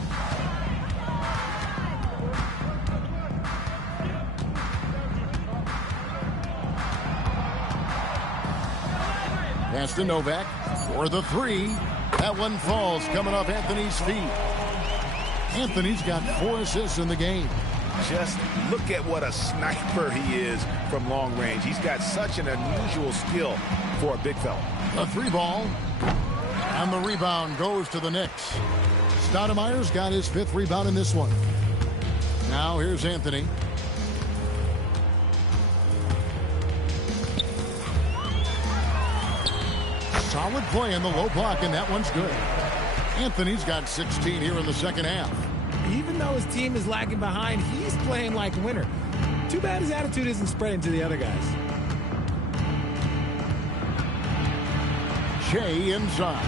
Pass to Novak for the 3. That one falls, coming off Anthony's feet. Anthony's got 4 assists in the game. Just look at what a sniper he is from long range. He's got such an unusual skill for a big fella. A 3 ball. And the rebound goes to the Knicks. Stoudemire's got his 5th rebound in this one. Now here's Anthony. Solid play in the low block, and that one's good. Anthony's got 16 here in the second half. Even though his team is lagging behind, he's playing like a winner. Too bad his attitude isn't spreading to the other guys. Shea inside.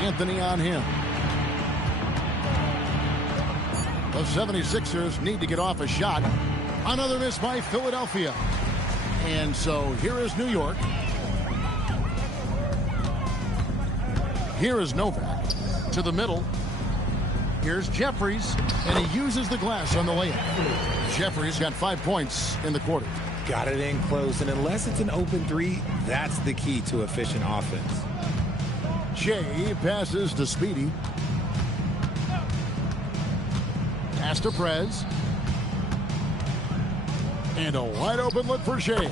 Anthony on him. The 76ers need to get off a shot. Another miss by Philadelphia. And so here is New York. Here is Novak to the middle. Here's Jeffries, and he uses the glass on the layup. Jeffries got 5 points in the quarter. Got it in close, and unless it's an open 3, that's the key to efficient offense. Shea passes to Speedy. Pass to Prez. And a wide open look for Shea.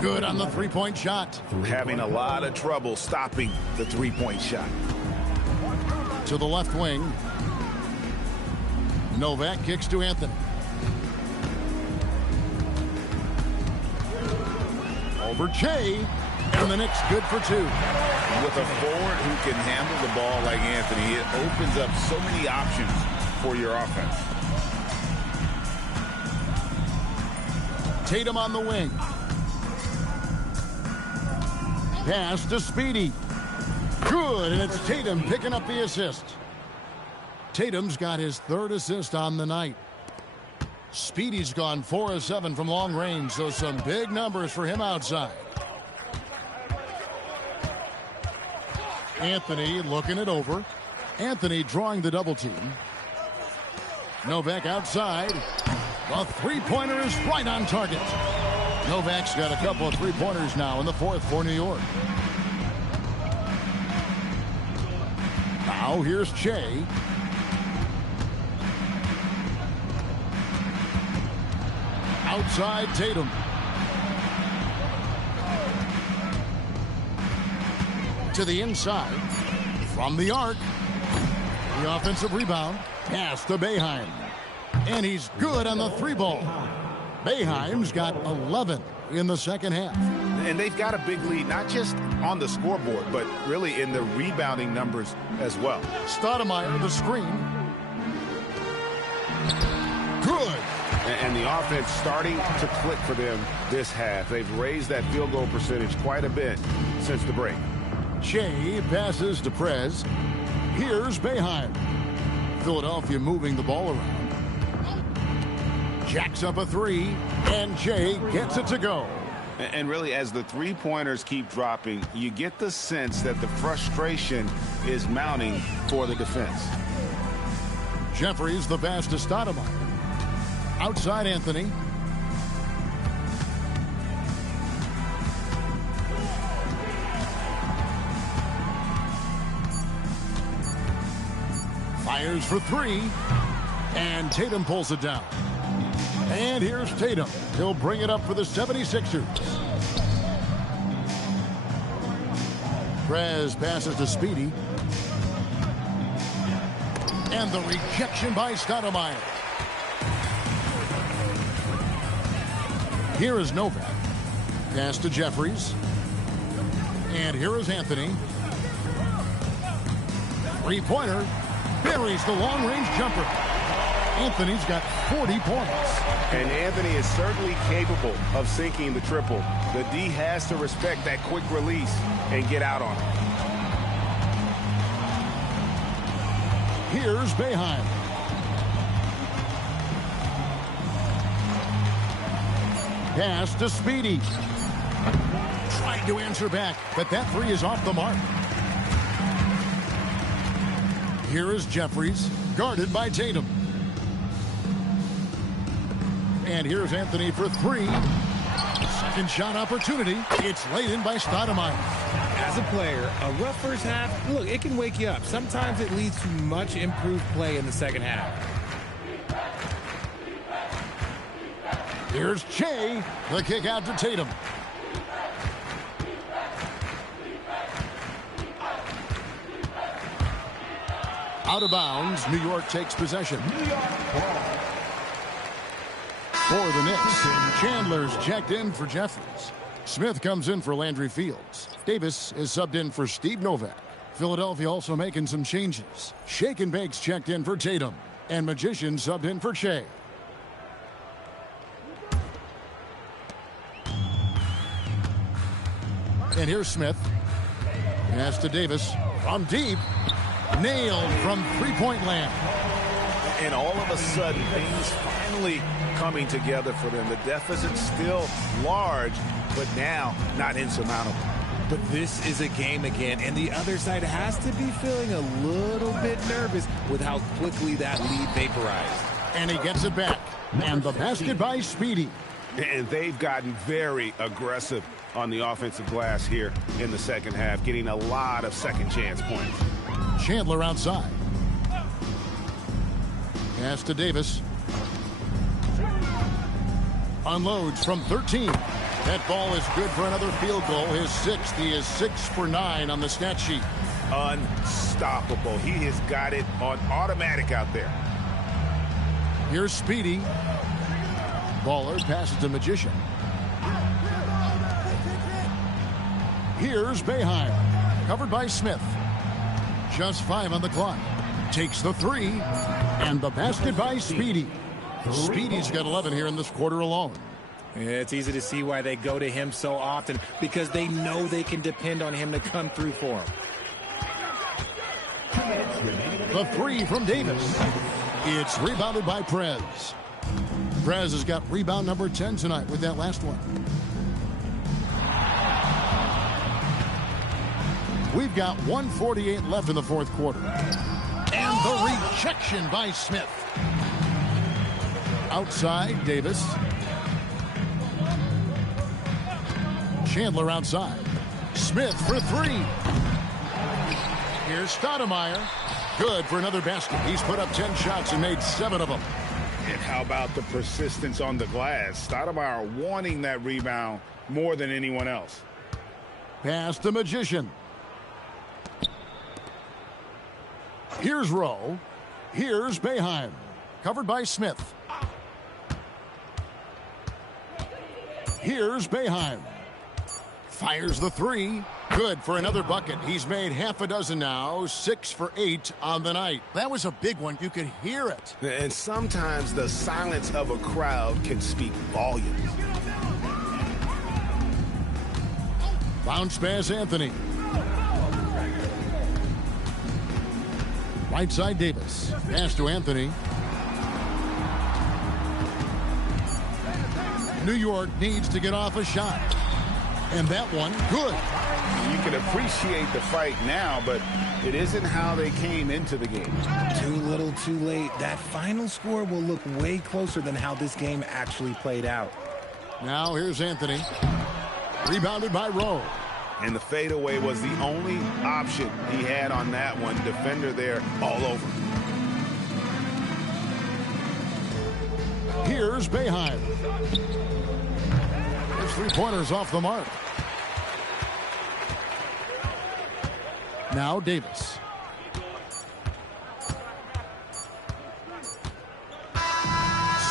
Good on the 3-point shot. Having a lot of trouble stopping the 3-point shot. To the left wing. Novak kicks to Anthony. Over Shea. And the Knicks good for 2. With a forward who can handle the ball like Anthony, it opens up so many options for your offense. Tatum on the wing. Pass to Speedy. Good, and it's Tatum picking up the assist. Tatum's got his 3rd assist on the night. Speedy's gone 4 of 7 from long range, so some big numbers for him outside. Anthony looking it over. Anthony drawing the double team. Novak outside. The 3-pointer is right on target. Novak's got a couple of 3-pointers now in the 4th for New York. Now here's Shea. Outside Tatum. To the inside. From the arc. The offensive rebound. Pass to Boeheim. And he's good on the 3-ball. Boeheim's got 11 in the second half. And they've got a big lead, not just on the scoreboard, but really in the rebounding numbers as well. Stoudemire, the screen. Good. And the offense starting to click for them this half. They've raised that field goal percentage quite a bit since the break. Shea passes to Prez. Here's Boeheim. Philadelphia moving the ball around. Jacks up a 3, and Shea gets it to go. And really, as the 3-pointers keep dropping, you get the sense that the frustration is mounting for the defense. Jeffries the pass to Stoudemire. Outside Anthony. Fires for three. And Tatum pulls it down. And here's Tatum. He'll bring it up for the 76ers. Prez passes to Speedy. And the rejection by Stoudemire. Here is Novak. Pass to Jeffries. And here is Anthony. Three-pointer. Buries the long-range jumper. Anthony's got 40 points. And Anthony is certainly capable of sinking the triple. The D has to respect that quick release and get out on it. Here's Boeheim. Pass to Speedy. Tried to answer back, but that three is off the mark. Here is Jeffries, guarded by Tatum. And here's Anthony for three. Second shot opportunity. It's laid in by Stoudemire. As a player, a rough first half, look, it can wake you up. Sometimes it leads to much improved play in the second half. Here's Che. The kick out to Tatum. Out of bounds. New York takes possession. For the Knicks, Chandler's checked in for Jeffries. Smith comes in for Landry Fields. Davis is subbed in for Steve Novak. Philadelphia also making some changes. Shake and Bake's checked in for Tatum. And Magician subbed in for Che. And here's Smith. Pass to Davis. From deep. Nailed from three-point land. And all of a sudden, things finally coming together for them. The deficit's still large, but now not insurmountable. But this is a game again, and the other side has to be feeling a little bit nervous with how quickly that lead vaporized. And he gets it back. And the basket by Speedy. And they've gotten very aggressive on the offensive glass here in the second half, getting a lot of second chance points. Chandler outside. Pass to Davis. Unloads from 13. That ball is good for another field goal. His sixth. He is 6 for 9 on the stat sheet. Unstoppable. He has got it on automatic out there. Here's Speedy. Baller passes to Magician. Here's Boeheim. Covered by Smith. Just 5 on the clock. Takes the three. And the basket by Speedy. Speedy's got 11 here in this quarter alone. It's easy to see why they go to him so often, because they know they can depend on him to come through for them. The three from Davis. It's rebounded by Prez. Prez has got rebound number 10 tonight with that last one. We've got 1:48 left in the fourth quarter. And the rejection by Smith. Outside, Davis. Chandler outside. Smith for three. Here's Stoudemire. Good for another basket. He's put up 10 shots and made 7 of them. And how about the persistence on the glass? Stoudemire wanting that rebound more than anyone else. Pass the Magician. Here's Rowe. Here's Boeheim. Covered by Smith. Here's Boeheim. Fires the three. Good for another bucket. He's made half a dozen now. 6 for 8 on the night. That was a big one. You could hear it. And sometimes the silence of a crowd can speak volumes. Bounce pass Anthony. Right side Davis. Pass to Anthony. New York needs to get off a shot. And that one, good. You can appreciate the fight now, but it isn't how they came into the game. Too little, too late. That final score will look way closer than how this game actually played out. Now here's Anthony. Rebounded by Rowe. And the fadeaway was the only option he had on that one. Defender there all over. Here's Boeheim. His three-pointers off the mark. Now Davis.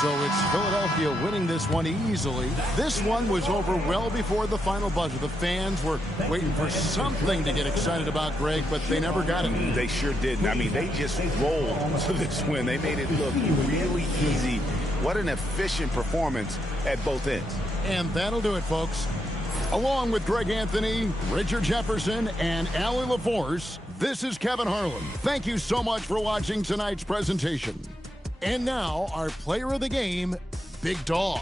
So it's Philadelphia winning this one easily. This one was over well before the final buzzer. The fans were waiting for something to get excited about, Greg, but they never got it. They sure didn't. I mean, they just rolled to this win. They made it look really easy. What an efficient performance at both ends. And that'll do it, folks. Along with Greg Anthony, Richard Jefferson, and Allie LaForce, this is Kevin Harlan. Thank you so much for watching tonight's presentation. And now, our player of the game, Big Dog.